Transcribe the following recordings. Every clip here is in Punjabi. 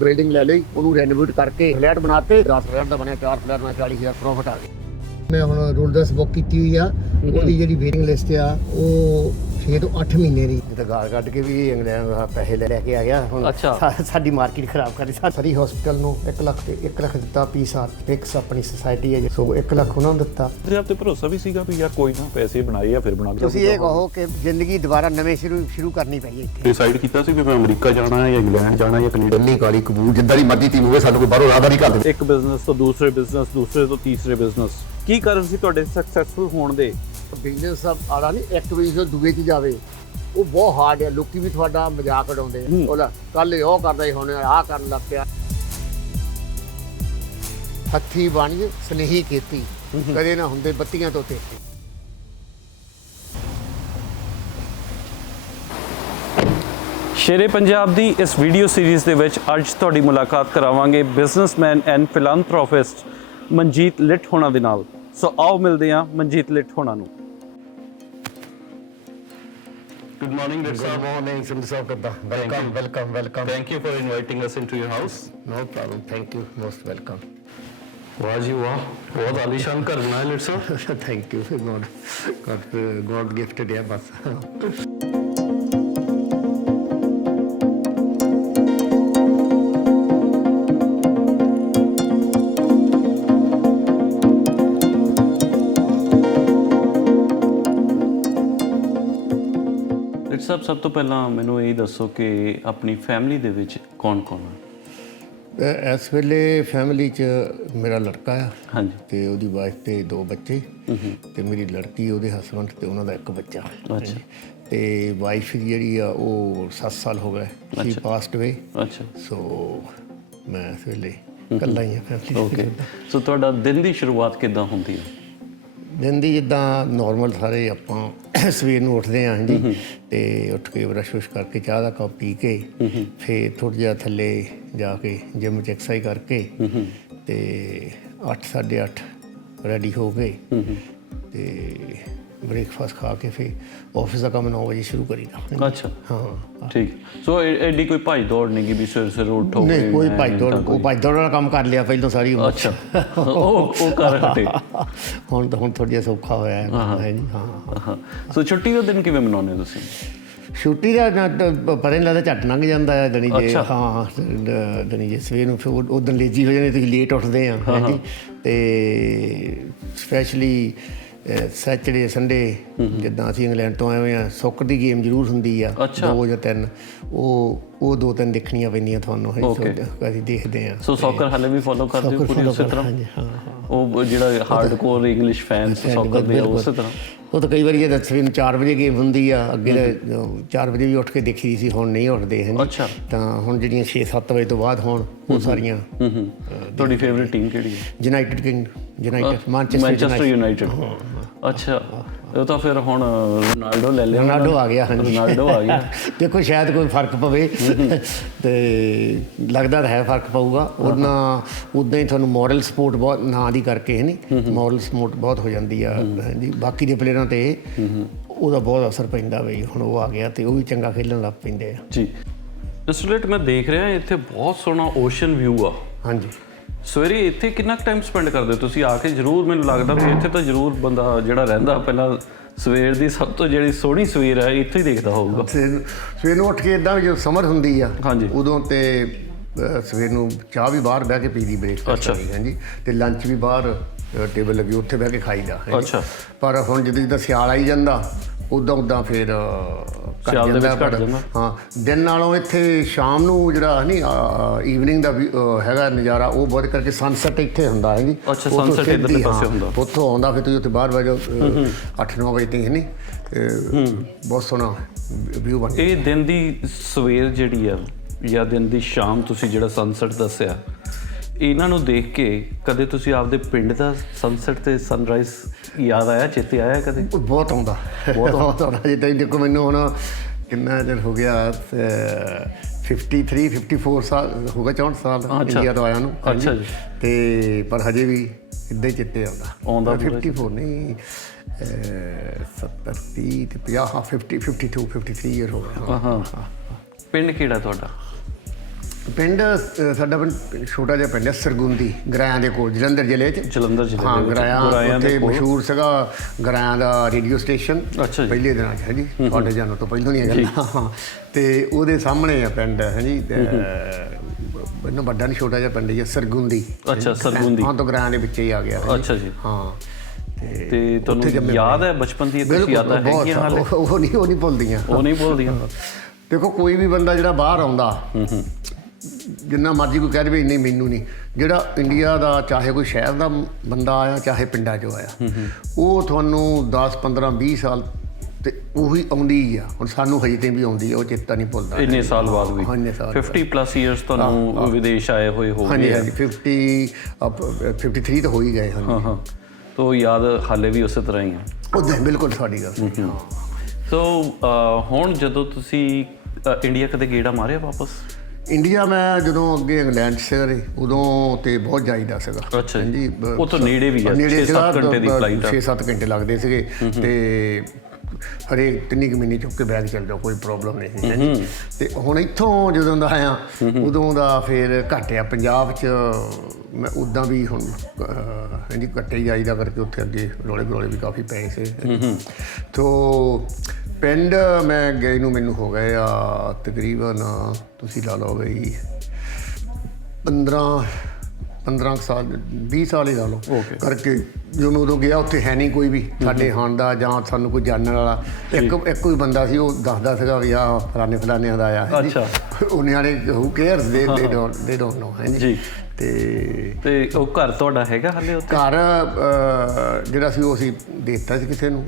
ਬਿਲਡਿੰਗ ਲੈ ਲਈ, ਉਹਨੂੰ ਰੈਨੋਵੇਟ ਕਰਕੇ ਫਲੈਟ ਬਣਾਤੇ। 10 ਫਲੈਟ ਦਾ ਬਣਿਆ, 4 ਫਲੈਟ ਨਾਲ 40,000 ਪ੍ਰੋਫਿਟ ਆ ਗਿਆ। ਮੈਂ ਹੁਣ ਰੋਲਰਸ ਬੁੱਕ ਕੀਤੀ ਹੋਈ ਆ, ਉਹਦੀ ਜਿਹੜੀ ਵੇਟਿੰਗ ਲਿਸਟ ਆ ਉਹ 6 ਤੋਂ 8 ਮਹੀਨੇ ਦੀ। ਜਿੱਦਾਂ ਗਾਲ ਕੱਢ ਕੇ ਵੀ ਇੰਗਲੈਂਡ ਦਾ ਪੈਸੇ ਲੈ ਕੇ ਆ ਗਿਆ। ਹੁਣ ਸਾਡੀ ਮਾਰਕੀਟ ਖਰਾਬ ਕਰੀ। ਸਾਰੀ ਹਸਪੀਟਲ ਨੂੰ 1 ਲੱਖ ਤੇ 1 ਲੱਖ ਦਿੱਤਾ ਪੀਸਾਰ। ਫਿਕਸ ਆਪਣੀ ਸੁਸਾਇਟੀ ਹੈ, ਸੋ 1 ਲੱਖ ਉਹਨਾਂ ਨੂੰ ਦਿੱਤਾ। ਆਪ ਤੇ ਭਰੋਸਾ ਵੀ ਸੀਗਾ ਵੀ ਯਾਰ ਕੋਈ ਨਾ ਪੈਸੇ ਬਣਾਏ ਆ ਫਿਰ ਬਣਾ ਕੇ। ਤੁਸੀਂ ਇਹ ਕਹੋ ਕਿ ਜ਼ਿੰਦਗੀ ਦੁਬਾਰਾ ਨਵੇਂ ਸ਼ੁਰੂ ਕਰਨੀ ਪਈ ਇੱਥੇ। ਡਿਸਾਈਡ ਕੀਤਾ ਸੀ ਵੀ ਮੈਂ ਅਮਰੀਕਾ ਜਾਣਾ ਹੈ ਜਾਂ ਇੰਗਲੈਂਡ ਜਾਣਾ ਜਾਂ ਕੈਨੇਡਾ। ਦਿੱਲੀ ਕਾਲੀ ਕਬੂਲ ਜਿੱਦਾਂ ਦੀ ਮਰਜ਼ੀ ਟੀਮ ਹੋਵੇ, ਸਾਨੂੰ ਕੋਈ ਬਾਹਰੋਂ ਰਾਦਾ ਨਹੀਂ ਕਰਦੇ। ਇੱਕ ਬਿਜ਼ਨਸ ਤੋਂ ਦੂਸਰੇ ਬਿਜ਼ਨਸ, ਦੂਸਰੇ ਤੋਂ ਤੀਸਰੇ ਬਿਜ਼ਨਸ। ਕੀ ਕਾਰਨ ਸੀ ਤੁਹਾਡੇ ਸਕਸੈਸਫੁਲ ਹੋਣ ਦੇ? ਬਿਜ਼ਨਸ ਆਲਾ ਨਹੀਂ, ਇੱਕ ਵੀ ਜੋ ਦੂਏ 'ਚ ਜਾਵੇ ਉਹ ਬਹੁਤ ਹਾਰਡ ਹੈ। ਲੋਕੀ ਵੀ ਤੁਹਾਡਾ ਮਜ਼ਾਕ ਉਡਾਉਂਦੇ ਆ। ਉਹਦਾ ਕੱਲ ਉਹ ਕਰਦਾ ਹੀ ਹੁਣ ਆਹ ਕਰਨ ਲੱਗ ਪਿਆ। ਹੱਥੀ ਬਾਣੀ ਸਨੇਹੀ ਖੇਤੀ ਕਦੇ ਨਾ ਹੁੰਦੇ ਬੱਤੀਆਂ ਤੋਂ ਤੇਤੀ। ਸ਼ੇਰੇ ਪੰਜਾਬ ਦੀ ਇਸ ਵੀਡੀਓ ਸੀਰੀਜ਼ ਦੇ ਵਿੱਚ ਅੱਜ ਤੁਹਾਡੀ ਮੁਲਾਕਾਤ ਕਰਾਵਾਂਗੇ ਬਿਜ਼ਨਸਮੈਨ ਐਂਡ ਫਿਲਾਂਥਰੋਪਿਸਟ ਮਨਜੀਤ ਲਿਟ ਹੋਣਾ ਦੇ ਨਾਲ। ਸੋ ਆਓ ਮਿਲਦੇ ਹਾਂ ਮਨਜੀਤ ਲਿਟ ਹੋਣਾ ਨੂੰ। Good morning, Litt sir. Good morning, Sindhu sir. Welcome. Thank you for inviting us into your house. No problem. Thank you. Most welcome. वाह जी वाह, बहुत आलीशान घर बनाया लिट sir. Thank you. God gifted है बस। ਲਿਟ ਸਾਹਿਬ, ਸਭ ਤੋਂ ਪਹਿਲਾਂ ਮੈਨੂੰ ਇਹ ਦੱਸੋ ਕਿ ਆਪਣੀ ਫੈਮਿਲੀ ਦੇ ਵਿੱਚ ਕੌਣ-ਕੌਣ ਹੈ? ਇਸ ਵੇਲੇ ਫੈਮਿਲੀ 'ਚ ਮੇਰਾ ਲੜਕਾ ਆ। ਹਾਂਜੀ। ਤੇ ਉਹਦੀ ਵਾਈਫ ਤੇ 2 ਬੱਚੇ ਤੇ ਮੇਰੀ ਲੜਕੀ, ਉਹਦੇ ਹਸਬੰਡ ਤੇ ਉਹਨਾਂ ਦਾ 1 ਬੱਚਾ। ਅੱਛਾ। ਤੇ ਵਾਈਫ ਜਿਹੜੀ ਆ ਉਹ 7 ਸਾਲ ਹੋ ਗਏ, ਸ਼ੀ ਪਾਸਡ ਅਵੇ। ਅੱਛਾ। ਸੋ ਮੈਂ ਇਸ ਵੇਲੇ ਇਕੱਲਾ ਹੀ ਆ ਫੈਮਿਲੀ। ਓਕੇ। ਸੋ ਤੁਹਾਡਾ ਦਿਨ ਦੀ ਸ਼ੁਰੂਆਤ ਕਿੱਦਾਂ ਹੁੰਦੀ ਹੈ? ਦਿਨ ਦੀ ਜਿੱਦਾਂ ਨੋਰਮਲ ਸਾਰੇ ਆਪਾਂ ਸਵੇਰ ਨੂੰ ਉੱਠਦੇ ਹਾਂ ਜੀ, ਤੇ ਉੱਠ ਕੇ ਬਰੱਸ਼ ਵੁਸ਼ ਕਰਕੇ ਚਾਹ ਦਾ ਕੱਪ ਪੀ ਕੇ ਫਿਰ ਥੋੜ੍ਹਾ ਜਿਹਾ ਥੱਲੇ ਜਾ ਕੇ ਜਿੰਮ 'ਚ ਐਕਸਰਸਾਈਜ਼ ਕਰਕੇ ਤੇ 8 ਸਾਢੇ 8 ਰੈਡੀ ਹੋ ਗਏ ਤੇ ਬ੍ਰੇਕਫਾਸਟ ਖਾ ਕੇ ਫਿਰ ਆਫਿਸ ਦਾ ਕੰਮ 9 ਵਜੇ ਸ਼ੁਰੂ ਕਰੀਦਾ। ਅੱਛਾ। ਹਾਂ ਠੀਕ। ਸੋ ਐਡੀ ਕੋਈ ਭੱਜ ਦੌੜ ਨਹੀਂ ਕਿ ਵੀ ਸਵੇਰੇ ਉੱਠੋ? ਨਹੀਂ, ਕੋਈ ਭੱਜ ਦੌੜ। ਉਹ ਭੱਜ ਦੌੜ ਵਾਲਾ ਕੰਮ ਕਰ ਲਿਆ ਪਹਿਲਾਂ ਸਾਰੀ ਉਮਰ। ਅੱਛਾ। ਉਹ ਕਰ ਹਟੇ। ਹੁਣ ਥੋੜ੍ਹਾ ਜਿਹਾ ਸੌਖਾ ਹੋਇਆ ਹੈ ਜੀ। ਹਾਂ। ਸੋ ਛੁੱਟੀ ਦਾ ਦਿਨ ਕਿਵੇਂ ਮਨਾਉਂਦੇ ਹੋ ਤੁਸੀਂ? ਛੁੱਟੀ ਦਾ ਪਤਾ ਨਹੀਂ ਲੱਗਦਾ, ਝੱਟ ਲੰਘ ਜਾਂਦਾ ਹੈ ਦਣੀ ਜੇ। ਹਾਂ, ਦਣੀ ਜੇ ਸਵੇਰ ਨੂੰ ਫਿਰ ਉਦੋਂ ਲੇਜੀ ਹੋ ਜਾਂਦੇ, ਤੁਸੀਂ ਲੇਟ ਉੱਠਦੇ ਆ ਹਾਂਜੀ। ਤੇ ਸਪੈਸ਼ਲੀ ਸੈਚਰਡੇ ਸੰਡੇ ਜਿੱਦਾਂ ਅਸੀਂ ਇੰਗਲੈਂਡ ਤੋਂ ਆਏ ਹੋਏ ਹਾਂ, ਸੌਕਰ ਦੀ ਗੇਮ ਜ਼ਰੂਰ ਹੁੰਦੀ ਆ 2 ਜਾਂ 3। ਉਹ 2-3 ਦੇਖਣੀਆਂ ਪੈਂਦੀਆਂ ਤੁਹਾਨੂੰ। ਅਸੀਂ ਦੇਖਦੇ ਹਾਂ। ਸੋ ਸੌਕਰ ਹਾਲੇ ਵੀ ਫੋਲੋ ਕਰਦੇ ਹੋ ਪੂਰੀ ਉਸੇ ਤਰ੍ਹਾਂ? ਹਾਂ। ਉਹ ਜਿਹੜਾ ਹਾਰਡਕੋਰ ਇੰਗਲਿਸ਼ ਫੈਨਸ ਸੌਕਰ ਦੇ ਉਸੇ ਤਰ੍ਹਾਂ? ਉਹ ਤਾਂ ਕਈ ਵਾਰੀ ਇਹ ਸਵੇਰ ਨੂੰ 4 ਵਜੇ ਗੇਮ ਹੁੰਦੀ ਆ। ਅੱਗੇ ਤਾਂ 4 ਵਜੇ ਵੀ ਉੱਠ ਕੇ ਦੇਖੀ ਸੀ, ਹੁਣ ਨਹੀਂ ਉੱਠਦੇ ਹਨ। ਅੱਛਾ। ਤਾਂ ਹੁਣ ਜਿਹੜੀਆਂ 6-7 ਵਜੇ ਤੋਂ ਬਾਅਦ ਹੋਣ ਉਹ ਸਾਰੀਆਂ। ਤੁਹਾਡੀ ਫੇਵਰਿਟ ਟੀਮ ਕਿਹੜੀ ਹੈ? United Manchester United. ਅੱਛਾ। ਉਹ ਤਾਂ ਫਿਰ ਹੁਣ ਰੋਨਾਲਡੋ ਲੈ ਲਿਆ। ਰੋਨਾਲਡੋ ਆ ਗਿਆ। ਰੋਨਾਲਡੋ ਆ ਗਿਆ। ਦੇਖੋ ਸ਼ਾਇਦ ਕੋਈ ਫਰਕ ਪਵੇ ਤੇ ਲੱਗਦਾ ਤਾਂ ਹੈ ਫਰਕ ਪਊਗਾ। ਉੱਦਾਂ ਹੀ ਤੁਹਾਨੂੰ ਮੋਰਲ ਸਪੋਰਟ ਬਹੁਤ ਨਾਂ ਦੀ ਕਰਕੇ ਹੈ ਨਹੀਂ, ਮੋਰਲ ਸਪੋਰਟ ਬਹੁਤ ਹੋ ਜਾਂਦੀ ਆ ਹਾਂਜੀ। ਬਾਕੀ ਦੇ ਪਲੇਅਰਾਂ ਤੇ ਉਹਦਾ ਬਹੁਤ ਅਸਰ ਪੈਂਦਾ ਬਈ ਹੁਣ ਉਹ ਆ ਗਿਆ ਤੇ ਉਹ ਵੀ ਚੰਗਾ ਖੇਲਣ ਲੱਗ ਪੈਂਦੇ ਆ ਜੀ। ਮਿਸਟਰ ਲਿਟ, ਮੈਂ ਦੇਖ ਰਿਹਾ ਇੱਥੇ ਬਹੁਤ ਸੋਹਣਾ ਓਸ਼ਨ ਵਿਊ ਆ। ਹਾਂਜੀ। ਸਵੇਰੇ ਇੱਥੇ ਕਿੰਨਾ ਟਾਈਮ ਸਪੈਂਡ ਕਰਦੇ ਹੋ ਤੁਸੀਂ ਆ ਕੇ? ਜ਼ਰੂਰ ਮੈਨੂੰ ਲੱਗਦਾ ਵੀ ਇੱਥੇ ਤਾਂ ਜ਼ਰੂਰ ਬੰਦਾ ਜਿਹੜਾ ਰਹਿੰਦਾ ਪਹਿਲਾਂ ਸਵੇਰ ਦੀ ਸਭ ਤੋਂ ਜਿਹੜੀ ਸੋਹਣੀ ਸਵੇਰ ਹੈ ਇੱਥੇ ਹੀ ਦੇਖਦਾ ਹੋਊਗਾ। ਸਵੇਰ ਨੂੰ ਉੱਠ ਕੇ ਇੱਦਾਂ ਵੀ ਜਦੋਂ ਸਮਰ ਹੁੰਦੀ ਆ ਉਦੋਂ ਤੇ ਸਵੇਰ ਨੂੰ ਚਾਹ ਵੀ ਬਾਹਰ ਬਹਿ ਕੇ ਪੀਦੀ, ਬ੍ਰੇਕਫਾਸਟ ਹਾਂਜੀ। ਤੇ ਲੰਚ ਵੀ ਬਾਹਰ ਟੇਬਲ ਲੱਗੀ ਉੱਥੇ ਬਹਿ ਕੇ ਖਾਈਦਾ। ਅੱਛਾ। ਪਰ ਹੁਣ ਜਿੱਦਾਂ ਸਿਆਲ ਆਈ ਜਾਂਦਾ ਉੱਦਾਂ ਫਿਰ ਸਿਆਲ ਦੇ ਵਿੱਚ ਘੱਟ ਜਾਂਦਾ। ਹਾਂ, ਦਿਨ ਨਾਲੋਂ ਇੱਥੇ ਸ਼ਾਮ ਨੂੰ ਜਿਹੜਾ ਨਹੀਂ ਈਵਨਿੰਗ ਦਾ ਹੈਗਾ ਨਜ਼ਾਰਾ ਉਹ ਬਹੁਤ ਕਰਕੇ ਸਨਸੈਟ ਇੱਥੇ ਹੁੰਦਾ ਹੈ ਜੀ। ਅੱਛਾ। ਸਨਸੈਟ ਇੱਧਰਲੇ ਪਾਸੇ ਹੁੰਦਾ, ਉੱਥੋਂ ਆਉਂਦਾ ਫਿਰ ਤੁਸੀਂ ਉੱਥੇ ਬਾਹਰ ਬਹਿ ਜਾਓ 8-9 ਵਜੇ ਤੱਕ ਹੈ ਨਹੀਂ। ਬਹੁਤ ਸੋਹਣਾ ਵਿਊ ਬਣ। ਇਹ ਦਿਨ ਦੀ ਸਵੇਰ ਜਿਹੜੀ ਆ ਜਾਂ ਦਿਨ ਦੀ ਸ਼ਾਮ ਤੁਸੀਂ ਜਿਹੜਾ ਸਨਸੈਟ ਦੱਸਿਆ, ਇਹਨਾਂ ਨੂੰ ਦੇਖ ਕੇ ਕਦੇ ਤੁਸੀਂ ਆਪਦੇ ਪਿੰਡ ਦਾ ਸਨਸੈਟ ਤੇ ਸਨਰਾਈਜ਼ ਯਾਦ ਆਇਆ, ਚੇਤੇ ਆਇਆ ਕਦੇ? ਬਹੁਤ ਆਉਂਦਾ, ਬਹੁਤ ਆਉਂਦਾ। ਜਿੱਦਾਂ ਦੇਖੋ ਮੈਨੂੰ ਹੁਣ ਕਿੰਨਾ ਚਿਰ ਹੋ ਗਿਆ, 53-54 ਸਾਲ ਹੋ ਗਏ, 64 ਸਾਲ ਇੰਡੀਆ ਤੋਂ ਆਇਆ ਨੂੰ। ਅੱਛਾ ਜੀ। ਤੇ ਪਰ ਹਜੇ ਵੀ ਇੱਦਾਂ ਹੀ ਚੇਤੇ ਆਉਂਦਾ। 54 ਨਹੀਂ, 70 30 ਤੇ 50, ਹਾਂ 52 53 ਈਅਰ ਹੋ ਗਏ। ਪਿੰਡ ਕਿਹੜਾ ਤੁਹਾਡਾ? ਪਿੰਡ ਸਾਡਾ ਪਿੰਡ ਛੋਟਾ ਜਿਹਾ ਪਿੰਡ ਹੈ ਸਰਗੁੰਦੀ, ਗਰਾਇਆਂ ਦੇ ਕੋਲ, ਜਲੰਧਰ ਜ਼ਿਲ੍ਹੇ 'ਚ। ਜਲੰਧਰ ਜ਼ਿਲ੍ਹੇ ਹਾਂ, ਦੇ ਵਿੱਚ ਗਰਾਇਆਂ ਉੱਥੇ ਮਸ਼ਹੂਰ ਸੀਗਾ ਗਰਾਇਆਂ ਦਾ ਰੇਡੀਓ ਸਟੇਸ਼ਨ। ਅੱਛਾ ਜੀ। ਪਹਿਲੇ ਦਿਨਾਂ 'ਚ ਹੈ ਜੀ, ਤੁਹਾਡੇ ਜਾਣੋ ਤੋਂ ਪਹਿਲਾਂ ਨਹੀਂ ਹੈਗਾ। ਹਾਂ, ਤੇ ਉਹਦੇ ਸਾਹਮਣੇ ਆ ਪਿੰਡ ਹੈ ਜੀ, ਇੰਨਾ ਵੱਡਾ ਨਹੀਂ, ਛੋਟਾ ਜਿਹਾ ਪਿੰਡ ਹੀ ਹੈ ਸਰਗੁੰਦੀ। ਅੱਛਾ, ਸਰਗੁੰਦੀ। ਹਾਂ, ਤਾਂ ਗਰਾਇਆਂ ਦੇ ਵਿੱਚ ਹੀ ਆ ਗਿਆ। ਅੱਛਾ ਜੀ। ਹਾਂ, ਤੇ ਤੁਹਾਨੂੰ ਯਾਦ ਹੈ ਬਚਪਨ ਦੀ ਕੁਝ ਯਾਦਾਂ ਹੈਗੀਆਂ ਹਾਲੇ? ਉਹ ਨਹੀਂ ਭੁੱਲਦੀਆਂ। ਉਹ ਨਹੀਂ ਭੁੱਲਦੀਆਂ। ਦੇਖੋ, ਕੋਈ ਵੀ ਬੰਦਾ ਜਿਹੜਾ ਬਾਹਰ ਆਉਂਦਾ, ਜਿੰਨਾ ਮਰਜ਼ੀ ਕੋਈ ਕਹਿ ਦੇਵੇ ਨਹੀਂ ਮੈਨੂੰ ਨਹੀਂ, ਜਿਹੜਾ ਇੰਡੀਆ ਦਾ ਚਾਹੇ ਕੋਈ ਸ਼ਹਿਰ ਦਾ ਬੰਦਾ ਆਇਆ ਚਾਹੇ ਪਿੰਡਾਂ 'ਚੋਂ ਆਇਆ, ਉਹ ਤੁਹਾਨੂੰ 10 15 20 ਸਾਲ ਤੇ ਉਹੀ ਆਉਂਦੀ ਆ। ਹੁਣ ਸਾਨੂੰ ਹਜੇ ਤੇ ਵੀ ਆਉਂਦੀ ਆ, ਉਹ ਚੇਤਾ ਨਹੀਂ ਭੁੱਲਦਾ ਇੰਨੇ ਸਾਲ ਬਾਅਦ ਵੀ। 50+ ਇਅਰਸ ਤੁਹਾਨੂੰ ਵਿਦੇਸ਼ ਆਏ ਹੋਏ ਹੋ ਗਏ। ਹਾਂਜੀ, 53 ਤਾਂ ਹੋ ਹੀ ਗਏ ਹਨ। ਹਾਂ, ਤੋ ਯਾਦ ਹਾਲੇ ਵੀ ਉਸੇ ਤਰ੍ਹਾਂ ਹੀ ਆ। ਉਦਾਂ ਬਿਲਕੁਲ ਸਾਡੀ ਗੱਲ। ਸੋ ਹੁਣ ਜਦੋਂ ਤੁਸੀਂ ਇੰਡੀਆ ਕਦੇ ਗੇੜਾ ਮਾਰਿਆ ਵਾਪਸ? ਇੰਡੀਆ ਮੈਂ ਜਦੋਂ ਅੱਗੇ ਇੰਗਲੈਂਡ 'ਚ ਸੀਗਾ ਉਦੋਂ ਤੇ ਬਹੁਤ ਜਾਈਦਾ ਸੀਗਾ। ਅੱਛਾ ਜੀ। ਉਹ ਤਾਂ ਨੇੜੇ ਵੀ ਹੈ, ਨੇੜੇ 6-7 ਘੰਟੇ ਦੀ ਫਲਾਈਟ ਆ। 6-7 ਘੰਟੇ ਲੱਗਦੇ ਸੀਗੇ ਤੇ ਹਰੇਕ 3 ਮਹੀਨੇ ਚੁੱਕ ਕੇ ਬੈਗ ਚੱਲ ਜਾਓ, ਕੋਈ ਪ੍ਰੋਬਲਮ ਨਹੀਂ ਸੀ ਜੀ। ਤੇ ਹੁਣ ਇੱਥੋਂ ਜਦੋਂ ਦਾ ਆਇਆ ਉਦੋਂ ਦਾ ਫਿਰ ਘੱਟ ਆ। ਪੰਜਾਬ 'ਚ ਮੈਂ ਉੱਦਾਂ ਵੀ ਹੁਣ ਹਾਂਜੀ ਘੱਟੇ ਹੀ ਜਾਈਦਾ ਕਰਕੇ, ਉੱਥੇ ਅੱਗੇ ਰੌਲੇ ਵੀ ਕਾਫੀ ਪਏ ਸੀ। ਤੋ ਪਿੰਡ ਮੈਂ ਗਏ ਨੂੰ ਮੈਨੂੰ ਹੋ ਗਏ ਆ ਤਕਰੀਬਨ, ਤੁਸੀਂ ਲਾ ਲਓ ਬਈ 15 ਸਾਲ, 20 ਸਾਲ ਹੀ ਲਾ ਲਓ ਕਰਕੇ। ਜਦੋਂ ਮੈਂ ਉਦੋਂ ਗਿਆ ਉੱਥੇ ਹੈ ਨਹੀਂ ਕੋਈ ਵੀ ਸਾਡੇ ਹਾਣ ਦਾ ਜਾਂ ਸਾਨੂੰ ਕੋਈ ਜਾਣਨ ਵਾਲਾ। ਇੱਕ ਕੋਈ ਬੰਦਾ ਸੀ, ਉਹ ਦੱਸਦਾ ਸੀਗਾ ਵੀ ਆਹ ਫਲਾਨਿਆਂ ਦਾ ਆਇਆ ਹੈ। ਅੱਛਾ। ਉਹ ਨਿਆਣੇ ਹੂ ਕੇਅਰਸ ਦੇ ਡੋਂਟ ਨੋ ਹੈ ਜੀ। ਤੇ ਉਹ ਘਰ ਤੁਹਾਡਾ ਹੈਗਾ ਹਾਲੇ ਉੱਥੇ? ਘਰ ਜਿਹੜਾ ਸੀ ਉਹ ਅਸੀਂ ਦੇ ਦਿੱਤਾ ਸੀ ਕਿਸੇ ਨੂੰ।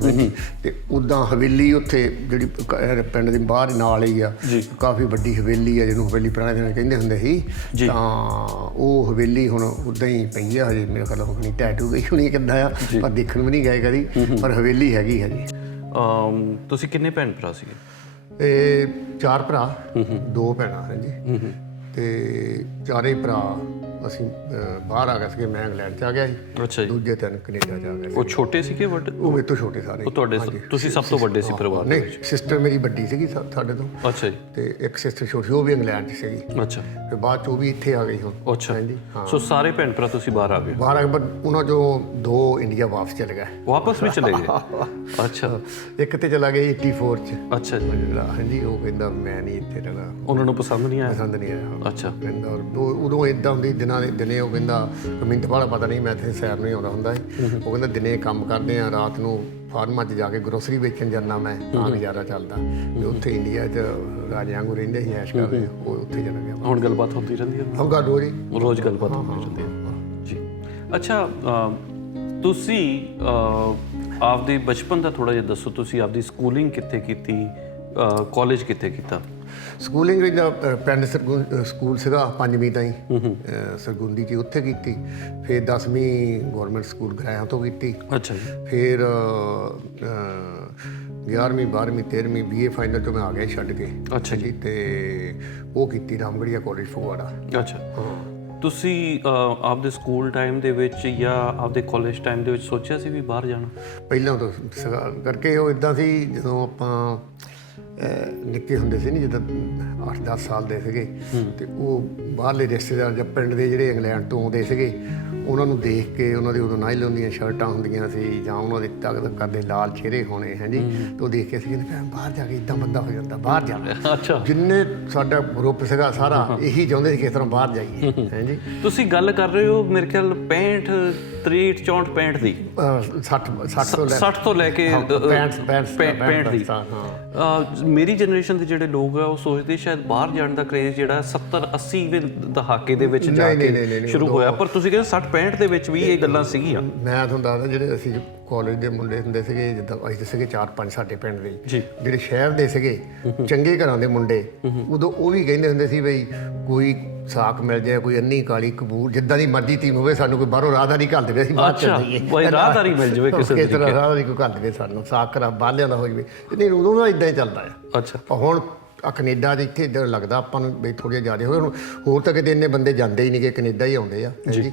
ਤੇ ਉੱਦਾਂ ਹਵੇਲੀ ਉੱਥੇ ਜਿਹੜੀ ਪਿੰਡ ਦੇ ਬਾਹਰ ਨਾਲ ਹੀ ਆ, ਕਾਫੀ ਵੱਡੀ ਹਵੇਲੀ ਆ, ਜਿਹਨੂੰ ਹਵੇਲੀ ਪੁਰਾਣੇ ਦਿਨਾਂ ਕਹਿੰਦੇ ਹੁੰਦੇ ਸੀ। ਤਾਂ ਉਹ ਹਵੇਲੀ ਹੁਣ ਉੱਦਾਂ ਹੀ ਪਈ ਆ ਹਜੇ, ਮੇਰੇ ਖਿਆਲ ਹੋਣੀ ਟੈਟੂ ਗਈ ਹੋਣੀ ਕਿੱਦਾਂ ਆ, ਪਰ ਦੇਖਣ ਵੀ ਨਹੀਂ ਗਏ ਕਦੀ, ਪਰ ਹਵੇਲੀ ਹੈਗੀ ਹੈ ਜੀ। ਤੁਸੀਂ ਕਿੰਨੇ ਭੈਣ ਭਰਾ ਸੀਗੇ? ਇਹ 4 ਭਰਾ 2 ਭੈਣਾਂ ਹੈ ਜੀ। ਤੇ ਚਾਰੇ ਭਰਾ ਅਸੀਂ ਬਾਹਰ ਆ ਗਏ ਸੀਗੇ। ਮੈਂ ਇੰਗਲੈਂਡ 'ਚ ਆ ਗਿਆ ਸੀ। ਅੱਛਾ ਜੀ। ਦੂਜੇ 3 ਕੈਨੇਡਾ 'ਚ ਆ ਗਏ। ਉਹ ਛੋਟੇ ਸੀਗੇ ਵੱਡੇ? ਉਹ ਮੇਰੇ ਤੋਂ ਛੋਟੇ ਸਾਰੇ। ਉਹ ਤੁਹਾਡੇ, ਤੁਸੀਂ ਸਭ ਤੋਂ ਵੱਡੇ ਸੀ ਪਰਿਵਾਰ ਦੇ ਵਿੱਚ? ਨਹੀਂ, ਸਿਸਟਰ ਮੇਰੀ ਵੱਡੀ ਸੀਗੀ ਸਾਡੇ ਤੋਂ। ਅੱਛਾ ਜੀ। ਤੇ ਇੱਕ ਸਿਸਟਰ ਛੋਟੀ, ਉਹ ਵੀ ਇੰਗਲੈਂਡ 'ਚ ਸੀਗੀ। ਅੱਛਾ। ਤੇ ਬਾਅਦ 'ਚ ਉਹ ਵੀ ਇੱਥੇ ਆ ਗਈ ਹੁਣ। ਅੱਛਾ। ਹਾਂਜੀ। ਸੋ ਸਾਰੇ ਭੈਣ ਭਰਾ ਤੁਸੀਂ ਬਾਹਰ ਆ ਗਏ? ਬਾਹਰ ਆ ਗਏ, ਪਰ ਉਹਨਾਂ 'ਚੋਂ 2 ਇੰਡੀਆ ਵਾਪਸ ਚਲੇ ਗਏ। ਵਾਪਸ ਵੀ ਚਲੇ ਗਏ? ਅੱਛਾ। ਇੱਕ ਤੇ ਚਲਾ ਗਿਆ 84 'ਚ। ਅੱਛਾ ਜੀ। ਹਾਂਜੀ, ਉਹ ਕਹਿੰਦਾ ਮੈਂ ਨਹੀਂ ਇੱਥੇ ਰਹਿਣਾ। ਉਹਨਾਂ ਨੂੰ ਪਸੰਦ ਨਹੀਂ ਆਇਆ? ਪਸੰਦ ਨਹੀਂ ਆਇਆ। ਅੱਛਾ। ਕਹਿੰਦਾ ਉਦੋਂ ਇੱਦਾਂ ਹੁੰਦੀ ਦਿਨੇ ਉਹ ਕਹਿੰਦਾ ਮੈਨੂੰ ਤਾਂ ਬਾਹਲਾ ਪਤਾ ਨਹੀਂ, ਮੈਂ ਇੱਥੇ ਸੈਰ ਨਹੀਂ ਆਉਂਦਾ ਹੁੰਦਾ ਸੀ। ਉਹ ਕਹਿੰਦਾ ਦਿਨੇ ਕੰਮ ਕਰਦੇ ਆ, ਰਾਤ ਨੂੰ ਫਾਰਮਾਂ 'ਚ ਜਾ ਕੇ ਗਰੋਸਰੀ ਵੇਚਣ ਜਾਂਦਾ ਮੈਂ, ਤਾਂ ਗੁਜ਼ਾਰਾ ਚੱਲਦਾ। ਤੇ ਉੱਥੇ ਇੰਡੀਆ 'ਚ ਰਾਜਿਆਂ ਵਾਂਗੂ ਰਹਿੰਦੇ ਸੀ, ਐਸ਼ ਕਰਦੇ। ਉਹ ਉੱਥੇ ਚਲਾ ਗਿਆ। ਹੁਣ ਗੱਲਬਾਤ ਹੁੰਦੀ ਰਹਿੰਦੀ ਹੈ? ਹੁਣ ਗੱਲ ਰੋਜ਼ ਗੱਲਬਾਤ ਹੁੰਦੀ ਰਹਿੰਦੀ ਹੈ ਜੀ। ਅੱਛਾ, ਤੁਸੀਂ ਆਪਦੇ ਬਚਪਨ ਦਾ ਥੋੜ੍ਹਾ ਜਿਹਾ ਦੱਸੋ। ਤੁਸੀਂ ਆਪਦੀ ਸਕੂਲਿੰਗ ਕਿੱਥੇ ਕੀਤੀ, ਕਾਲਜ ਕਿੱਥੇ ਕੀਤਾ? ਸਕੂਲਿੰਗ ਵਿੱਚ ਪਿੰਡ ਸਕੂਲ ਸੀਗਾ 5ਵੀਂ ਤਾਈਂ ਸਰਗੁੰਦੀ 'ਚ, ਉੱਥੇ ਕੀਤੀ। ਫਿਰ 10ਵੀਂ ਗੌਰਮੈਂਟ ਸਕੂਲ ਗਰਾਇਆਂ ਤੋਂ ਕੀਤੀ। ਅੱਛਾ ਜੀ। ਫਿਰ 11ਵੀਂ 12ਵੀਂ 13ਵੀਂ BA ਫਾਈਨਲ 'ਚੋਂ ਮੈਂ ਆ ਗਿਆ ਛੱਡ ਕੇ। ਅੱਛਾ ਜੀ। ਤੇ ਉਹ ਕੀਤੀ ਰਾਮਗੜੀਆ ਕਾਲਜ ਫਗਵਾੜਾ। ਅੱਛਾ। ਤੁਸੀਂ ਆਪਦੇ ਸਕੂਲ ਟਾਈਮ ਦੇ ਵਿੱਚ ਜਾਂ ਆਪਦੇ ਕਾਲਜ ਟਾਈਮ ਦੇ ਵਿੱਚ ਸੋਚਿਆ ਸੀ ਵੀ ਬਾਹਰ ਜਾਣਾ? ਪਹਿਲਾਂ ਤੋਂ ਕਰਕੇ ਉਹ ਇੱਦਾਂ ਸੀ, ਜਦੋਂ ਆਪਾਂ ਨਿੱਕੇ ਹੁੰਦੇ ਸੀ ਨਹੀਂ, ਜਿੱਦਾਂ 8-10 ਸਾਲ ਦੇ ਸੀਗੇ, ਤੇ ਉਹ ਬਾਹਰਲੇ ਰਿਸ਼ਤੇਦਾਰ ਜਾਂ ਪਿੰਡ ਦੇ ਜਿਹੜੇ ਇੰਗਲੈਂਡ ਤੋਂ ਆਉਂਦੇ ਸੀਗੇ, ਉਹਨਾਂ ਨੂੰ ਦੇਖ ਕੇ ਉਹਨਾਂ ਦੇ ਉਦੋਂ ਨਾਈਲਨ ਦੀਆਂ ਸ਼ਰਟਾਂ ਹੁੰਦੀਆਂ ਸੀ, ਜਾਂ ਉਹਨਾਂ ਦੇ ਤਗਦ ਦੇ ਲਾਲ ਚਿਹਰੇ ਹੋਣੇ ਹੈ ਜੀ। ਤੇ ਉਹ ਦੇਖ ਕੇ ਅਸੀਂ ਕਹਿੰਦੇ ਬਾਹਰ ਜਾ ਕੇ ਇੱਦਾਂ ਬੰਦਾ ਹੋ ਜਾਂਦਾ, ਬਾਹਰ ਜਾਣਾ। ਅੱਛਾ। ਜਿੰਨੇ ਸਾਡਾ ਗਰੁੱਪ ਸੀਗਾ ਸਾਰਾ ਇਹੀ ਚਾਹੁੰਦੇ ਸੀ ਕਿਸ ਤਰ੍ਹਾਂ ਬਾਹਰ ਜਾਈਏ ਹੈ ਜੀ। ਤੁਸੀਂ ਗੱਲ ਕਰ ਰਹੇ ਹੋ ਮੇਰੇ ਖਿਆਲ 65 63 64 65 ਦੀ? 60 ਤੋਂ ਲੈ ਕੇ 65 ਦੀ। ਮੇਰੀ ਜਨਰੇਸ਼ਨ ਦੇ ਜਿਹੜੇ ਲੋਕ ਆ ਉਹ ਸੋਚਦੇ ਸ਼ਾਇਦ ਬਾਹਰ ਜਾਣ ਦਾ ਕਰੇਜ਼ ਜਿਹੜਾ 70-80 ਦੇ ਦਹਾਕੇ ਦੇ ਵਿੱਚ ਜਾ ਕੇ ਸ਼ੁਰੂ ਹੋਇਆ, ਪਰ ਤੁਸੀਂ ਕਹਿੰਦੇ 60-65 ਦੇ ਵਿੱਚ ਵੀ ਇਹ ਗੱਲਾਂ ਸੀਗੀਆਂ। ਮੈਂ ਤੁਹਾਨੂੰ ਦੱਸਦਾ, ਜਿਹੜੇ ਅਸੀਂ ਕਾਲਜ ਦੇ ਮੁੰਡੇ ਹੁੰਦੇ ਸੀਗੇ, ਜਿੱਦਾਂ ਅਸੀਂ ਸੀਗੇ 4-5 ਸਾਡੇ ਪਿੰਡ ਦੇ, ਜਿਹੜੇ ਸ਼ਹਿਰ ਦੇ ਸੀਗੇ ਚੰਗੇ ਘਰਾਂ ਦੇ ਮੁੰਡੇ, ਉਦੋਂ ਉਹ ਵੀ ਕਹਿੰਦੇ ਹੁੰਦੇ ਸੀ ਬਈ ਕੋਈ ਸਾਕ ਮਿਲ ਜਾਏ, ਕੋਈ ਅੰਨੀ ਕਾਲੀ ਕਬੂਰ, ਜਿੱਦਾਂ ਦੀ ਮਰਜ਼ੀ ਟੀਮ ਹੋਵੇ, ਸਾਨੂੰ ਕੋਈ ਬਾਹਰੋਂ ਰਾਹਦਾਰੀ ਘੱਲ ਦੇਵੇ, ਅਸੀਂ ਬਾਹਰ ਚੱਲ ਜਾਈਏ। ਰਾਹਦਾਰੀ ਮਿਲ ਜਾਵੇ ਕਿਸੇ ਤਰ੍ਹਾਂ, ਰਾਹਦਾਰੀ ਕੋਈ ਘੱਲ ਦੇਵੇ ਸਾਨੂੰ, ਸਾਕ ਘਰਾਂ ਬਾਹਲਿਆਂ ਦਾ ਹੋ ਜਾਵੇ। ਨਹੀਂ, ਉਦੋਂ ਦਾ ਇੱਦਾਂ ਹੀ ਚੱਲਦਾ ਆ। ਅੱਛਾ। ਹੁਣ ਕੈਨੇਡਾ ਦੇ ਇੱਥੇ ਇੱਧਰ ਲੱਗਦਾ ਆਪਾਂ ਨੂੰ ਵੀ ਥੋੜ੍ਹੇ ਜ਼ਿਆਦਾ ਹੋਏ। ਹੁਣ ਹੋਰ ਤਾਂ ਕਿਤੇ ਇੰਨੇ ਬੰਦੇ ਜਾਂਦੇ ਹੀ ਨਹੀਂ ਗੇ, ਕੈਨੇਡਾ ਹੀ ਆਉਂਦੇ ਆ ਜੀ।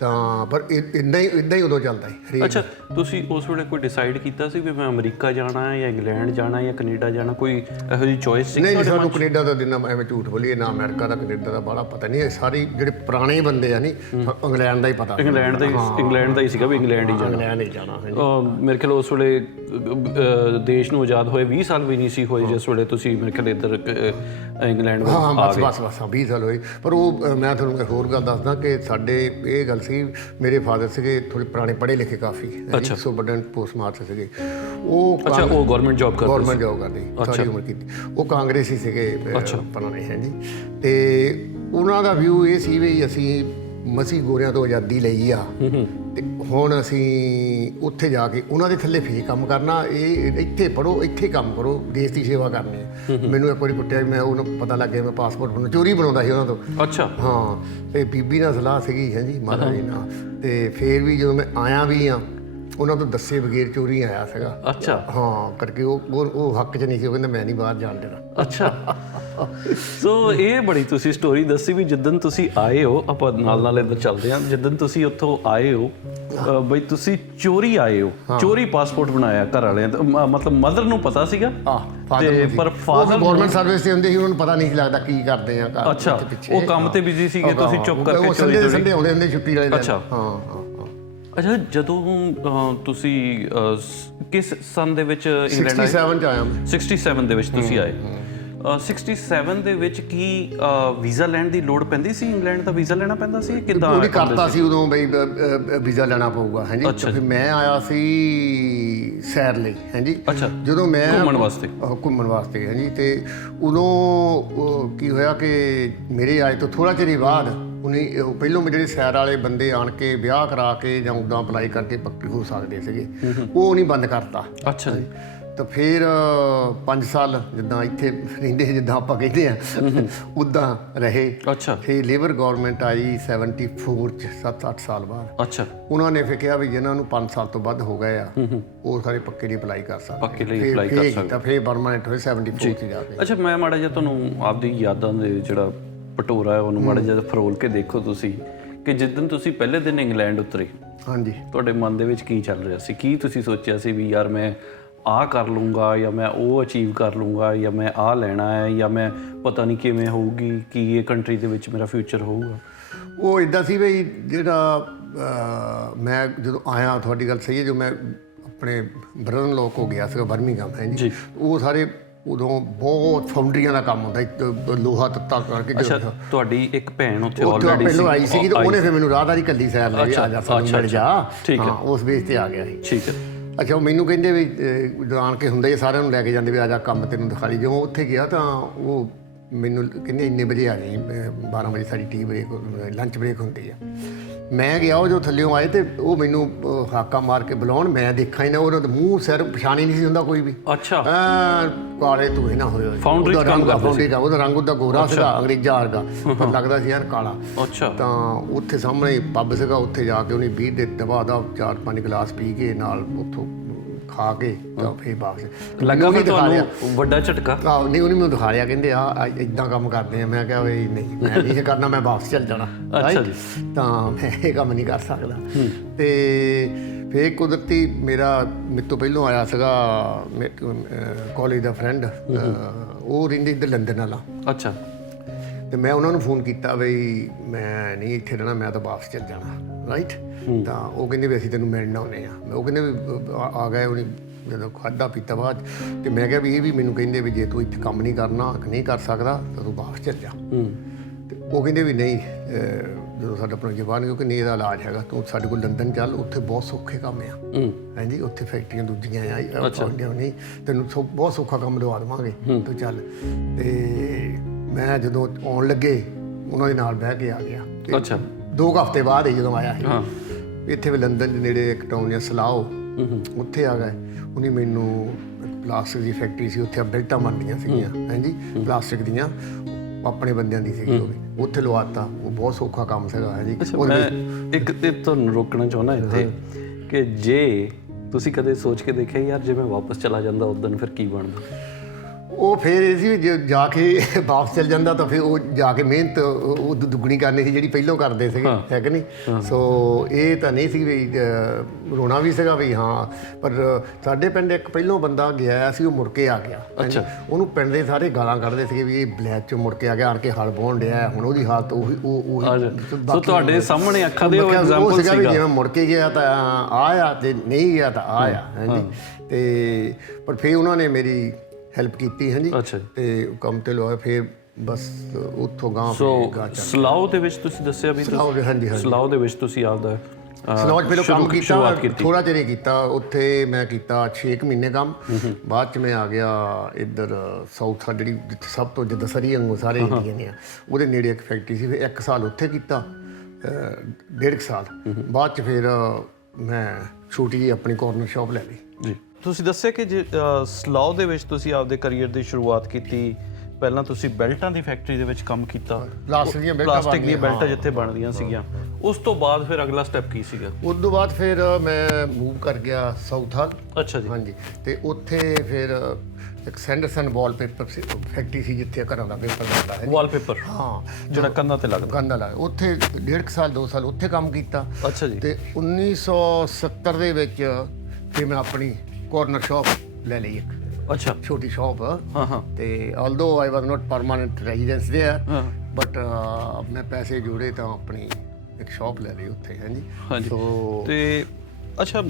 ਤਾਂ ਪਰ ਇੱਦਾਂ ਹੀ ਉਦੋਂ ਚੱਲਦਾ ਸੀ। ਅੱਛਾ, ਤੁਸੀਂ ਉਸ ਵੇਲੇ ਕੋਈ ਡਿਸਾਈਡ ਕੀਤਾ ਸੀ ਵੀ ਮੈਂ ਅਮਰੀਕਾ ਜਾਣਾ ਹੈ ਜਾਂ ਇੰਗਲੈਂਡ ਜਾਣਾ ਜਾਂ ਕੈਨੇਡਾ ਜਾਣਾ, ਕੋਈ ਇਹੋ ਜਿਹੀ ਚੋਇਸ ਸੀ? ਨਹੀਂ, ਸਾਨੂੰ ਕੈਨੇਡਾ ਦਾ ਦਿਨ ਐਵੇਂ ਝੂਠ ਬੋਲੀਏ ਨਾ, ਅਮਰੀਕਾ ਦਾ ਕੈਨੇਡਾ ਦਾ ਬਾਹਲਾ ਪਤਾ ਨਹੀਂ। ਸਾਰੇ ਜਿਹੜੇ ਪੁਰਾਣੇ ਬੰਦੇ ਆ ਨਹੀਂ, ਇੰਗਲੈਂਡ ਦਾ ਹੀ ਪਤਾ। ਇੰਗਲੈਂਡ ਦਾ ਹੀ ਸੀਗਾ ਵੀ ਇੰਗਲੈਂਡ ਹੀ ਜਾਣਾ। ਇੰਗਲੈਂਡ ਹੀ ਜਾਣਾ। ਮੇਰੇ ਖਿਆਲ ਉਸ ਵੇਲੇ ਦੇਸ਼ ਨੂੰ ਆਜ਼ਾਦ ਹੋਏ 20 ਸਾਲ ਵੀ ਨਹੀਂ ਸੀ ਹੋਏ ਜਿਸ ਵੇਲੇ ਤੁਸੀਂ ਮੇਰੇ ਖਿਆਲ ਇੱਧਰ ਇੰਗਲੈਂਡ ਬਸ 20 ਸਾਲ ਹੋਏ। ਪਰ ਉਹ ਮੈਂ ਤੁਹਾਨੂੰ ਹੋਰ ਗੱਲ ਦੱਸਦਾ ਕਿ ਸਾਡੇ ਇਹ ਗੱਲ ਸੀ, ਮੇਰੇ ਫਾਦਰ ਸੀਗੇ ਥੋੜ੍ਹੇ ਪੁਰਾਣੇ ਪੜ੍ਹੇ ਲਿਖੇ ਕਾਫੀ, ਸੁਪਰਡੈਂਟ ਪੋਸਟ ਮਾਸਟਰ ਸੀਗੇ ਉਹ। ਉਹ ਗਵਰਨਮੈਂਟ ਜੌਬ ਕਰਦੇ ਸਾਰੀ ਉਮਰ ਕੀਤੀ। ਉਹ ਕਾਂਗਰਸੀ ਸੀਗੇ ਪੁਰਾਣੇ ਹੈ ਜੀ। ਤੇ ਉਹਨਾਂ ਦਾ ਵਿਊ ਇਹ ਸੀ ਵੀ ਅਸੀਂ ਮਸੀਂ ਗੋਰਿਆਂ ਤੋਂ ਆਜ਼ਾਦੀ ਲਈ ਆ ਤੇ ਹੁਣ ਅਸੀਂ ਉੱਥੇ ਜਾ ਕੇ ਉਹਨਾਂ ਦੇ ਥੱਲੇ ਫੇਰ ਕੰਮ ਕਰਨਾ, ਇਹ ਇੱਥੇ ਪੜ੍ਹੋ, ਇੱਥੇ ਕੰਮ ਕਰੋ, ਦੇਸ਼ ਦੀ ਸੇਵਾ ਕਰਨੀ ਹੈ। ਮੈਨੂੰ ਇੱਕ ਵਾਰੀ ਕੁੱਟਿਆ, ਮੈਂ ਉਹਨੂੰ ਪਤਾ ਲੱਗ ਗਿਆ ਮੈਂ ਪਾਸਪੋਰਟ ਚੋਰੀ ਬਣਾਉਂਦਾ ਸੀ ਉਹਨਾਂ ਤੋਂ। ਅੱਛਾ। ਹਾਂ, ਤੇ ਬੀਬੀ ਨਾਲ ਸਲਾਹ ਸੀਗੀ ਹੈ ਜੀ, ਮਾਤਾ ਜੀ ਨਾਲ। ਤੇ ਫੇਰ ਵੀ ਜਦੋਂ ਮੈਂ ਆਇਆ ਵੀ ਆ, ਉਹਨਾਂ ਤੋਂ ਦੱਸੇ ਬਗੈਰ ਚੋਰੀ ਆਇਆ ਸੀਗਾ। ਅੱਛਾ। ਹਾਂ, ਕਰਕੇ ਉਹ ਹੱਕ 'ਚ ਨਹੀਂ ਸੀ, ਉਹ ਕਹਿੰਦਾ ਮੈਂ ਨਹੀਂ ਬਾਹਰ ਜਾਣ ਦੇਣਾ। ਅੱਛਾ। ਸੋ ਇਹ ਬੜੀ ਤੁਸੀਂ ਸਟੋਰੀ ਦੱਸੀ ਵੀ ਜਿੱਦਣ ਤੁਸੀਂ ਆਏ ਹੋ, ਆਪਾਂ ਨਾਲ ਇੱਧਰ ਚੱਲਦੇ ਹਾਂ, ਜਿੱਦਣ ਤੁਸੀਂ ਉੱਥੋਂ ਆਏ ਹੋ ਬਈ ਤੁਸੀਂ ਚੋਰੀ ਆਏ ਹੋ, ਚੋਰੀ ਪਾਸਪੋਰਟ ਬਣਾਇਆ ਘਰ ਵਾਲਿਆਂ ਦਾ, ਮਤਲਬ ਮਦਰ ਨੂੰ ਪਤਾ ਸੀਗਾ ਤੇ ਪਰ ਫਾਦਰ ਗਵਰਨਮੈਂਟ ਸਰਵਿਸ ਤੇ ਹੁੰਦੇ ਸੀ, ਉਹਨਾਂ ਨੂੰ ਪਤਾ ਨਹੀਂ ਸੀ ਲੱਗਦਾ ਕੀ ਕਰਦੇ ਆ ਘਰ। ਅੱਛਾ, ਉਹ ਕੰਮ ਤੇ ਬਿਜ਼ੀ ਸੀਗੇ, ਤੁਸੀਂ ਚੁੱਪ ਕਰਕੇ ਸੰਡੇ ਆਉਂਦੇ ਹੁੰਦੇ ਛੁੱਟੀ ਵਾਲੇ ਦਿਨ। ਅੱਛਾ। ਹਾਂ। ਅੱਛਾ, ਜਦੋਂ ਤੁਸੀਂ ਕਿਸ ਸਨ ਦੇ ਵਿੱਚ ਇੰਗਲੈਂਡ ਆਏ? 67 ਚ ਆਇਆ ਮੈਂ। 67 ਦੇ ਵਿੱਚ ਤੁਸੀਂ ਆਏ। 67 ਦੇ ਵਿੱਚ ਕੀ ਵੀਜ਼ਾ ਲੈਣ ਦੀ ਲੋੜ ਪੈਂਦੀ ਸੀ? ਇੰਗਲੈਂਡ ਦਾ ਵੀਜ਼ਾ ਲੈਣਾ ਪੈਂਦਾ ਸੀ ਕਿੱਦਾਂ? ਪੂਰੀ ਕਰਤਾ ਸੀ ਉਦੋਂ ਬਈ ਵੀਜ਼ਾ ਲੈਣਾ ਪਊਗਾ ਹੈ ਜੀ। ਫਿਰ ਮੈਂ ਆਇਆ ਸੀ ਸੈਰ ਲਈ ਹੈ ਜੀ। ਅੱਛਾ, ਜਦੋਂ ਮੈਂ ਘੁੰਮਣ ਵਾਸਤੇ ਹੈ ਜੀ। ਤੇ ਉਦੋਂ ਕੀ ਹੋਇਆ ਕਿ ਮੇਰੇ ਆਏ ਤੋਂ ਥੋੜ੍ਹਾ ਚਿਰ ਬਾਅਦ ਪਹਿਲੋਂ ਜਿਹੜੇ ਸੈਰ ਵਾਲੇ ਬੰਦੇ ਆਣ ਕੇ ਵਿਆਹ ਕਰਾ ਕੇ ਜਾਂ ਉੱਦਾਂ ਅਪਲਾਈ ਕਰਕੇ ਪੱਕੇ ਹੋ ਸਕਦੇ ਸੀਗੇ, ਉਹ ਨਹੀਂ ਬੰਦ ਕਰਤਾ। ਅੱਛਾ ਜੀ। ਤਾਂ ਫਿਰ 5 ਸਾਲ ਜਿੱਦਾਂ ਇੱਥੇ ਰਹਿੰਦੇ, ਜਿੱਦਾਂ ਆਪਾਂ ਕਹਿੰਦੇ ਆ ਉੱਦਾਂ ਰਹੇ। ਅੱਛਾ। ਫਿਰ ਲੇਬਰ ਗਵਰਨਮੈਂਟ ਆਈ 74 ਚ, 7-8 ਸਾਲ ਬਾਅਦ। ਅੱਛਾ। ਉਹਨਾਂ ਨੇ ਫਿਰ ਕਿਹਾ ਵੀ ਜਿਹਨਾਂ ਨੂੰ 5 ਸਾਲ ਤੋਂ ਵੱਧ ਹੋ ਗਏ ਆ ਉਹ ਸਾਰੇ ਪੱਕੇ ਲਈ ਅਪਲਾਈ ਕਰ ਸਕਦੇ, ਪੱਕੇ ਲਈ ਅਪਲਾਈ ਕਰ ਸਕਦੇ। ਤਾਂ ਫਿਰ ਪਰਮਾਨੈਂਟ ਹੋਏ 74 ਚ ਜਾ ਕੇ। ਅੱਛਾ, ਮੈਂ ਮਾੜਾ ਜਿਹਾ ਤੁਹਾਨੂੰ ਆਪਦੀ ਯਾਦਾਂ ਦੇ ਜਿਹੜਾ ਪਟੋਰਾ ਹੈ ਉਹਨੂੰ ਮਾੜਾ ਜਿਹਾ ਫਰੋਲ ਕੇ ਦੇਖੋ ਤੁਸੀਂ, ਕਿ ਜਿੱਦਣ ਤੁਸੀਂ ਪਹਿਲੇ ਦਿਨ ਇੰਗਲੈਂਡ ਉਤਰੇ, ਹਾਂਜੀ, ਤੁਹਾਡੇ ਮਨ ਦੇ ਵਿੱਚ ਕੀ ਚੱਲ ਰਿਹਾ ਸੀ? ਕੀ ਤੁਸੀਂ ਸੋਚਿਆ ਸੀ ਵੀ ਯਾਰ ਮੈਂ ਆਹ ਕਰ ਲੂੰਗਾ, ਜਾਂ ਮੈਂ ਉਹ ਅਚੀਵ ਕਰ ਲੂੰਗਾ, ਜਾਂ ਮੈਂ ਆਹ ਲੈਣਾ ਹੈ, ਜਾਂ ਮੈਂ ਪਤਾ ਨਹੀਂ ਕਿਵੇਂ ਹੋਊਗੀ, ਕੀ ਇਹ ਕੰਟਰੀ ਦੇ ਵਿੱਚ ਮੇਰਾ ਫਿਊਚਰ ਹੋਊਗਾ? ਉਹ ਇੱਦਾਂ ਸੀ ਬਈ ਜਿਹੜਾ ਮੈਂ ਜਦੋਂ ਆਇਆ, ਤੁਹਾਡੀ ਗੱਲ ਸਹੀ ਹੈ, ਜੋ ਮੈਂ ਆਪਣੇ ਬ੍ਰਦਰ ਲੋਕ ਹੋ ਗਿਆ ਸੀਗਾ ਬਰਮਿੰਘਮ ਹੈ ਜੀ। ਉਹ ਸਾਰੇ ਉਦੋਂ ਬਹੁਤ ਫਾਊਂਡਰੀਆਂ ਦਾ ਕੰਮ ਹੁੰਦਾ, ਲੋਹਾ ਤੱਤਾ ਕਰਕੇ। ਅੱਛਾ, ਤੁਹਾਡੀ ਇੱਕ ਭੈਣ ਉੱਥੇ ਆਲਰੇਡੀ ਪਹਿਲਾਂ ਆਈ ਸੀਗੀ, ਤੇ ਉਹਨੇ ਫਿਰ ਮੈਨੂੰ ਰਾਹਦਾਰੀ ਕੱਲੀ ਸੈਰ ਲੈ ਆ ਜਾ ਸਾਨੂੰ ਮਿਲ ਜਾ। ਹਾਂ, ਉਸ ਬੇਸ ਤੇ ਆ ਗਿਆ ਸੀ। ਠੀਕ ਹੈ। ਅੱਛਾ, ਉਹ ਮੈਨੂੰ ਕਹਿੰਦੇ ਵੀ ਜਾਣ ਕੇ ਹੁੰਦਾ ਸਾਰਿਆਂ ਨੂੰ ਲੈ ਕੇ ਜਾਂਦੇ ਵੀ ਆ ਜਾ ਕੰਮ ਤੈਨੂੰ ਦਿਖਾ ਲਈ। ਜਦੋਂ ਉੱਥੇ ਗਿਆ ਤਾਂ ਉਹ ਮੈਨੂੰ ਕਹਿੰਦੇ ਇੰਨੇ ਵਜੇ ਆ ਜਾਈ, 12 ਵਜੇ ਸਾਡੀ ਟੀ ਬ੍ਰੇਕ ਲੰਚ ਬ੍ਰੇਕ ਹੁੰਦੀ ਆ। ਮੈਂ ਗਿਆ, ਉਹ ਜੋ ਥੱਲਿਓਂ ਆਏ ਤੇ ਉਹ ਮੈਨੂੰ ਹਾਕਾ ਮਾਰ ਕੇ ਬੁਲਾਉਣ, ਮੈਂ ਦੇਖਾਂ ਹੀ ਨਾ, ਉਹਨਾਂ ਦਾ ਮੂੰਹ ਸਿਰ ਪਛਾਣ ਹੀ ਨਹੀਂ ਸੀ ਹੁੰਦਾ ਕੋਈ ਵੀ। ਅੱਛਾ। ਕਾਲੇ ਧੂਏ ਨਾ ਹੋਏ, ਫਾਊਂਡਰੀ ਉਹਦਾ ਰੰਗ ਉਹਦਾ ਗੋਰਾ ਸੀਗਾ, ਅੰਗਰੇਜ਼ਾਂ ਵਰਗਾ, ਪਰ ਲੱਗਦਾ ਸੀ ਯਾਰ ਕਾਲਾ। ਅੱਛਾ। ਤਾਂ ਉੱਥੇ ਸਾਹਮਣੇ ਪੱਬ ਸੀਗਾ, ਉੱਥੇ ਜਾ ਕੇ ਉਹਨੇ 20 ਦੇ ਦਬਾ 4-5 ਗਲਾਸ ਪੀ ਕੇ ਨਾਲ ਉੱਥੋਂ ਖਾ ਕੇ ਤਾਂ ਫੇਰ ਵਾਪਸ ਲੱਗਾ ਵੀ ਤੁਹਾਨੂੰ ਵੱਡਾ ਝਟਕਾ। ਨਹੀਂ, ਉਹਨੇ ਮੈਨੂੰ ਦਿਖਾ ਲਿਆ, ਕਹਿੰਦੇ ਆ ਇੱਦਾਂ ਕੰਮ ਕਰਦੇ ਆ। ਮੈਂ ਕਿਹਾ ਵੀ ਨਹੀਂ, ਮੈਂ ਨਹੀਂ ਕਰਨਾ, ਮੈਂ ਵਾਪਸ ਚੱਲ ਜਾਣਾ। ਅੱਛਾ ਜੀ। ਤਾਂ ਮੈਂ ਇਹ ਕੰਮ ਨਹੀਂ ਕਰ ਸਕਦਾ। ਤੇ ਫਿਰ ਕੁਦਰਤੀ ਮੇਰੇ ਤੋਂ ਪਹਿਲੋਂ ਆਇਆ ਸੀਗਾ ਕਾਲਜ ਦਾ ਫਰੈਂਡ, ਉਹ ਰਹਿੰਦੇ ਇੱਧਰ ਲੰਡਨ ਵਾਲਾ। ਅੱਛਾ। ਤੇ ਮੈਂ ਉਹਨਾਂ ਨੂੰ ਫੋਨ ਕੀਤਾ ਬਈ ਮੈਂ ਨਹੀਂ ਇੱਥੇ ਰਹਿਣਾ, ਮੈਂ ਤਾਂ ਵਾਪਸ ਚੱਲ ਜਾਣਾ, ਰਾਈਟ। ਤਾਂ ਉਹ ਕਹਿੰਦੇ ਵੀ ਅਸੀਂ ਤੈਨੂੰ ਮਿਲਣ ਆਉਂਦੇ ਆ। ਉਹ ਕਹਿੰਦੇ ਵੀ ਆ ਗਏ ਉਹਨੇ ਜਦੋਂ ਖਾਧਾ ਪੀਤਾ ਬਾਅਦ। ਤੇ ਮੈਂ ਕਿਹਾ ਵੀ ਇਹ ਵੀ ਮੈਨੂੰ ਕਹਿੰਦੇ ਵੀ ਜੇ ਤੂੰ ਇੱਥੇ ਕੰਮ ਨਹੀਂ ਕਰਨਾ, ਨਹੀਂ ਕਰ ਸਕਦਾ, ਤਾਂ ਤੂੰ ਵਾਪਸ ਚੱਲ ਜਾ। ਤੇ ਉਹ ਕਹਿੰਦੇ ਵੀ ਨਹੀਂ, ਜਦੋਂ ਸਾਡਾ ਆਪਣਾ ਜਵਾਨ, ਕਿਉਂਕਿ ਨਹੀਂ ਇਹਦਾ ਇਲਾਜ ਹੈਗਾ, ਤੂੰ ਸਾਡੇ ਕੋਲ ਲੰਡਨ ਚੱਲ, ਉੱਥੇ ਬਹੁਤ ਸੌਖੇ ਕੰਮ ਆ। ਹਾਂਜੀ, ਉੱਥੇ ਫੈਕਟਰੀਆਂ ਦੂਜੀਆਂ ਆ, ਨਹੀਂ ਤੈਨੂੰ ਬਹੁਤ ਸੌਖਾ ਕੰਮ ਦਵਾ ਦੇਵਾਂਗੇ, ਤੂੰ ਚੱਲ। ਤੇ ਮੈਂ ਜਦੋਂ ਆਉਣ ਲੱਗੇ ਉਹਨਾਂ ਦੇ ਨਾਲ ਬਹਿ ਕੇ ਆ ਗਿਆ। ਅੱਛਾ। 2 ਹਫ਼ਤੇ ਬਾਅਦ ਹੀ ਜਦੋਂ ਆਇਆ ਸੀ ਇੱਥੇ ਵੀ ਲੰਡਨ ਦੇ ਨੇੜੇ ਇੱਕ ਟਾਊਨ ਆ ਸਲਾਓ, ਉੱਥੇ ਆ ਗਏ। ਉਹਨੇ ਮੈਨੂੰ ਪਲਾਸਟਿਕ ਦੀ ਫੈਕਟਰੀ ਸੀ, ਉੱਥੇ ਬੈਲਟਾਂ ਬਣਦੀਆਂ ਸੀਗੀਆਂ ਹਾਂਜੀ, ਪਲਾਸਟਿਕ ਦੀਆਂ, ਆਪਣੇ ਬੰਦਿਆਂ ਦੀ ਸੀਗੀ, ਉਹ ਵੀ ਉੱਥੇ ਲਵਾਤਾ। ਉਹ ਬਹੁਤ ਸੌਖਾ ਕੰਮ ਸੀਗਾ ਹੈ ਜੀ। ਮੈਂ ਇੱਕ ਤੇ ਤੁਹਾਨੂੰ ਰੋਕਣਾ ਚਾਹੁੰਦਾ ਇੱਥੇ ਕਿ ਜੇ ਤੁਸੀਂ ਕਦੇ ਸੋਚ ਕੇ ਦੇਖਿਆ ਯਾਰ ਜੇ ਮੈਂ ਵਾਪਸ ਚਲਾ ਜਾਂਦਾ ਉਦੋਂ ਫਿਰ ਕੀ ਬਣਦਾ? ਉਹ ਫਿਰ ਇਹ ਸੀ ਜੇ ਜਾ ਕੇ ਵਾਪਸ ਚੱਲ ਜਾਂਦਾ ਤਾਂ ਫਿਰ ਉਹ ਜਾ ਕੇ ਮਿਹਨਤ ਉਹ ਦੁੱਗਣੀ ਕਰਨੀ ਸੀ ਜਿਹੜੀ ਪਹਿਲਾਂ ਕਰਦੇ ਸੀਗੇ, ਹੈ ਕਿ ਨਹੀਂ। ਸੋ ਇਹ ਤਾਂ ਨਹੀਂ ਸੀ ਵੀ ਰੋਣਾ ਵੀ ਸੀਗਾ ਵੀ ਹਾਂ, ਪਰ ਸਾਡੇ ਪਿੰਡ ਇੱਕ ਪਹਿਲੋਂ ਬੰਦਾ ਗਿਆ ਸੀ, ਉਹ ਮੁੜ ਕੇ ਆ ਗਿਆ। ਅੱਛਾ। ਉਹਨੂੰ ਪਿੰਡ ਦੇ ਸਾਰੇ ਗਾਲਾਂ ਕੱਢਦੇ ਸੀਗੇ ਵੀ ਇਹ ਬਲੈਕ 'ਚੋਂ ਮੁੜ ਕੇ ਆ ਗਿਆ, ਆਣ ਕੇ ਹਲ ਵਾਹੁਣ ਡਿਆ, ਹੁਣ ਉਹਦੀ ਹਾਲਤ ਉਹ ਸੋ ਤੁਹਾਡੇ ਸਾਹਮਣੇ ਅੱਖਾਂ ਦੇ ਉਹ ਐਗਜ਼ਾਮਪਲ ਸੀਗਾ ਵੀ ਜਿਵੇਂ ਮੁੜ ਕੇ ਗਿਆ ਤਾਂ ਆ ਤੇ ਨਹੀਂ ਗਿਆ ਤਾਂ ਆ ਹਾਂਜੀ। ਤੇ ਪਰ ਫਿਰ ਉਹਨਾਂ ਨੇ ਮੇਰੀ ਹੈਲਪ ਕੀਤੀ, ਹਾਂਜੀ। ਅੱਛਾ। ਤੇ ਕੰਮ ਤੇ ਲਵਾਇਆ, ਫਿਰ ਬਸ ਉੱਥੋਂ ਗਾਂ ਸੋ ਸਲਾਓ ਦੇ ਵਿੱਚ ਤੁਸੀਂ ਦੱਸਿਆ ਵੀ ਹਾਂਜੀ ਸਲਾਓ ਦੇ ਵਿੱਚ ਤੁਸੀਂ ਆਪਦਾ ਸਲਾਓ 'ਚ ਪਹਿਲਾਂ ਕੰਮ ਕੀਤਾ, ਥੋੜ੍ਹਾ ਚਿਰ ਹੀ ਕੀਤਾ ਉੱਥੇ। ਮੈਂ ਕੀਤਾ 6 ਮਹੀਨੇ ਕੰਮ, ਬਾਅਦ 'ਚ ਮੈਂ ਆ ਗਿਆ ਇੱਧਰ ਸਾਊਥ, ਜਿਹੜੀ ਜਿੱਥੇ ਸਭ ਤੋਂ ਜਿੱਦਾਂ ਸਰੀ ਵਾਂਗੂ ਸਾਰੇ ਇੰਡੀਆ ਨੇ ਆ, ਉਹਦੇ ਨੇੜੇ ਇੱਕ ਫੈਕਟਰੀ ਸੀ। ਫਿਰ 1 ਸਾਲ ਉੱਥੇ ਕੀਤਾ, 1.5 ਸਾਲ ਬਾਅਦ 'ਚ ਫਿਰ ਮੈਂ ਛੋਟੀ ਜਿਹੀ ਆਪਣੀ ਕਾਰਨਰ ਸ਼ਾਪ ਲੈ ਲਈ ਜੀ। ਤੁਸੀਂ ਦੱਸਿਆ ਕਿ ਜੇ ਸਲਾਓ ਦੇ ਵਿੱਚ ਤੁਸੀਂ ਆਪਦੇ ਕਰੀਅਰ ਦੀ ਸ਼ੁਰੂਆਤ ਕੀਤੀ, ਪਹਿਲਾਂ ਤੁਸੀਂ ਬੈਲਟਾਂ ਦੀ ਫੈਕਟਰੀ ਦੇ ਵਿੱਚ ਕੰਮ ਕੀਤਾ, ਪਲਾਸਟਿਕ ਦੀਆਂ ਬੈਲਟਾਂ ਜਿੱਥੇ ਬਣਦੀਆਂ ਸੀਗੀਆਂ। ਉਸ ਤੋਂ ਬਾਅਦ ਫਿਰ ਅਗਲਾ ਸਟੈਪ ਕੀ ਸੀਗਾ? ਉਸ ਤੋਂ ਬਾਅਦ ਫਿਰ ਮੈਂ ਮੂਵ ਕਰ ਗਿਆ ਸਾਊਥ ਹਾਲ। ਅੱਛਾ ਜੀ। ਹਾਂਜੀ। ਤੇ ਉੱਥੇ ਫਿਰ ਇੱਕ ਸੈਂਡਰਸਨ ਵਾਲਪੇਪਰ ਫੈਕਟਰੀ ਸੀ, ਜਿੱਥੇ ਘਰਾਂ ਦਾ ਪੇਪਰ ਲੱਗਦਾ ਹੈ, ਵਾਲਪੇਪਰ, ਹਾਂ, ਜਿਹੜਾ ਕੰਧਾਂ ਤੇ ਲੱਗਦਾ। ਕੰਧਾਂ ਲਾ ਉੱਥੇ 1.5 ਸਾਲ 2 ਸਾਲ ਉੱਥੇ ਕੰਮ ਕੀਤਾ। ਅੱਛਾ ਜੀ। ਤੇ 1970 ਦੇ ਵਿੱਚ ਫਿਰ ਮੈਂ ਆਪਣੀ ਕਾਰਨਰ ਸ਼ਾਪ ਲੈ ਲਈ, ਇੱਕ ਅੱਛਾ ਛੋਟੀ ਸ਼ਾਪ। ਹਾਂ ਹਾਂ। ਤੇ although I was not permanent residence there, but ਮੈਂ ਪੈਸੇ ਜੋੜੇ ਤਾਂ ਆਪਣੀ ਇੱਕ ਸ਼ਾਪ ਲੈ ਲਈ ਉੱਥੇ, ਹਾਂਜੀ। ਹਾਂਜੀ। ਤੇ ਅੱਛਾ,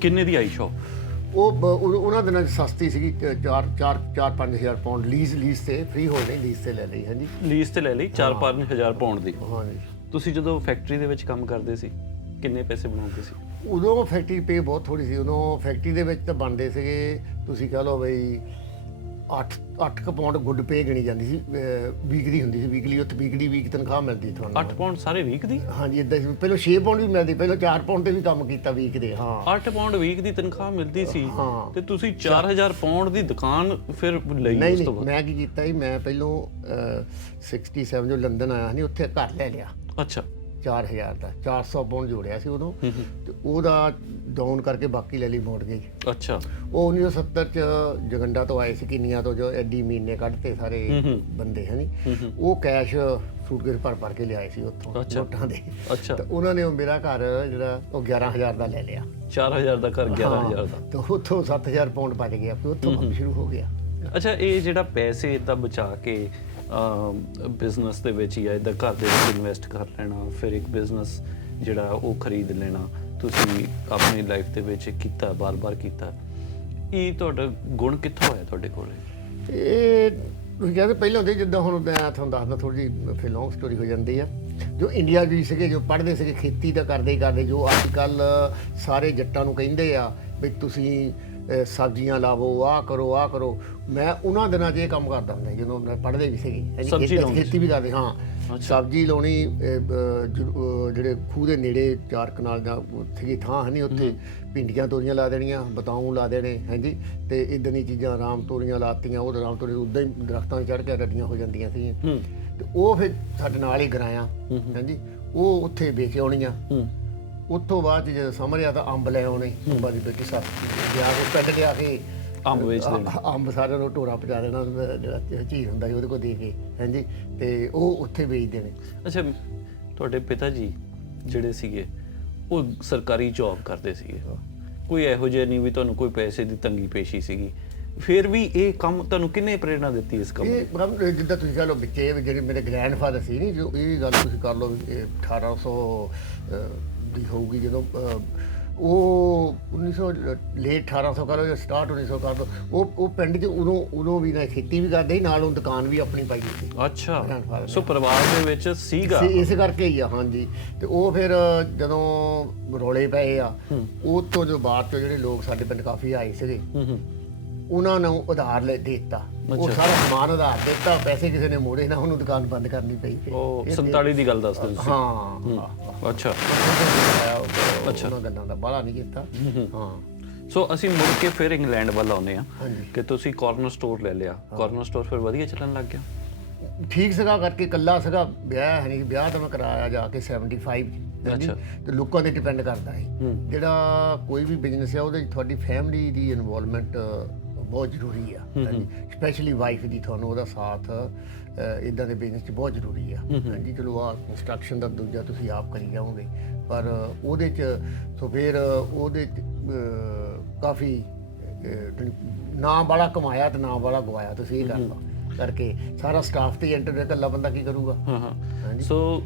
ਕਿੰਨੇ ਦੀ ਆਈ ਸ਼ਾਪ? ਉਹ ਉਹਨਾਂ ਦਿਨਾਂ 'ਚ ਸਸਤੀ ਸੀਗੀ, 4-5 ਹਜ਼ਾਰ ਪਾਉਂਡ ਲੀਜ਼ ਤੇ, ਫ੍ਰੀ ਹੋਲਡਿੰਗ ਲੀਜ਼ ਤੇ ਲੈ ਲਈ, ਹਾਂਜੀ। ਲੀਜ਼ ਤੇ ਲੈ ਲਈ 4-5 ਹਜ਼ਾਰ ਪਾਉਂਡ ਦੀ। ਹਾਂਜੀ। ਤੁਸੀਂ ਜਦੋਂ ਫੈਕਟਰੀ ਦੇ ਵਿੱਚ ਕੰਮ ਕਰਦੇ ਸੀ, ਕਿੰਨੇ ਪੈਸੇ ਬਣਾਉਂਦੇ ਸੀ? ਉਦੋਂ ਫੈਕਟਰੀ ਪੇ ਬਹੁਤ ਥੋੜੀ ਸੀ। ਉਦੋਂ ਫੈਕਟਰੀ ਦੇ ਵਿੱਚ ਤਾਂ ਬਣਦੇ ਸੀਗੇ, ਤੁਸੀਂ ਕਹ ਲਓ ਬਈ 8 ਪਾਉਂਡ ਗੁੱਡ ਪੇ ਗਿਣੀ ਜਾਂਦੀ ਸੀ, ਵੀਕ ਦੀ ਹੁੰਦੀ ਸੀ, ਵੀਕਲੀ ਉੱਥੇ ਵੀਕ ਤਨਖਾਹ ਮਿਲਦੀ ਤੁਹਾਨੂੰ। 8 ਪਾਉਂਡ ਸਾਰੇ ਵੀਕ ਦੀ? ਹਾਂਜੀ, ਇਦਾਂ ਸੀ। ਪਹਿਲਾਂ 6 ਪਾਉਂਡ ਵੀ ਮਿਲਦੀ, ਪਹਿਲਾਂ 4 ਪਾਉਂਡ ਤੇ ਵੀ ਕੰਮ ਕੀਤਾ ਵੀਕ ਦੇ। ਹਾਂ, 8 ਪਾਉਂਡ ਵੀਕ ਦੀ ਤਨਖਾਹ ਮਿਲਦੀ ਸੀ। ਤੇ ਤੁਸੀਂ 4000 ਪਾਉਂਡ ਦੀ ਦੁਕਾਨ ਫਿਰ ਲਈ? ਨਹੀਂ, ਮੈਂ ਕੀ ਕੀਤਾ ਸੀ, ਮੈਂ ਪਹਿਲੋਂ 67 ਜੋ ਲੰਡਨ ਆਇਆ ਸੀ, ਉੱਥੇ ਘਰ ਲੈ ਲਿਆ। ਅੱਛਾ। 4000 ਦਾ 400 ਪਾਉਂਡ ਜੋੜਿਆ ਸੀ ਉਦੋਂ, ਤੇ ਉਹਦਾ ਡਾਊਨ ਕਰਕੇ ਬਾਕੀ ਲੈ ਲਈ ਮੋਰਗੇਜ। ਅੱਛਾ। ਉਹ 1970 ਚ ਜਗੰਡਾ ਤੋਂ ਆਏ ਸੀ, ਕਿੰਨੀਆਂ ਤੋਂ, ਜੋ ਐਡੀ ਮਹੀਨੇ ਕੱਢਤੇ ਸਾਰੇ ਬੰਦੇ, ਹੈ ਨੀ। ਉਹ ਕੈਸ਼ ਸੂਟਕੇਸ ਭਰ ਕੇ ਲਿਆਏ ਸੀ ਉੱਥੋਂ, ਨੋਟਾਂ ਦੇ। ਅੱਛਾ। ਤੇ ਉਹਨਾਂ ਨੇ ਮੇਰਾ ਘਰ ਜਿਹੜਾ ਉਹ 11000 ਦਾ ਲੈ ਲਿਆ। 4000 ਦਾ ਘਰ 11000 ਦਾ। ਤੇ ਉੱਥੋਂ 7000 ਪਾਉਂਡ ਬਚ ਗਿਆ, ਫਿਰ ਉੱਥੋਂ ਕੰਮ ਸ਼ੁਰੂ ਹੋ ਗਿਆ। ਅੱਛਾ, ਇਹ ਜਿਹੜਾ ਪੈਸੇ ਇਦਾਂ ਬਚਾ ਕੇ ਬਿਜ਼ਨਸ ਦੇ ਵਿੱਚ ਜਾਂ ਇਦਾਂ ਘਰ ਦੇ ਵਿੱਚ ਇਨਵੈਸਟ ਕਰ ਲੈਣਾ, ਫਿਰ ਇੱਕ ਬਿਜ਼ਨਸ ਜਿਹੜਾ ਉਹ ਖਰੀਦ ਲੈਣਾ, ਤੁਸੀਂ ਆਪਣੀ ਲਾਈਫ ਦੇ ਵਿੱਚ ਕੀਤਾ, ਬਾਰ-ਬਾਰ ਕੀਤਾ, ਇਹ ਤੁਹਾਡਾ ਗੁਣ ਕਿੱਥੋਂ ਆਇਆ ਤੁਹਾਡੇ ਕੋਲ? ਇਹ ਤੁਸੀਂ ਕਹਿੰਦੇ ਪਹਿਲਾਂ ਹੁੰਦੇ, ਜਿੱਦਾਂ ਹੁਣ ਮੈਂ ਤੁਹਾਨੂੰ ਦੱਸਦਾ, ਥੋੜ੍ਹੀ ਜਿਹੀ ਫਿਰ ਲੌਂਗ ਸਟੋਰੀ ਹੋ ਜਾਂਦੀ ਆ। ਜੋ ਇੰਡੀਆ ਵੀ ਸੀਗੇ, ਜੋ ਪੜ੍ਹਦੇ ਸੀਗੇ, ਖੇਤੀ ਤਾਂ ਕਰਦੇ ਹੀ ਕਰਦੇ, ਜੋ ਅੱਜ ਕੱਲ੍ਹ ਸਾਰੇ ਜੱਟਾਂ ਨੂੰ ਕਹਿੰਦੇ ਆ ਵੀ ਤੁਸੀਂ ਸਬਜ਼ੀਆਂ ਲਾਵੋ, ਆਹ ਕਰੋ। ਮੈਂ ਉਹਨਾਂ ਦਿਨਾਂ 'ਚ ਇਹ ਕੰਮ ਕਰਦਾ ਹੁੰਦਾ ਜਦੋਂ ਮੈਂ ਪੜ੍ਹਦੇ ਵੀ ਸੀਗੇ, ਖੇਤੀ ਵੀ ਕਰਦੇ। ਹਾਂ, ਸਬਜ਼ੀ ਲਾਉਣੀ, ਜਿਹੜੇ ਖੂਹ ਦੇ ਨੇੜੇ 4 ਕਨਾਲ ਜਾਂ ਸੀਗੀ ਥਾਂ, ਹੈ ਨਹੀਂ, ਉੱਥੇ ਭਿੰਡੀਆਂ ਤੋਰੀਆਂ ਲਾ ਦੇਣੀਆਂ, ਬਤਾਊਂ ਲਾ ਦੇਣੇ, ਹਾਂਜੀ। ਤੇ ਇੱਦਾਂ ਦੀਆਂ ਚੀਜ਼ਾਂ, ਰਾਮ ਤੋਰੀਆਂ ਲਾਤੀਆਂ, ਉਹ ਰਾਮ ਤੋਰੀ ਉੱਦਾਂ ਹੀ ਦਰਖਤਾਂ 'ਤੇ ਚੜ੍ਹ ਕੇ ਰੱਡੀਆਂ ਹੋ ਜਾਂਦੀਆਂ ਸੀ। ਤੇ ਉਹ ਫਿਰ ਸਾਡੇ ਨਾਲ ਹੀ ਗਰਾਇਆ, ਹਾਂਜੀ, ਉਹ ਉੱਥੇ ਵੇਚ ਆਉਣੀਆਂ। ਉੱਥੋਂ ਬਾਅਦ ਜਦੋਂ ਸਮਝਿਆ ਤਾਂ ਅੰਬ ਲੈ ਆਉਣੇ, ਅੰਬਾਂ ਦੀ ਬੇਟੀ ਗਿਆ ਕੇ ਪਿੰਡ ਲਿਆ ਕੇ ਅੰਬ ਵੇਚ ਦੇਣਾ, ਅੰਬ ਸਾਰਿਆਂ ਨੂੰ ਢੋਰਾ ਪਹੁੰਚਾ ਦੇਣਾ, ਜਿਹੜਾ ਝੀਰ ਹੁੰਦਾ ਸੀ ਉਹਦੇ ਕੋਲ ਦੇ ਕੇ, ਹਾਂਜੀ। ਤੇ ਉਹ ਉੱਥੇ ਵੇਚ ਦੇਣੇ। ਅੱਛਾ, ਤੁਹਾਡੇ ਪਿਤਾ ਜੀ ਜਿਹੜੇ ਸੀਗੇ ਉਹ ਸਰਕਾਰੀ ਜੌਬ ਕਰਦੇ ਸੀਗੇ, ਕੋਈ ਇਹੋ ਜਿਹਾ ਨਹੀਂ ਵੀ ਤੁਹਾਨੂੰ ਕੋਈ ਪੈਸੇ ਦੀ ਤੰਗੀ ਪੇਸ਼ੀ ਸੀਗੀ, ਫਿਰ ਵੀ ਇਹ ਕੰਮ ਤੁਹਾਨੂੰ ਕਿੰਨੇ ਪ੍ਰੇਰਣਾ ਦਿੱਤੀ ਇਸ ਕੰਮ ਦੀ? ਜਿੱਦਾਂ ਤੁਸੀਂ ਕਹ ਲਓ ਬੱਚੇ, ਜਿਹੜੇ ਮੇਰੇ ਗ੍ਰੈਂਡਫਾਦਰ ਸੀ, ਨਹੀਂ, ਜੋ ਇਹ ਗੱਲ ਤੁਸੀਂ ਕਰ ਲਓ, 1800 ਦੀ ਹੋਊਗੀ ਜਦੋਂ ਉਹ 1900 ਲੇਟ 1800 ਕਰ ਲਓ ਜਾਂ ਸਟਾਰਟ 1900 ਕਰ ਲਓ, ਉਹ ਪਿੰਡ 'ਚ ਉਦੋਂ ਵੀ ਨਾ ਖੇਤੀ ਵੀ ਕਰਦੇ ਸੀ, ਨਾਲ ਉਹ ਦੁਕਾਨ ਵੀ ਆਪਣੀ ਪਾਈ ਸੀ। ਅੱਛਾ, ਸੋ ਪਰਿਵਾਰ ਦੇ ਵਿੱਚ ਸੀਗਾ, ਇਸੇ ਕਰਕੇ ਹੀ ਆ, ਹਾਂਜੀ। ਤੇ ਉਹ ਫਿਰ ਜਦੋਂ ਰੌਲੇ ਪਏ ਆ, ਉਹ ਤੋਂ ਜੋ ਬਾਅਦ ਤੋਂ ਜਿਹੜੇ ਲੋਕ ਸਾਡੇ ਪਿੰਡ ਕਾਫੀ ਆਏ ਸੀਗੇ, ਉਹਨਾਂ ਨੂੰ ਉਧਾਰ ਲੈ ਦਿੱਤਾ, ਉਹ ਸਾਰਾ ਸਮਾਨ ਉਧਾਰ ਦਿੱਤਾ, ਪੈਸੇ ਕਿਸੇ ਨੇ ਮੋੜੇ ਨਾ, ਉਹਨੂੰ ਦੁਕਾਨ ਬੰਦ ਕਰਨੀ ਪਈ। ਉਹ 47 ਦੀ ਗੱਲ ਦੱਸਦੇ ਤੁਸੀਂ? ਹਾਂ। ਅੱਛਾ, ਉਹਨਾਂ ਗੱਲਾਂ ਦਾ ਬਾਹਲਾ ਨਹੀਂ ਕੀਤਾ। ਹਾਂ। ਸੋ ਅਸੀਂ ਮੁੜ ਕੇ ਫਿਰ ਇੰਗਲੈਂਡ ਵੱਲ ਆਉਂਦੇ ਆ ਕਿ ਤੁਸੀਂ ਕਾਰਨਰ ਸਟੋਰ ਲੈ ਲਿਆ। ਕਾਰਨਰ ਸਟੋਰ ਫਿਰ ਵਧੀਆ ਚੱਲਣ ਲੱਗ ਗਿਆ? ਠੀਕ ਸੀਗਾ, ਕਰਕੇ ਇਕੱਲਾ ਸੀਗਾ, ਵਿਆਹ ਹੈ ਨਹੀਂ, ਵਿਆਹ ਤਾਂ ਮੈਂ ਕਰਾਇਆ ਜਾ ਕੇ 75। ਅੱਛਾ। ਤੇ ਲੋਕਾਂ 'ਤੇ ਡਿਪੈਂਡ ਕਰਦਾ ਹੈ, ਜਿਹੜਾ ਕੋਈ ਵੀ ਬਿਜ਼ਨਸ ਹੈ ਉਹਦੇ 'ਚ ਤੁਹਾਡੀ ਫੈਮਿਲੀ ਦੀ ਇਨਵੋਲਵਮੈਂਟ ਬਹੁਤ ਜ਼ਰੂਰੀ ਆ, ਸਪੈਸ਼ਲੀ ਵਾਈਫ ਦੀ ਤੁਹਾਨੂੰ ਉਹਦਾ ਸਾਥ ਇਦਾਂ ਦੇ ਬਿਜ਼ਨਸ 'ਚ ਬਹੁਤ ਜ਼ਰੂਰੀ ਆ। ਹਾਂਜੀ ਚਲੋ ਆ ਕੰਸਟਰਕਸ਼ਨ ਦਾ ਦੂਜਾ ਤੁਸੀਂ ਆਪ ਕਰੀ ਜਾਓਗੇ, ਪਰ ਉਹਦੇ 'ਚ ਸੋ ਫਿਰ ਉਹਦੇ 'ਚ ਕਾਫੀ ਨਾ ਬੜਾ ਕਮਾਇਆ ਤੇ ਨਾ ਬੜਾ ਗਵਾਇਆ, ਤੁਸੀਂ ਇਹ ਕਰ ਲਓ ਕਰਕੇ ਸਾਰਾ ਸਟਾਫ ਤੇ ਐਂਟਰ ਇਕੱਲਾ ਬੰਦਾ ਕੀ ਕਰੂਗਾ। ਹਾਂਜੀ ਸੋ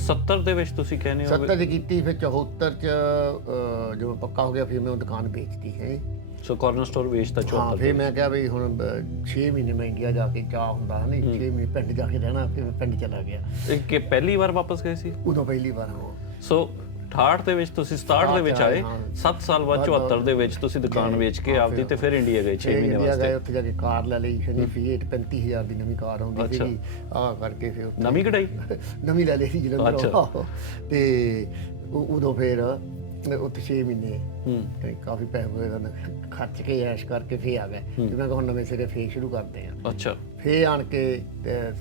70 ਦੇ ਵਿੱਚ ਤੁਸੀਂ ਕਹਿੰਦੇ ਹੋ 70 ਦੀ ਕੀਤੀ, ਫਿਰ 74 ਚ ਜਦੋਂ ਪੱਕਾ ਹੋ ਗਿਆ ਫਿਰ ਮੈਂ ਉਹ ਦੁਕਾਨ ਵੇਚਤੀ ਹੈ। ਸੋ ਕਾਰਨਰ ਸਟੋਰ ਵੇਚਤਾ 74। ਫਿਰ ਮੈਂ ਕਿਹਾ ਵੀ ਹੁਣ 6 ਮਹੀਨੇ ਮੈਂ ਇੰਡੀਆ ਜਾ ਕੇ ਚਾਹ ਹੁੰਦਾ ਹੈ ਨਹੀਂ, 6 ਮਹੀਨੇ ਪਿੰਡ ਜਾ ਕੇ ਰਹਿਣਾ, ਫਿਰ ਮੈਂ ਪਿੰਡ ਚਲਾ ਗਿਆ। ਕਿ ਪਹਿਲੀ ਵਾਰ ਵਾਪਸ ਗਏ ਸੀ? ਉਦੋਂ ਪਹਿਲੀ ਵਾਰ। ਸੋ 68 ਦੇ ਵਿੱਚ ਤੁਸੀਂ 67 ਦੇ ਵਿੱਚ ਆਏ, 7 ਸਾਲ ਬਾਅਦ 74 ਦੇ ਵਿੱਚ ਤੁਸੀਂ ਦੁਕਾਨ ਵੇਚ ਕੇ ਆਪਦੀ ਤੇ ਫਿਰ ਇੰਡੀਆ ਗਏ 6 ਮਹੀਨੇ ਵਾਸਤੇ। ਉੱਥੇ ਜਾ ਕੇ ਕਾਰ ਲੈ ਲਈ, ਫੀਏਟ 35000 ਦੀ ਨਵੀਂ ਕਾਰ ਆਉਂਦੀ ਸੀ ਆਹ ਕਰਕੇ, ਫਿਰ ਨਵੀਂ ਕਢਾਈ ਨਵੀਂ ਲੈ ਲਈ ਸੀ ਜਲੰਧਰੋਂ। ਤੇ ਉਦੋਂ ਫਿਰ ਉੱਥੇ 6 ਮਹੀਨੇ ਕਾਫੀ ਪੈਸੇ ਖਰਚ ਕੇ ਐਸ਼ ਕਰਕੇ ਫੇਰ ਆ ਗਏ। ਤੇ ਮੈਂ ਕਿਹਾ ਹੁਣ ਨਵੇਂ ਸਿਰੇ ਫੇਰ ਸ਼ੁਰੂ ਕਰਦੇ ਆ। ਅੱਛਾ ਫੇਰ ਆਣ ਕੇ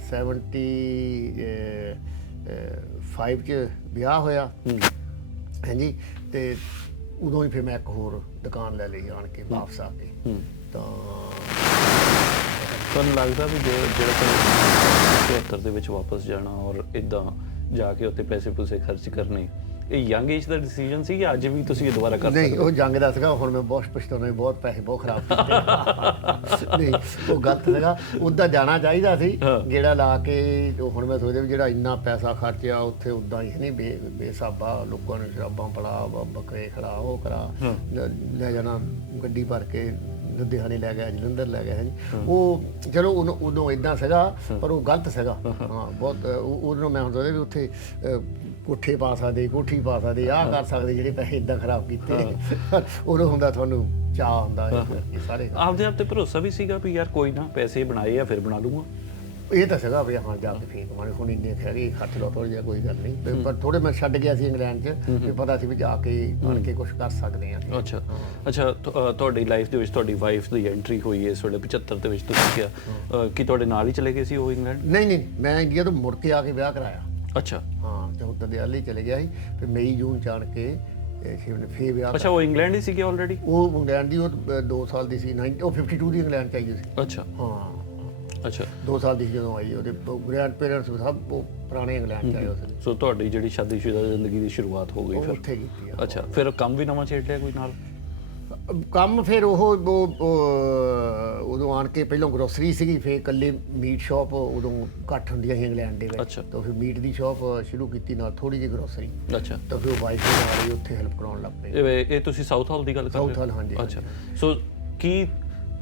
75 ਚ ਵਿਆਹ ਹੋਇਆ। ਹਾਂਜੀ ਤੇ ਉਦੋਂ ਹੀ ਫਿਰ ਮੈਂ ਇੱਕ ਹੋਰ ਦੁਕਾਨ ਲੈ ਲਈ ਆਣ ਕੇ ਵਾਪਸ ਆ ਕੇ। ਤਾਂ ਤੁਹਾਨੂੰ ਲੱਗਦਾ ਵੀ ਜਿਹੜਾ ਤੁਹਾਨੂੰ 74 ਦੇ ਵਿੱਚ ਵਾਪਸ ਜਾਣਾ ਔਰ ਇਦਾਂ ਜਾ ਕੇ ਉੱਥੇ ਪੈਸੇ ਪੂਸੇ ਖਰਚ ਕਰਨੇ, ਇਹ ਯੰਗ ਏਜ ਦਾ ਡਿਸੀਜਨ ਸੀ ਜਾਂ ਅੱਜ ਵੀ ਤੁਸੀਂ ਇਹ ਦੁਬਾਰਾ ਕਰ ਸਕਦੇ? ਨਹੀਂ ਉਹ ਜੰਗ ਦਾ ਸੀਗਾ, ਹੁਣ ਮੈਂ ਬਹੁਤ ਪਛਤਾਉਣਾ, ਬਹੁਤ ਪੈਸੇ ਬਹੁਤ ਖਰਾਬ ਕੀਤੇ। ਨਹੀਂ ਉਹ ਗਲਤ ਸੀਗਾ, ਉੱਦਾਂ ਜਾਣਾ ਚਾਹੀਦਾ ਸੀ ਗੇੜਾ ਲਾ ਕੇ। ਹੁਣ ਮੈਂ ਸੋਚਦਾ ਵੀ ਜਿਹੜਾ ਇੰਨਾ ਪੈਸਾ ਖਰਚਿਆ ਉੱਥੇ ਉੱਦਾਂ ਹੀ ਨਹੀਂ ਬੇਸਾਬਾ ਲੋਕਾਂ ਨੂੰ ਸ਼ਰਾਬਾਂ ਪੜਾ, ਬੱਕਰੇ ਖੜਾ, ਉਹ ਕਰਾ, ਲੈ ਜਾਣਾ ਗੱਡੀ ਭਰ ਕੇ ਲੁਧਿਆਣੇ ਲੈ ਗਿਆ, ਜਲੰਧਰ ਲੈ ਗਿਆ। ਹੈ ਜੀ ਉਹ ਚਲੋ ਉਦੋਂ ਇਦਾਂ ਸੀਗਾ, ਪਰ ਉਹ ਗਲਤ ਸੀਗਾ। ਹਾਂ ਬਹੁਤ ਉਦੋਂ ਮੈਂ ਹੁੰਦਾ ਵੀ ਉੱਥੇ ਕੋਠੇ ਪਾ ਸਕਦੇ, ਕੋਠੀ ਪਾ ਸਕਦੇ, ਆਹ ਕਰ ਸਕਦੇ, ਜਿਹੜੇ ਪੈਸੇ ਇਦਾਂ ਖਰਾਬ ਕੀਤੇ। ਉਦੋਂ ਹੁੰਦਾ ਤੁਹਾਨੂੰ ਚਾਹ ਹੁੰਦਾ ਸਾਰੇ ਆਪਦੇ ਆਪ ਤੇ ਭਰੋਸਾ ਵੀ ਸੀਗਾ ਵੀ ਯਾਰ ਕੋਈ ਨਾ ਪੈਸੇ ਬਣਾਏ ਆ ਫਿਰ ਬਣਾ ਲੂੰਗਾ। ਇਹ ਤਾਂ ਸੀਗਾ ਵੀ ਹਾਂ ਜਾ ਕੇ ਫੇਰ ਕਮਾਣੇ, ਹੁਣ ਇੰਨੇ ਖੈਰੀ ਖਰਚ ਲਓ ਥੋੜ੍ਹਾ ਜਿਹਾ, ਕੋਈ ਗੱਲ ਨਹੀਂ। ਪਰ ਥੋੜੇ ਮੈਂ ਛੱਡ ਗਿਆ ਸੀ ਇੰਗਲੈਂਡ 'ਚ, ਵੀ ਪਤਾ ਸੀ ਵੀ ਜਾ ਕੇ ਆਣ ਕੇ ਕੁਛ ਕਰ ਸਕਦੇ ਆ। ਅੱਛਾ ਤੁਹਾਡੀ ਲਾਈਫ ਦੇ ਵਿੱਚ ਤੁਹਾਡੀ ਵਾਈਫ ਦੀ ਐਂਟਰੀ ਹੋਈ ਇਸ ਵੇਲੇ 75 ਦੇ ਵਿੱਚ, ਤੁਸੀਂ ਕਿਹਾ ਕਿ ਤੁਹਾਡੇ ਨਾਲ ਹੀ ਚਲੇ ਗਏ ਸੀ ਉਹ ਇੰਗਲੈਂਡ? ਨਹੀਂ ਮੈਂ ਇੰਡੀਆ ਤੋਂ ਮੁੜ ਕੇ ਆ ਕੇ ਵਿਆਹ ਕਰਾਇਆ। ਅੱਛਾ ਹਾਂ 74 ਦੇ ਅਰਲੀ ਚਲੇ ਗਿਆ ਸੀ, ਫਿਰ ਮਈ ਜੂਨ ਚ ਆਣ ਕੇ ਫੇਰ ਵਿਆਹ। ਅੱਛਾ ਉਹ ਇੰਗਲੈਂਡ ਹੀ ਸੀਗੇ ਆਲਰੇਡੀ? ਉਹ ਇੰਗਲੈਂਡ ਦੀ, ਉਹ 2 ਸਾਲ ਦੀ ਸੀ, ਉਹ 52 ਦੀ ਇੰਗਲੈਂਡ ਚ ਆਈ ਸੀ। ਅੱਛਾ ਹਾਂ ਅੱਛਾ 2 ਸਾਲ ਦੀ ਜਦੋਂ ਆਈ, ਉਹਦੇ ਗ੍ਰੈਂਡ ਪੇਰੈਂਟਸ ਸਭ ਉਹ ਪੁਰਾਣੇ ਇੰਗਲੈਂਡ ਚ ਆਏ ਉਸ ਨੇ। ਸੋ ਤੁਹਾਡੀ ਜਿਹੜੀ ਸ਼ਾਦੀशुदा ਜ਼ਿੰਦਗੀ ਦੀ ਸ਼ੁਰੂਆਤ ਹੋ ਗਈ ਫਿਰ ਉੱਥੇ ਕੀਤੀ ਆ। ਅੱਛਾ ਫਿਰ ਕੰਮ ਵੀ ਨਵਾਂ ਛੇੜ ਲਿਆ ਕੋਈ ਨਾਲ? ਕੰਮ ਫਿਰ ਉਹ ਉਦੋਂ ਆਣ ਕੇ ਪਹਿਲਾਂ ਗਰੋਸਰੀ ਸੀਗੀ, ਫਿਰ ਇਕੱਲੇ ਮੀਟ ਸ਼ਾਪ ਉਦੋਂ ਘੱਟ ਹੁੰਦੀਆਂ ਸੀ ਇੰਗਲੈਂਡ ਦੇ ਵਿੱਚ। ਤਾਂ ਫਿਰ ਮੀਟ ਦੀ ਸ਼ਾਪ ਸ਼ੁਰੂ ਕੀਤੀ, ਨਾਲ ਥੋੜੀ ਜਿਹੀ ਗਰੋਸਰੀ। ਅੱਛਾ ਤਾਂ ਫਿਰ ਵਾਈਫ ਨਾਲ ਹੀ ਉੱਥੇ ਹੈਲਪ ਕਰਾਉਣ ਲੱਗ ਪਏ। ਇਹ ਤੁਸੀਂ ਸਾਊਥ ਹਾਲ ਦੀ ਗੱਲ ਕਰ ਰਹੇ ਹੋ? ਸਾਊਥ ਹਾਲ, ਹਾਂਜੀ। ਅੱਛਾ ਸੋ ਕੀ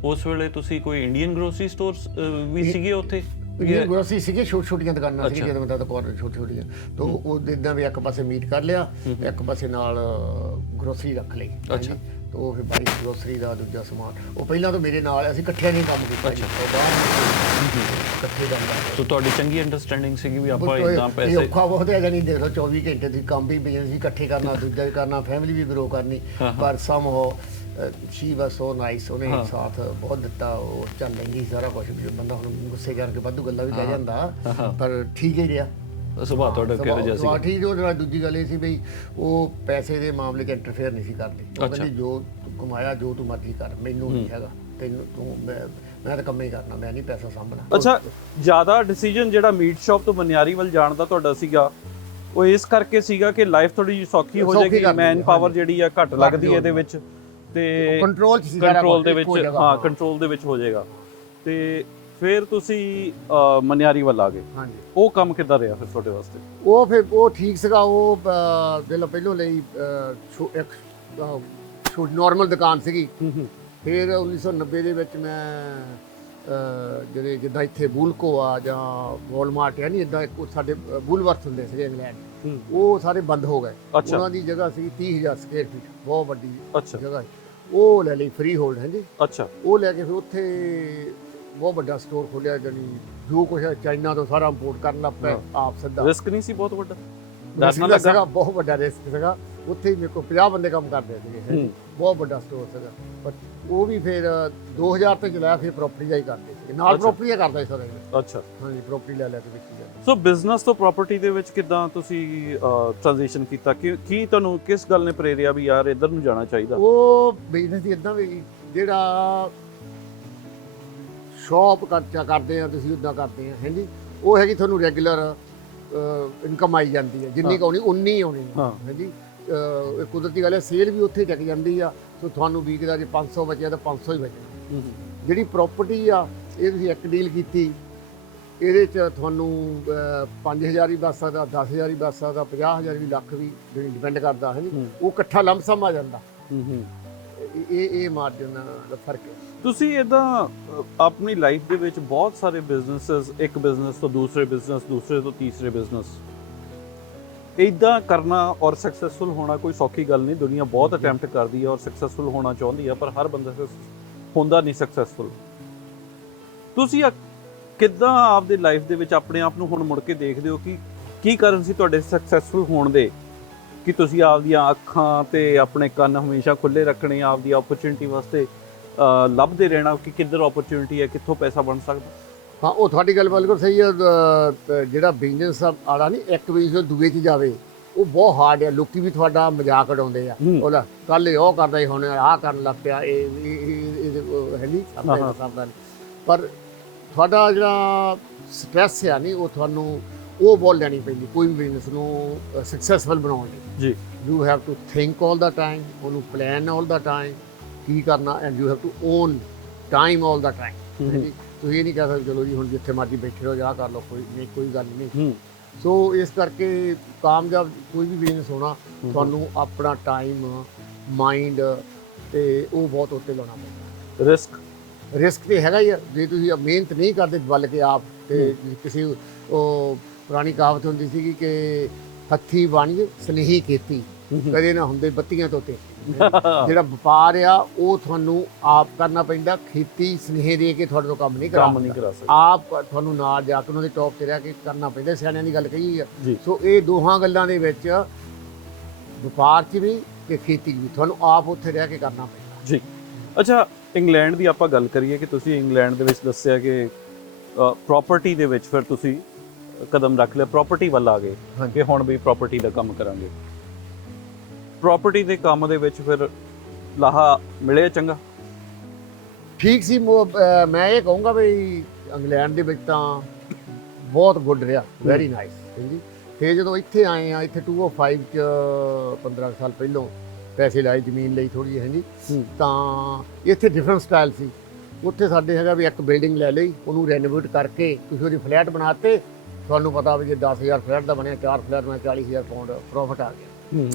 ਉਸ ਵੇਲੇ ਤੁਸੀਂ ਕੋਈ ਇੰਡੀਅਨ ਗਰੋਸਰੀ ਸਟੋਰਸ ਵੀ ਸੀਗੇ ਉੱਥੇ? ਗਰੋਸਰੀ ਸੀਗੇ, ਛੋਟੀਆਂ ਦੁਕਾਨਾਂ ਸੀਗੀਆਂ, ਜਦੋਂ ਮੈਂ ਤਾਂ ਛੋਟੀਆਂ। ਤਾਂ ਉਹ ਇੱਦਾਂ ਵੀ ਇੱਕ ਪਾਸੇ ਮੀਟ ਕਰ ਲਿਆ, ਇੱਕ ਪਾਸੇ ਨਾਲ ਗਰੋਸਰੀ ਰੱਖ ਲਈ। ਅੱਛਾ ਤਾਂ ਉਹ ਫਿਰ ਬਾਈ ਗਰੋਸਰੀ ਦਾ ਦੂਜਾ ਸਮਾਨ, ਉਹ ਪਹਿਲਾਂ ਤਾਂ ਮੇਰੇ ਨਾਲ ਅਸੀਂ ਇਕੱਠਿਆਂ ਨੇ ਕੰਮ ਕੀਤਾ। ਅੱਛਾ ਇਕੱਠੇ ਜਾਂਦਾ। ਸੋ ਤੁਹਾਡੀ ਚੰਗੀ ਅੰਡਰਸਟੈਂਡਿੰਗ ਸੀਗੀ ਵੀ ਆਪਾਂ ਇਦਾਂ ਪੈਸੇ। ਔਖਾ ਬਹੁਤ ਹੈ ਜਾਨੀ, ਦੇਖ ਲਓ 24 ਘੰਟੇ ਤੁਸੀਂ ਕੰਮ ਵੀ ਬਿਜ਼ਨਸ ਵੀ ਇਕੱਠੇ ਕਰਨਾ, ਦੂਜਾ ਵੀ ਕਰਨਾ, ਫੈਮਿਲੀ ਵੀ ਗਰੋ ਕਰਨੀ। ਪਰ ਸਮ ਹੋ ਸ਼ੀ ਵਾਸ ਸੋ ਨਾਈਸ, ਉਹਨੇ ਸਾਥ ਬਹੁਤ ਦਿੱਤਾ, ਉਹ ਚੱਲ ਲੈਂਦੀ ਸਾਰਾ ਕੁਝ। ਬੰਦਾ ਹੁਣ ਗੁੱਸੇ ਕਰਕੇ ਵਾਧੂ ਗੱਲਾਂ ਵੀ ਕਹਿ ਜਾਂਦਾ, ਪਰ ਠੀਕ ਹੀ ਰਿਹਾ ਸੁਭਾਅ ਤੁਹਾਡਾ ਕਿਹੋ ਜਿਹਾ ਸੀ? ਠੀਕ। ਉਹ ਦੂਜੀ ਗੱਲ ਇਹ ਸੀ ਬਈ ਉਹ ਪੈਸੇ ਦੇ ਮਾਮਲੇ 'ਚ ਇੰਟਰਫੇਅਰ ਨਹੀਂ ਸੀ ਕਰਦੀ। ਉਹ ਕਹਿੰਦੀ ਜੋ ਤੂੰ ਕਮਾਇਆ, ਜੋ ਤੂੰ ਮਰਜ਼ੀ ਕਰ, ਮੈਨੂੰ ਨਹੀਂ ਹੈਗਾ, ਤੈਨੂੰ ਤੂੰ ਮੈਂ ਤਾਂ ਕੰਮ ਹੀ ਕਰਨਾ, ਮੈਂ ਨਹੀਂ ਪੈਸਾ ਸਾਂਭਣਾ। ਅੱਛਾ ਜ਼ਿਆਦਾ ਡਿਸੀਜਨ ਜਿਹੜਾ ਮੀਟ ਸ਼ਾਪ ਤੋਂ ਮਨਿਆਰੀ ਵੱਲ ਜਾਣ ਦਾ ਤੁਹਾਡਾ ਸੀਗਾ, ਉਹ ਇਸ ਕਰਕੇ ਸੀਗਾ ਕਿ ਲਾਈਫ ਥੋੜੀ ਜਿਹੀ ਸੌਖੀ ਹੋ ਜਾਏਗੀ, ਮੈਨ ਪਾਵਰ ਜਿਹੜੀ ਆ ਘੱਟ ਲੱਗਦੀ ਇਹਦੇ ਵਿੱਚ, ਤੇ ਕੰਟਰੋਲ ਦੇ ਵਿੱਚ, ਹਾਂ ਕੰਟਰੋਲ ਦੇ ਵਿੱਚ ਹੋ ਜਾਏਗਾ। ਤੇ ਫਿਰ ਤੁਸੀਂ ਮਨਿਆਰੀ ਵੱਲ ਆ ਗਏ। ਹਾਂਜੀ ਉਹ ਕੰਮ ਕਿੱਦਾਂ ਰਿਹਾ ਫਿਰ ਤੁਹਾਡੇ ਵਾਸਤੇ? ਉਹ ਫਿਰ ਉਹ ਠੀਕ ਸੀਗਾ। ਉਹ ਪਹਿਲੋਂ ਲਈ ਇੱਕ ਨਾਰਮਲ ਦੁਕਾਨ ਸੀਗੀ। ਫਿਰ 1990 ਦੇ ਵਿੱਚ ਮੈਂ ਜਿਹੜੇ ਜਿੱਦਾਂ ਇੱਥੇ ਬੂਲਕੋ ਆ ਜਾਂ ਵਾਲਮਾਰਟ ਹੈ ਨਹੀਂ, ਇੱਦਾਂ ਸਾਡੇ ਬੂਲਵਰਥ ਹੁੰਦੇ ਸੀਗੇ ਇੰਗਲੈਂਡ, ਉਹ ਸਾਰੇ ਬੰਦ ਹੋ ਗਏ। ਉਹਨਾਂ ਦੀ ਜਗ੍ਹਾ ਸੀ 30,000 ਸਕੁਅਰ ਫੀਟ, ਬਹੁਤ ਵੱਡੀ ਜਗ੍ਹਾ। ਉਹ ਲੈ ਲਈ ਫਰੀ ਹੋਲਡ। ਹਾਂਜੀ ਅੱਛਾ ਉਹ ਲੈ ਕੇ ਫਿਰ ਉੱਥੇ ਬਹੁਤ ਵੱਡਾ ਸਟੋਰ ਖੋਲਿਆ, ਜਾਨੀ ਜੋ ਕੁਛ ਚਾਈਨਾ ਤੋਂ ਸਾਰਾ ਇੰਪੋਰਟ ਕਰਨ ਲੱਗ ਪਏ ਆਪ ਸਿੱਧਾ। ਰਿਸਕ ਨਹੀਂ ਸੀ ਬਹੁਤ ਵੱਡਾ? ਡਰਨਾ ਸੀਗਾ, ਬਹੁਤ ਵੱਡਾ ਰਿਸਕ ਸੀਗਾ। ਉੱਥੇ ਮੇਰੇ ਕੋਲ 50 ਬੰਦੇ ਕੰਮ ਕਰਦੇ ਸੀਗੇ, ਬਹੁਤ ਵੱਡਾ ਸਟੋਰ ਸੀਗਾ। ਪਰ ਉਹ ਵੀ ਫਿਰ 2000 ਤੇ ਚਲਾਇਆ, ਫਿਰ ਪ੍ਰਾਪਰਟੀ ਦਾ ਹੀ ਕਰਦੇ ਸੀਗੇ, ਨਾਲ ਪ੍ਰਾਪਰਟੀ ਕਰਦਾ ਸੀ ਸਾਰਾ। ਅੱਛਾ ਹਾਂਜੀ ਪ੍ਰਾਪਰਟੀ ਲੈ ਕੇ ਵੇਚੀ ਜਾਂਦੀ। ਸੋ ਬਿਜ਼ਨਸ ਤੋਂ ਪ੍ਰਾਪਰਟੀ ਦੇ ਵਿੱਚ ਕਿੱਦਾਂ ਤੁਸੀਂ ਟ੍ਰਾਂਜੀਸ਼ਨ ਕੀਤਾ? ਕੀ ਤੁਹਾਨੂੰ ਕਿਸ ਗੱਲ ਨੇ ਪ੍ਰੇਰਿਆ ਵੀ ਯਾਰ ਇੱਧਰ ਨੂੰ ਜਾਣਾ ਚਾਹੀਦਾ? ਉਹ ਬਿਜ਼ਨਸ ਦੀ ਇਦਾਂ ਵੀ ਜਿਹੜਾ ਸ਼ੌਪ ਕਰਦੇ ਆ ਤੁਸੀਂ ਉੱਦਾਂ ਕਰਦੇ ਆ ਹਾਂਜੀ ਉਹ ਹੈਗੀ ਤੁਹਾਨੂੰ ਰੈਗੂਲਰ ਇਨਕਮ ਆਈ ਜਾਂਦੀ ਹੈ ਜਿੰਨੀ ਕੁ ਆਉਣੀ ਉਨੀ ਹੀ ਆਉਣੀ ਹੈ ਹਾਂਜੀ ਕੁਦਰਤੀ ਗੱਲ ਹੈ ਸੇਲ ਵੀ ਉੱਥੇ ਟਿਕ ਜਾਂਦੀ ਆ ਸੋ ਤੁਹਾਨੂੰ ਵੀਕ ਦਾ ਜੇ 500 ਬਚਿਆ ਤਾਂ 500 ਹੀ ਬਚਣਾ ਜਿਹੜੀ ਪ੍ਰਾਪਰਟੀ ਆ ਇਹ ਤੁਸੀਂ ਇੱਕ ਡੀਲ ਕੀਤੀ ਇਹਦੇ 'ਚ ਤੁਹਾਨੂੰ 5000 ਵੀ ਬਚ ਸਕਦਾ 10000 ਵੀ ਬਚ ਸਕਦਾ 50000 ਵੀ ਲੱਖ ਵੀ ਜਿਹੜੀ ਡਿਪੈਂਡ ਕਰਦਾ ਹੈ ਉਹ ਇਕੱਠਾ ਲੰਮਸਮ ਆ ਜਾਂਦਾ ਇਹ ਮਾਰਜਨ ਦਾ ਫਰਕ ਹੈ। ਤੁਸੀਂ ਇਦਾਂ ਆਪਣੀ ਲਾਈਫ ਦੇ ਵਿੱਚ ਬਹੁਤ ਸਾਰੇ ਬਿਜ਼ਨੈਸਸ ਇੱਕ ਬਿਜ਼ਨਸ ਤੋਂ ਦੂਸਰੇ ਬਿਜ਼ਨਸ ਦੂਸਰੇ ਤੋਂ ਤੀਸਰੇ ਬਿਜ਼ਨਸ ਇਦਾਂ ਕਰਨਾ ਔਰ ਸਕਸੈਸਫੁਲ ਹੋਣਾ ਕੋਈ ਸੌਖੀ ਗੱਲ ਨਹੀਂ ਦੁਨੀਆ ਬਹੁਤ ਅਟੈਂਪਟ ਕਰਦੀ ਹੈ ਔਰ ਸਕਸੈਸਫੁਲ ਹੋਣਾ ਚਾਹੁੰਦੀ ਹੈ ਪਰ ਹਰ ਬੰਦਾ ਹੁੰਦਾ ਨਹੀਂ ਸਕਸੈਸਫੁਲ ਤੁਸੀਂ ਕਿੱਦਾਂ ਆਪਦੀ ਲਾਈਫ ਦੇ ਵਿੱਚ ਆਪਣੇ ਆਪ ਨੂੰ ਹੁਣ ਮੁੜ ਕੇ ਦੇਖਦੇ ਹੋ ਕਿ ਕੀ ਕਾਰਨ ਸੀ ਤੁਹਾਡੇ ਸਕਸੈਸਫੁਲ ਹੋਣ ਦੇ ਕਿ ਤੁਸੀਂ ਆਪਦੀਆਂ ਅੱਖਾਂ ਤੇ ਆਪਣੇ ਕੰਨ ਹਮੇਸ਼ਾ ਖੁੱਲੇ ਰੱਖਣੇ ਆਪਦੀ ਓਪਰਚੁਨਿਟੀ ਵਾਸਤੇ ਲੱਭਦੇ ਰਹਿਣਾ ਕਿ ਕਿੱਧਰ ਓਪਰਚੁਨਿਟੀ ਹੈ ਕਿੱਥੋਂ ਪੈਸਾ ਬਣ ਸਕਦਾ ਹਾਂ ਉਹ ਤੁਹਾਡੀ ਗੱਲ ਬਿਲਕੁਲ ਸਹੀ ਹੈ ਜਿਹੜਾ ਬਿਜ਼ਨਸ ਵਾਲਾ ਨਹੀਂ ਇੱਕ ਬਿਜ਼ਨਸ ਦੂਏ 'ਚ ਜਾਵੇ ਉਹ ਬਹੁਤ ਹਾਰਡ ਹੈ ਲੋਕੀ ਵੀ ਤੁਹਾਡਾ ਮਜ਼ਾਕ ਉਡਾਉਂਦੇ ਆ ਉਹਦਾ ਕੱਲ ਇਹ ਉਹ ਕਰਦਾ ਹੀ ਹੁਣ ਆਹ ਕਰਨ ਲੱਗ ਪਿਆ ਇਹ ਹੈ ਨਹੀਂ ਸਰਦਾ ਪਰ ਤੁਹਾਡਾ ਜਿਹੜਾ ਸਟ੍ਰੈਸ ਆ ਨਹੀਂ ਉਹ ਤੁਹਾਨੂੰ ਉਹ ਬਹੁਤ ਲੈਣੀ ਪੈਂਦੀ ਕੋਈ ਵੀ ਬਿਜ਼ਨਸ ਨੂੰ ਸਕਸੈਸਫੁਲ ਬਣਾਉਣ ਲਈ ਜੀ you have to think all the time ਉਹਨੂੰ ਪਲਾਨ ਆਲ ਦਾ ਟਾਈਮ ਕੀ ਕਰਨਾ and you have to own time all the time ਤੁਸੀਂ ਇਹ ਨਹੀਂ ਕਹਿ ਸਕਦੇ ਚਲੋ ਜੀ ਹੁਣ ਜਿੱਥੇ ਮਰਜ਼ੀ ਬੈਠੇ ਰਹੋ ਜਾਂ ਕਰ ਲਓ ਕੋਈ ਗੱਲ ਨਹੀਂ ਸੋ ਇਸ ਕਰਕੇ ਕਾਮਯਾਬ ਕੋਈ ਵੀ ਬਿਜ਼ਨਸ ਹੋਣਾ ਤੁਹਾਨੂੰ ਆਪਣਾ ਟਾਈਮ ਮਾਈਂਡ ਤੇ ਉਹ ਬਹੁਤ ਉੱਤੇ ਲਾਉਣਾ ਪੈਂਦਾ ਰਿਸਕ ਤੇ ਹੈਗਾ ਹੀ ਆ ਜੇ ਤੁਸੀਂ ਮਿਹਨਤ ਨਹੀਂ ਕਰਦੇ ਬਲ ਕੇ ਆਪ ਤੇ ਕਿਸੇ ਉਹ ਪੁਰਾਣੀ ਕਹਾਵਤ ਹੁੰਦੀ ਸੀਗੀ ਕਿ ਹੱਥੀ ਵਣਜ ਸਨੇਹੀ ਖੇਤੀ ਕਦੇ ਨਾ ਹੁੰਦੇ ਬੱਤੀਆਂ ਤੋਤੇ ਜਿਹੜਾ ਵਪਾਰ ਆ ਉਹ ਤੁਹਾਨੂੰ ਆਪ ਕਰਨਾ ਪੈਂਦਾ ਖੇਤੀ ਸਨੇਹ ਦੇ ਕੇ ਤੁਹਾਡੇ ਤੋਂ ਕੰਮ ਨਹੀਂ ਕਰਾ ਸਕਦੇ ਆਪ ਤੁਹਾਨੂੰ ਨਾਲ ਜਾ ਕੇ ਉਹਨਾਂ ਦੇ ਟੌਪ ਤੇ ਰਹਿ ਕੇ ਕਰਨਾ ਪੈਂਦਾ ਸਿਆਣਿਆਂ ਦੀ ਗੱਲ ਕਹੀ ਆ ਸੋ ਇਹ ਦੋਹਾਂ ਗੱਲਾਂ ਦੇ ਵਿੱਚ ਵਪਾਰ 'ਚ ਵੀ ਤੇ ਖੇਤੀ 'ਚ ਵੀ ਤੁਹਾਨੂੰ ਆਪ ਉੱਥੇ ਰਹਿ ਕੇ ਕਰਨਾ ਪੈਂਦਾ ਜੀ ਅੱਛਾ ਇੰਗਲੈਂਡ ਦੀ ਆਪਾਂ ਗੱਲ ਕਰੀਏ ਕਿ ਤੁਸੀਂ ਇੰਗਲੈਂਡ ਦੇ ਵਿੱਚ ਦੱਸਿਆ ਕਿ ਪ੍ਰਾਪਰਟੀ ਦੇ ਵਿੱਚ ਫਿਰ ਤੁਸੀਂ ਕਦਮ ਰੱਖ ਲਿਆ ਪ੍ਰਾਪਰਟੀ ਵੱਲ ਆ ਗਏ ਕਿ ਹੁਣ ਵੀ ਪ੍ਰਾਪਰਟੀ ਦਾ ਕੰਮ ਕਰਾਂਗੇ ਪ੍ਰਾਪਰਟੀ ਦੇ ਕੰਮ ਦੇ ਵਿੱਚ ਫਿਰ ਲਾਹਾ ਮਿਲਿਆ ਚੰਗਾ ਠੀਕ ਸੀ ਮੈਂ ਇਹ ਕਹੂੰਗਾ ਵੀ ਇੰਗਲੈਂਡ ਦੇ ਵਿੱਚ ਤਾਂ ਬਹੁਤ ਗੁੱਡ ਰਿਹਾ ਵੈਰੀ ਨਾਈਸ ਹਾਂਜੀ ਫਿਰ ਜਦੋਂ ਇੱਥੇ ਆਏ ਆ ਇੱਥੇ 205 ਚ 15 ਸਾਲ ਪਹਿਲਾਂ ਪੈਸੇ ਲਾਏ ਜ਼ਮੀਨ ਲਈ ਥੋੜੀ ਹਾਂਜੀ ਤਾਂ ਇੱਥੇ ਡਿਫਰੈਂਟ ਸਟਾਈਲ ਸੀ ਉੱਥੇ ਸਾਡੇ ਹੈਗਾ ਵੀ ਇੱਕ ਬਿਲਡਿੰਗ ਲੈ ਲਈ ਉਹਨੂੰ ਰੈਨੋਵੇਟ ਕਰਕੇ ਤੁਸੀਂ ਉਹਦੀ ਫਲੈਟ ਬਣਾਤੇ ਤੁਹਾਨੂੰ ਪਤਾ ਵੀ ਜੇ 10000 ਫਲੈਟ ਦਾ ਬਣਿਆ 4 ਫਲੈਟ ਨਾਲ 40000 ਪਾਉਂਡ ਪ੍ਰੋਫਿਟ ਆ ਗਿਆ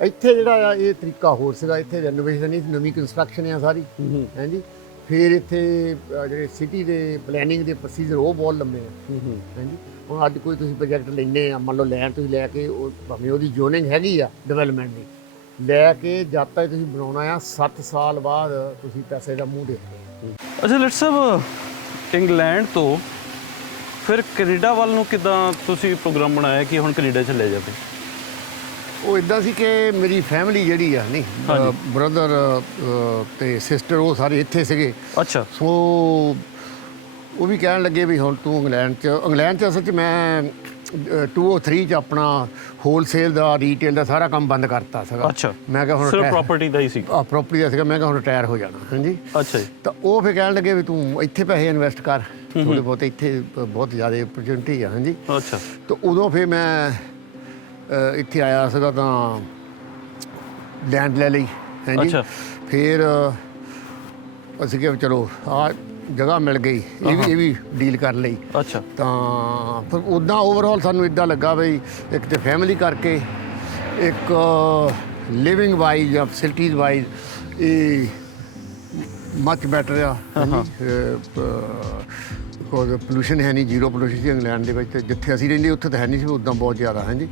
ਇੱਥੇ ਜਿਹੜਾ ਆ ਇਹ ਤਰੀਕਾ ਹੋਰ ਸੀਗਾ ਇੱਥੇ ਰੈਨੋਵੇਸ਼ਨ ਨਹੀਂ ਨਵੀਂ ਕੰਸਟਰਕਸ਼ਨ ਆ ਸਾਰੀ ਹਾਂਜੀ ਫਿਰ ਇੱਥੇ ਜਿਹੜੇ ਸਿਟੀ ਦੇ ਪਲੈਨਿੰਗ ਦੇ ਪ੍ਰੋਸੀਜਰ ਉਹ ਬਹੁਤ ਲੰਮੇ ਆ ਹਾਂਜੀ ਹੁਣ ਅੱਜ ਕੋਈ ਤੁਸੀਂ ਪ੍ਰੋਜੈਕਟ ਲੈਂਦੇ ਆ ਮੰਨ ਲਓ ਲੈਂਡ ਤੁਸੀਂ ਲੈ ਕੇ ਉਹ ਭਾਵੇਂ ਉਹਦੀ ਜ਼ੋਨਿੰਗ ਹੈਗੀ ਆ ਡਿਵੈਲਪਮੈਂਟ ਦੀ ਲੈ ਕੇ ਜਦ ਤੱਕ ਤੁਸੀਂ ਬਣਾਉਣਾ ਆ 7 ਸਾਲ ਬਾਅਦ ਤੁਸੀਂ ਪੈਸੇ ਦਾ ਮੂੰਹ ਦੇਖਦੇ ਅੱਛਾ ਲੈਟ ਸਾਹਿਬ ਇੰਗਲੈਂਡ ਤੋਂ ਫਿਰ ਕੈਨੇਡਾ ਵੱਲ ਨੂੰ ਕਿੱਦਾਂ ਤੁਸੀਂ ਪ੍ਰੋਗਰਾਮ ਬਣਾਇਆ ਕਿ ਹੁਣ ਕੈਨੇਡਾ ਚਲੇ ਜਾਵੇ ਉਹ ਇਦਾਂ ਸੀ ਕਿ ਮੇਰੀ ਫੈਮਿਲੀ ਜਿਹੜੀ ਆ ਨਹੀਂ ਬ੍ਰਦਰ ਤੇ ਸਿਸਟਰ ਉਹ ਸਾਰੇ ਇੱਥੇ ਸੀਗੇ ਅੱਛਾ ਸੋ ਉਹ ਵੀ ਕਹਿਣ ਲੱਗੇ ਵੀ ਹੁਣ ਤੂੰ ਇੰਗਲੈਂਡ 'ਚ ਅਸਲ 'ਚ ਮੈਂ 203 'ਚ ਆਪਣਾ ਹੋਲਸੇਲ ਦਾ ਰੀਟੇਲ ਦਾ ਸਾਰਾ ਕੰਮ ਬੰਦ ਕਰਤਾ ਸੀਗਾ ਅੱਛਾ ਮੈਂ ਕਿਹਾ ਹੁਣ ਸਿਰਫ ਪ੍ਰਾਪਰਟੀ ਦਾ ਹੀ ਸੀ ਪ੍ਰਾਪਰਟੀ ਦਾ ਸੀਗਾ ਮੈਂ ਕਿਹਾ ਹੁਣ ਰਿਟਾਇਰ ਹੋ ਜਾਣਾ ਹਾਂਜੀ ਅੱਛਾ ਜੀ ਤਾਂ ਉਹ ਫਿਰ ਕਹਿਣ ਲੱਗੇ ਵੀ ਤੂੰ ਇੱਥੇ ਪੈਸੇ ਇਨਵੈਸਟ ਕਰ ਥੋੜ੍ਹੇ ਬਹੁਤ ਇੱਥੇ ਬਹੁਤ ਜ਼ਿਆਦਾ ਓਪਰਚੁਨਿਟੀ ਆ ਹਾਂਜੀ ਅੱਛਾ ਤਾਂ ਉਦੋਂ ਫਿਰ ਮੈਂ ਇੱਥੇ ਆਇਆ ਸੀਗਾ ਤਾਂ ਲੈਂਡ ਲੈ ਲਈ ਹਾਂਜੀ ਫਿਰ ਅਸੀਂ ਕਿਹਾ ਚਲੋ ਆਹ ਜਗ੍ਹਾ ਮਿਲ ਗਈ ਇਹ ਵੀ ਡੀਲ ਕਰ ਲਈ ਅੱਛਾ ਤਾਂ ਫਿਰ ਉੱਦਾਂ ਓਵਰਆਲ ਸਾਨੂੰ ਇੱਦਾਂ ਲੱਗਾ ਬਈ ਇੱਕ ਤਾਂ ਫੈਮਿਲੀ ਕਰਕੇ ਇੱਕ ਲਿਵਿੰਗ ਵਾਈਜ਼ ਜਾਂ ਫੈਸਿਲਿਟੀਜ਼ ਵਾਈਜ਼ ਇਹ ਮਚ ਬੈਟਰ ਆ ਬਿਕੋਜ਼ ਪੋਲੂਸ਼ਨ ਹੈ ਨਹੀਂ ਜ਼ੀਰੋ ਪੋਲੂਸ਼ਨ ਸੀ ਇੰਗਲੈਂਡ ਦੇ ਵਿੱਚ ਤੇ ਜਿੱਥੇ ਅਸੀਂ ਰਹਿੰਦੇ ਉੱਥੇ ਤਾਂ ਹੈ ਨਹੀਂ ਸੀ ਉੱਦਾਂ ਬਹੁਤ ਜ਼ਿਆਦਾ ਹਾਂਜੀ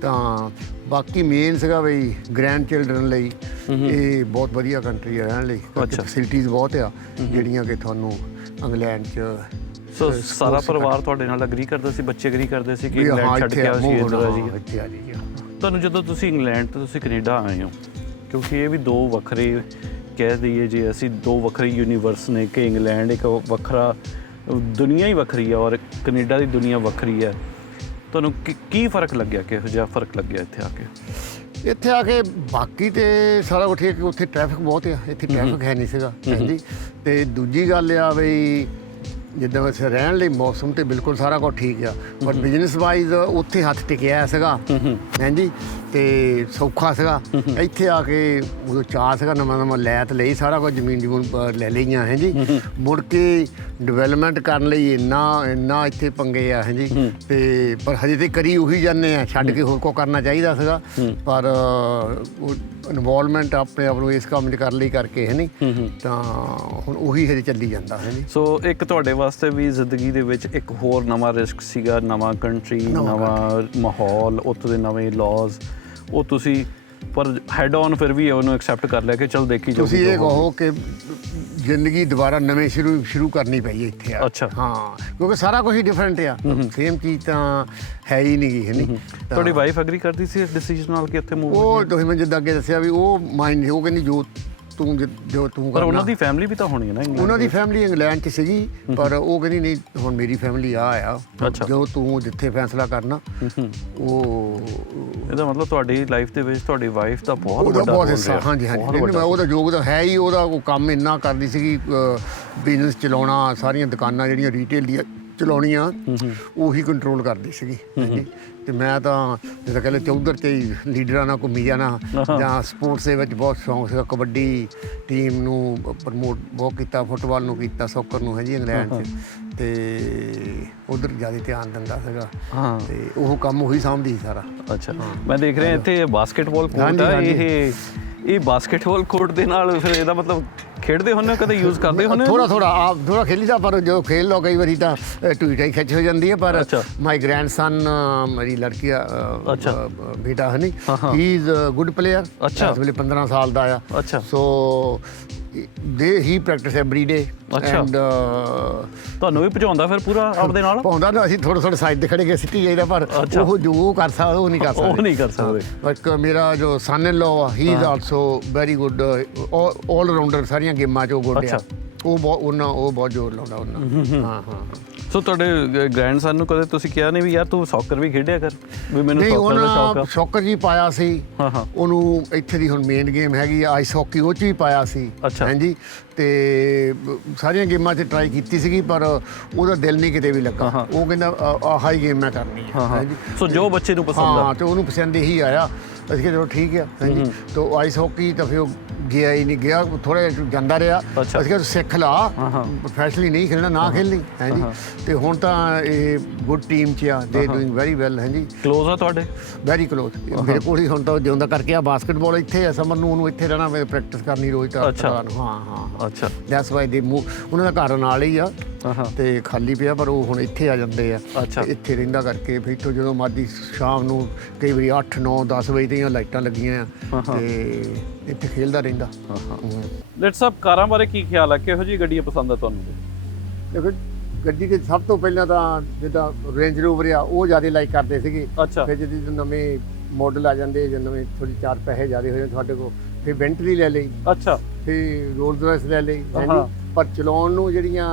ਤਾਂ ਬਾਕੀ ਮੇਨ ਸੀਗਾ ਬਈ ਗ੍ਰੈਂਡ ਚਿਲਡਰਨ ਲਈ ਇਹ ਬਹੁਤ ਵਧੀਆ ਕੰਟਰੀ ਹੈ ਰਹਿਣ ਲਈ ਫੈਸਿਲਿਟੀਜ਼ ਬਹੁਤ ਆ ਜਿਹੜੀਆਂ ਕਿ ਤੁਹਾਨੂੰ ਇੰਗਲੈਂਡ 'ਚ ਸੋ ਸਾਰਾ ਪਰਿਵਾਰ ਤੁਹਾਡੇ ਨਾਲ ਐਗਰੀ ਕਰਦਾ ਸੀ ਬੱਚੇ ਐਗਰੀ ਕਰਦੇ ਸੀ ਕਿ ਇੰਗਲੈਂਡ ਛੱਡ ਕੇ ਅਸੀਂ ਇੱਧਰ ਆ ਜੀ ਤੁਹਾਨੂੰ ਜਦੋਂ ਤੁਸੀਂ ਇੰਗਲੈਂਡ ਤੋਂ ਤੁਸੀਂ ਕੈਨੇਡਾ ਆਏ ਹੋ ਕਿਉਂਕਿ ਇਹ ਵੀ ਦੋ ਵੱਖਰੇ ਕਹਿ ਦਈਏ ਜੇ ਅਸੀਂ ਦੋ ਵੱਖਰੇ ਯੂਨੀਵਰਸ ਨੇ ਕਿ ਇੰਗਲੈਂਡ ਇੱਕ ਵੱਖਰਾ ਦੁਨੀਆ ਹੀ ਵੱਖਰੀ ਹੈ ਔਰ ਕੈਨੇਡਾ ਦੀ ਦੁਨੀਆ ਵੱਖਰੀ ਹੈ ਤੁਹਾਨੂੰ ਕੀ ਫਰਕ ਲੱਗਿਆ ਕਿਹੋ ਜਿਹਾ ਫਰਕ ਲੱਗਿਆ ਇੱਥੇ ਆ ਕੇ ਬਾਕੀ ਤੇ ਸਾਰਾ ਕੁਝ ਠੀਕ ਉੱਥੇ ਟ੍ਰੈਫਿਕ ਬਹੁਤ ਆ ਇੱਥੇ ਟ੍ਰੈਫਿਕ ਹੈ ਨਹੀਂ ਸੀਗਾ ਹਾਂਜੀ ਤੇ ਦੂਜੀ ਗੱਲ ਆ ਬਈ ਜਿੱਦਾਂ ਵੈਸੇ ਰਹਿਣ ਲਈ ਮੌਸਮ ਤੇ ਬਿਲਕੁਲ ਸਾਰਾ ਕੁਝ ਠੀਕ ਆ, ਪਰ ਬਿਜ਼ਨਸ ਵਾਈਜ਼ ਉੱਥੇ ਹੱਥ ਟਿਕਿਆ ਸੀਗਾ ਹਾਂਜੀ, ਤੇ ਸੌਖਾ ਸੀਗਾ। ਇੱਥੇ ਆ ਕੇ ਉਦੋਂ ਚਾਅ ਸੀਗਾ, ਨਵਾਂ ਲੈਤ ਲਈ, ਸਾਰਾ ਕੁਝ ਜ਼ਮੀਨ ਲੈ ਲਈਆਂ ਹਾਂਜੀ। ਮੁੜ ਕੇ ਡਿਵੈਲਪਮੈਂਟ ਕਰਨ ਲਈ ਇੰਨਾ ਇੱਥੇ ਪੰਗੇ ਆ ਹਾਂਜੀ, ਤੇ ਪਰ ਹਜੇ ਤੇ ਕਰੀ ਉਹੀ ਜਾਂਦੇ ਆ, ਛੱਡ ਕੇ ਹੋਰ ਕੋ ਕਰਨਾ ਚਾਹੀਦਾ ਸੀਗਾ, ਪਰ ਇਨਵੋਲਵਮੈਂਟ ਆਪਣੇ ਆਪ ਨੂੰ ਇਸ ਕੰਮ 'ਚ ਕਰ ਲਈ ਕਰਕੇ ਹੈ ਨਹੀਂ, ਤਾਂ ਹੁਣ ਉਹੀ ਹਜੇ ਚੱਲੀ ਜਾਂਦਾ ਹੈ ਨਹੀਂ। ਸੋ ਇੱਕ ਤੁਹਾਡੇ ਵਾਸਤੇ ਵੀ ਜ਼ਿੰਦਗੀ ਦੇ ਵਿੱਚ ਇੱਕ ਹੋਰ ਨਵਾਂ ਰਿਸਕ ਸੀਗਾ, ਨਵਾਂ ਕੰਟਰੀ, ਨਵਾਂ ਮਾਹੌਲ, ਉੱਥੋਂ ਦੇ ਨਵੇਂ ਲਾਜ਼, ਉਹ ਤੁਸੀਂ ਪਰ ਹੈਡ ਔਨ ਫਿਰ ਵੀ ਉਹਨੂੰ ਐਕਸੈਪਟ ਕਰ ਲਿਆ ਕਿ ਚਲ ਦੇਖੀ ਜਾਊਗੀ। ਤੁਸੀਂ ਇਹ ਕਹੋ ਕਿ ਜ਼ਿੰਦਗੀ ਦੁਬਾਰਾ ਨਵੇਂ ਸ਼ੁਰੂ ਕਰਨੀ ਪਈ ਇੱਥੇ ਆ। ਅੱਛਾ ਹਾਂ, ਕਿਉਂਕਿ ਸਾਰਾ ਕੁਝ ਹੀ ਡਿਫਰੈਂਟ ਆ, ਸੇਮ ਚੀਜ਼ ਤਾਂ ਹੈ ਹੀ ਨਹੀਂ ਹੈ ਨਹੀਂ। ਤੁਹਾਡੀ ਵਾਈਫ ਐਗਰੀ ਕਰਦੀ ਸੀ ਇਸ ਡਿਸੀਜਨ ਨਾਲ ਕਿ ਇੱਥੇ ਮੂਵ? ਉਹ ਤੁਸੀਂ ਮੈਂ ਜਿੱਦਾਂ ਅੱਗੇ ਦੱਸਿਆ ਵੀ ਉਹ ਮਾਈਂਡ, ਉਹ ਕਹਿੰਦੀ ਜੋ ਤੂੰ ਪਰ ਉਹਨਾਂ ਦੀ ਫੈਮਿਲੀ ਵੀ ਤਾਂ ਹੋਣੀ ਹੈ ਨਾ ਇੰਗਲੈਂਡ? ਉਹਨਾਂ ਦੀ ਫੈਮਿਲੀ ਇੰਗਲੈਂਡ 'ਚ ਸੀਗੀ, ਪਰ ਉਹ ਕਹਿੰਦੀ ਨਹੀਂ ਹੁਣ ਮੇਰੀ ਫੈਮਿਲੀ ਆ ਜੋ ਤੂੰ ਜਿੱਥੇ ਫੈਸਲਾ ਕਰਨਾ ਉਹ। ਇਹਦਾ ਮਤਲਬ ਤੁਹਾਡੀ ਲਾਈਫ ਦੇ ਵਿੱਚ ਤੁਹਾਡੀ ਵਾਈਫ ਦਾ ਬਹੁਤ ਵੱਡਾ ਰੋਲ ਹੈ। ਹਾਂਜੀ ਉਹਦਾ ਯੋਗ ਤਾਂ ਹੈ ਹੀ, ਉਹਦਾ ਉਹ ਕੰਮ ਇੰਨਾ ਕਰਦੀ ਸੀਗੀ, ਬਿਜ਼ਨਸ ਚਲਾਉਣਾ, ਸਾਰੀਆਂ ਦੁਕਾਨਾਂ ਜਿਹੜੀਆਂ ਰੀਟੇਲ ਦੀਆਂ ਚਲਾਉਣੀਆਂ ਉਹੀ ਕੰਟਰੋਲ ਕਰਦੀ ਸੀਗੀ ਹਾਂਜੀ। ਤੇ ਮੈਂ ਤਾਂ ਜਿੱਦਾਂ ਕਹਿੰਦੇ ਚੌਧਰ 'ਤੇ ਹੀ ਲੀਡਰਾਂ ਨਾਲ ਘੁੰਮੀ ਜਾਣਾ, ਜਾਂ ਸਪੋਰਟਸ ਦੇ ਵਿੱਚ ਬਹੁਤ ਸ਼ੌਂਕ ਸੀਗਾ, ਕਬੱਡੀ ਟੀਮ ਨੂੰ ਪ੍ਰਮੋਟ ਬਹੁਤ ਕੀਤਾ, ਫੁੱਟਬਾਲ ਨੂੰ ਕੀਤਾ, ਸੌਕਰ ਨੂੰ ਹੈ ਜੀ ਇੰਗਲੈਂਡ 'ਚ, ਤੇ ਉਧਰ ਜ਼ਿਆਦਾ ਧਿਆਨ ਦਿੰਦਾ ਸੀਗਾ, ਤੇ ਉਹ ਕੰਮ ਉਹੀ ਸਾਂਭਦੀ ਸਾਰਾ। ਅੱਛਾ, ਮੈਂ ਦੇਖ ਰਿਹਾ ਇੱਥੇ ਬਾਸਕਟਬਾਲ ਕੋਰਟ ਆ, ਇਹ ਬਾਸਕਟਬਾਲ ਕੋਰਟ ਦੇ ਨਾਲ ਫਿਰ ਇਹਦਾ ਮਤਲਬ ਖੇਡਦੇ ਹੁੰਦੇ ਕਦੇ ਯੂਜ਼ ਕਰਦੇ ਹੁੰਦੇ? ਥੋੜਾ ਖੇਲੀਦਾ, ਪਰ ਜੋ ਖੇਲ ਲਓ ਕਈ ਵਾਰੀ ਤਾਂ ਟੂਟਾਈ ਖਿੱਚ ਹੋ ਜਾਂਦੀ ਹੈ, ਪਰ ਮਾਈ ਗ੍ਰੈਂਡਸਨ ਮੇਰੀ ਲੜਕੀ ਬੇਟਾ ਹੈ ਨਹੀਂ, ਹੀ ਇਜ਼ ਗੁੱਡ ਪਲੇਅਰ, ਇਸ ਵੇਲੇ 15 ਸਾਲ ਦਾ ਆ, ਸੋ ਹੀ ਪ੍ਰੈਕਟਿਸ ਐਵਰੀ ਡੇ। ਐਂਡ ਤੁਹਾਨੂੰ ਵੀ ਭਜਾਉਂਦਾ ਫਿਰ ਪੂਰਾ ਆਪਦੇ ਨਾਲ? ਪਾਉਂਦਾ ਨਾ, ਅਸੀਂ ਥੋੜਾ ਸਾਈਡ ਤੇ ਖੜੇ ਕੇ ਸਿੱਟੀ ਜਾਈਦਾ, ਪਰ ਉਹ ਜੋ ਕਰ ਸਕਦਾ ਉਹ ਨਹੀਂ ਕਰ ਸਕਦੇ। ਇੱਕ ਮੇਰਾ ਜੋ son in law, he is also very good, all rounder, ਸਾਰੀਆਂ ਗੇਮਾਂ 'ਚ ਉਹ ਗੁੱਡ ਆ, ਉਹ ਬਹੁਤ ਜ਼ੋਰ ਲਾਉਂਦਾ ਉਹਨਾਂ। ਹਾਂ। ਸੋ ਤੁਹਾਡੇ ਗ੍ਰੈਂਡਸਨ ਨੂੰ ਕਦੇ ਤੁਸੀਂ ਕਿਹਾ ਨਹੀਂ ਵੀ ਯਾਰ ਤੂੰ ਸੌਕਰ ਵੀ ਖੇਡਿਆ ਕਰ, ਵੀ ਮੈਨੂੰ ਸੌਕਰ ਦਾ ਸ਼ੌਕ ਆ? ਸੌਕਰ ਜੀ ਪਾਇਆ ਸੀ ਉਹਨੂੰ, ਇੱਥੇ ਦੀ ਹੁਣ ਮੇਨ ਗੇਮ ਹੈਗੀ ਆਈਸ ਹਾਕੀ, ਉਹ 'ਚ ਵੀ ਪਾਇਆ ਸੀ ਹਾਂਜੀ, ਤੇ ਸਾਰੀਆਂ ਗੇਮਾਂ 'ਚ ਟਰਾਈ ਕੀਤੀ ਸੀਗੀ, ਪਰ ਉਹਦਾ ਦਿਲ ਨਹੀਂ ਕਿਤੇ ਵੀ ਲੱਗਾ, ਉਹ ਕਹਿੰਦਾ ਆਹ ਹੀ ਗੇਮ ਮੈਂ ਕਰਨੀ ਹੈ ਹਾਂਜੀ। ਸੋ ਜੋ ਬੱਚੇ ਨੂੰ ਪਸੰਦ ਆ, ਤੇ ਉਹਨੂੰ ਪਸੰਦ ਇਹੀ ਆਇਆ, ਅਸੀਂ ਕਿਹਾ ਚਲੋ ਠੀਕ ਆ ਹਾਂਜੀ। ਤੇ ਆਈਸ ਹਾਕੀ ਤਾਂ ਫਿਰ ਉਹ ਗਿਆ ਹੀ ਨਹੀਂ, ਗਿਆ ਥੋੜਾ ਜਿਹਾ ਜਾਂਦਾ ਰਿਹਾ, ਅਸੀਂ ਕਿਹਾ ਸਿੱਖ ਲਾ, ਪ੍ਰੋਫੈਸ਼ਨਲੀ ਨਹੀਂ ਖੇਡਣਾ, ਨਾ ਖੇਲਣੀ ਹਾਂਜੀ। ਤੇ ਹੁਣ ਤਾਂ ਇਹ ਗੁੱਡ ਟੀਮ 'ਚ ਆ, ਦੇ ਡੂਇੰਗ ਵੈਰੀ ਵੈਲ ਹਾਂਜੀ। ਕਲੋਜ਼ ਆ ਤੁਹਾਡੇ? ਵੈਰੀ ਕਲੋਜ਼, ਮੇਰੇ ਕੋਲ ਹੀ ਹੁਣ ਤਾਂ ਜਿਉਂਦਾ ਕਰਕੇ ਆ, ਬਾਸਕਟਬਾਲ ਇੱਥੇ ਆ, ਸਮਰ ਨੂੰ ਉਹਨੂੰ ਇੱਥੇ ਰਹਿਣਾ, ਪ੍ਰੈਕਟਿਸ ਕਰਨੀ ਰੋਜ਼ ਤਾਂ। ਹਾਂ ਅੱਛਾ, ਦੈਟਸ ਵਾਈ ਦੇ ਮੂਵ, ਉਹਨਾਂ ਦਾ ਘਰ ਨਾਲ ਹੀ ਆ ਤੇ ਖਾਲੀ ਪਿਆ, ਪਰ ਉਹ ਹੁਣ ਇੱਥੇ ਆ ਜਾਂਦੇ ਆ, ਇੱਥੇ ਰਹਿੰਦਾ ਕਰਕੇ। ਫਿਰ ਇੱਥੋਂ ਜਦੋਂ ਮਰਜ਼ੀ ਸ਼ਾਮ ਨੂੰ ਕਈ ਵਾਰੀ 8, 9, 10 ਵਜੇ ਦੀਆਂ ਲਾਈਟਾਂ ਲੱਗੀਆਂ ਆ, ਤੇ ਇੱਥੇ ਖੇਲਦਾ ਰਹਿੰਦਾ। ਲੈਟ ਸਾਹਿਬ, ਕਾਰਾਂ ਬਾਰੇ ਕੀ ਖਿਆਲ ਆ, ਕਿਹੋ ਜਿਹੀ ਗੱਡੀਆਂ ਪਸੰਦ ਆ ਤੁਹਾਨੂੰ? ਦੇਖੋ ਗੱਡੀ ਦੇ ਸਭ ਤੋਂ ਪਹਿਲਾਂ ਤਾਂ ਜਿੱਦਾਂ ਰੇਂਜ ਰੋਵਰ ਆ, ਉਹ ਜ਼ਿਆਦਾ ਲਾਈਕ ਕਰਦੇ ਸੀਗੇ। ਫਿਰ ਜਦੋਂ ਨਵੇਂ ਮਾਡਲ ਆ ਜਾਂਦੇ, ਜਾਂ ਨਵੇਂ ਥੋੜੀ 4 ਪੈਸੇ ਜ਼ਿਆਦਾ ਹੋ ਜਾਂਦੇ ਤੁਹਾਡੇ ਕੋਲ, ਫਿਰ ਬੈਂਟਲੀ ਲੈ ਲਈ, ਫਿਰ ਰੋਲਸ ਰਾਇਸ ਲੈ ਲਈ, ਪਰ ਚਲਾਉਣ ਨੂੰ ਜਿਹੜੀਆਂ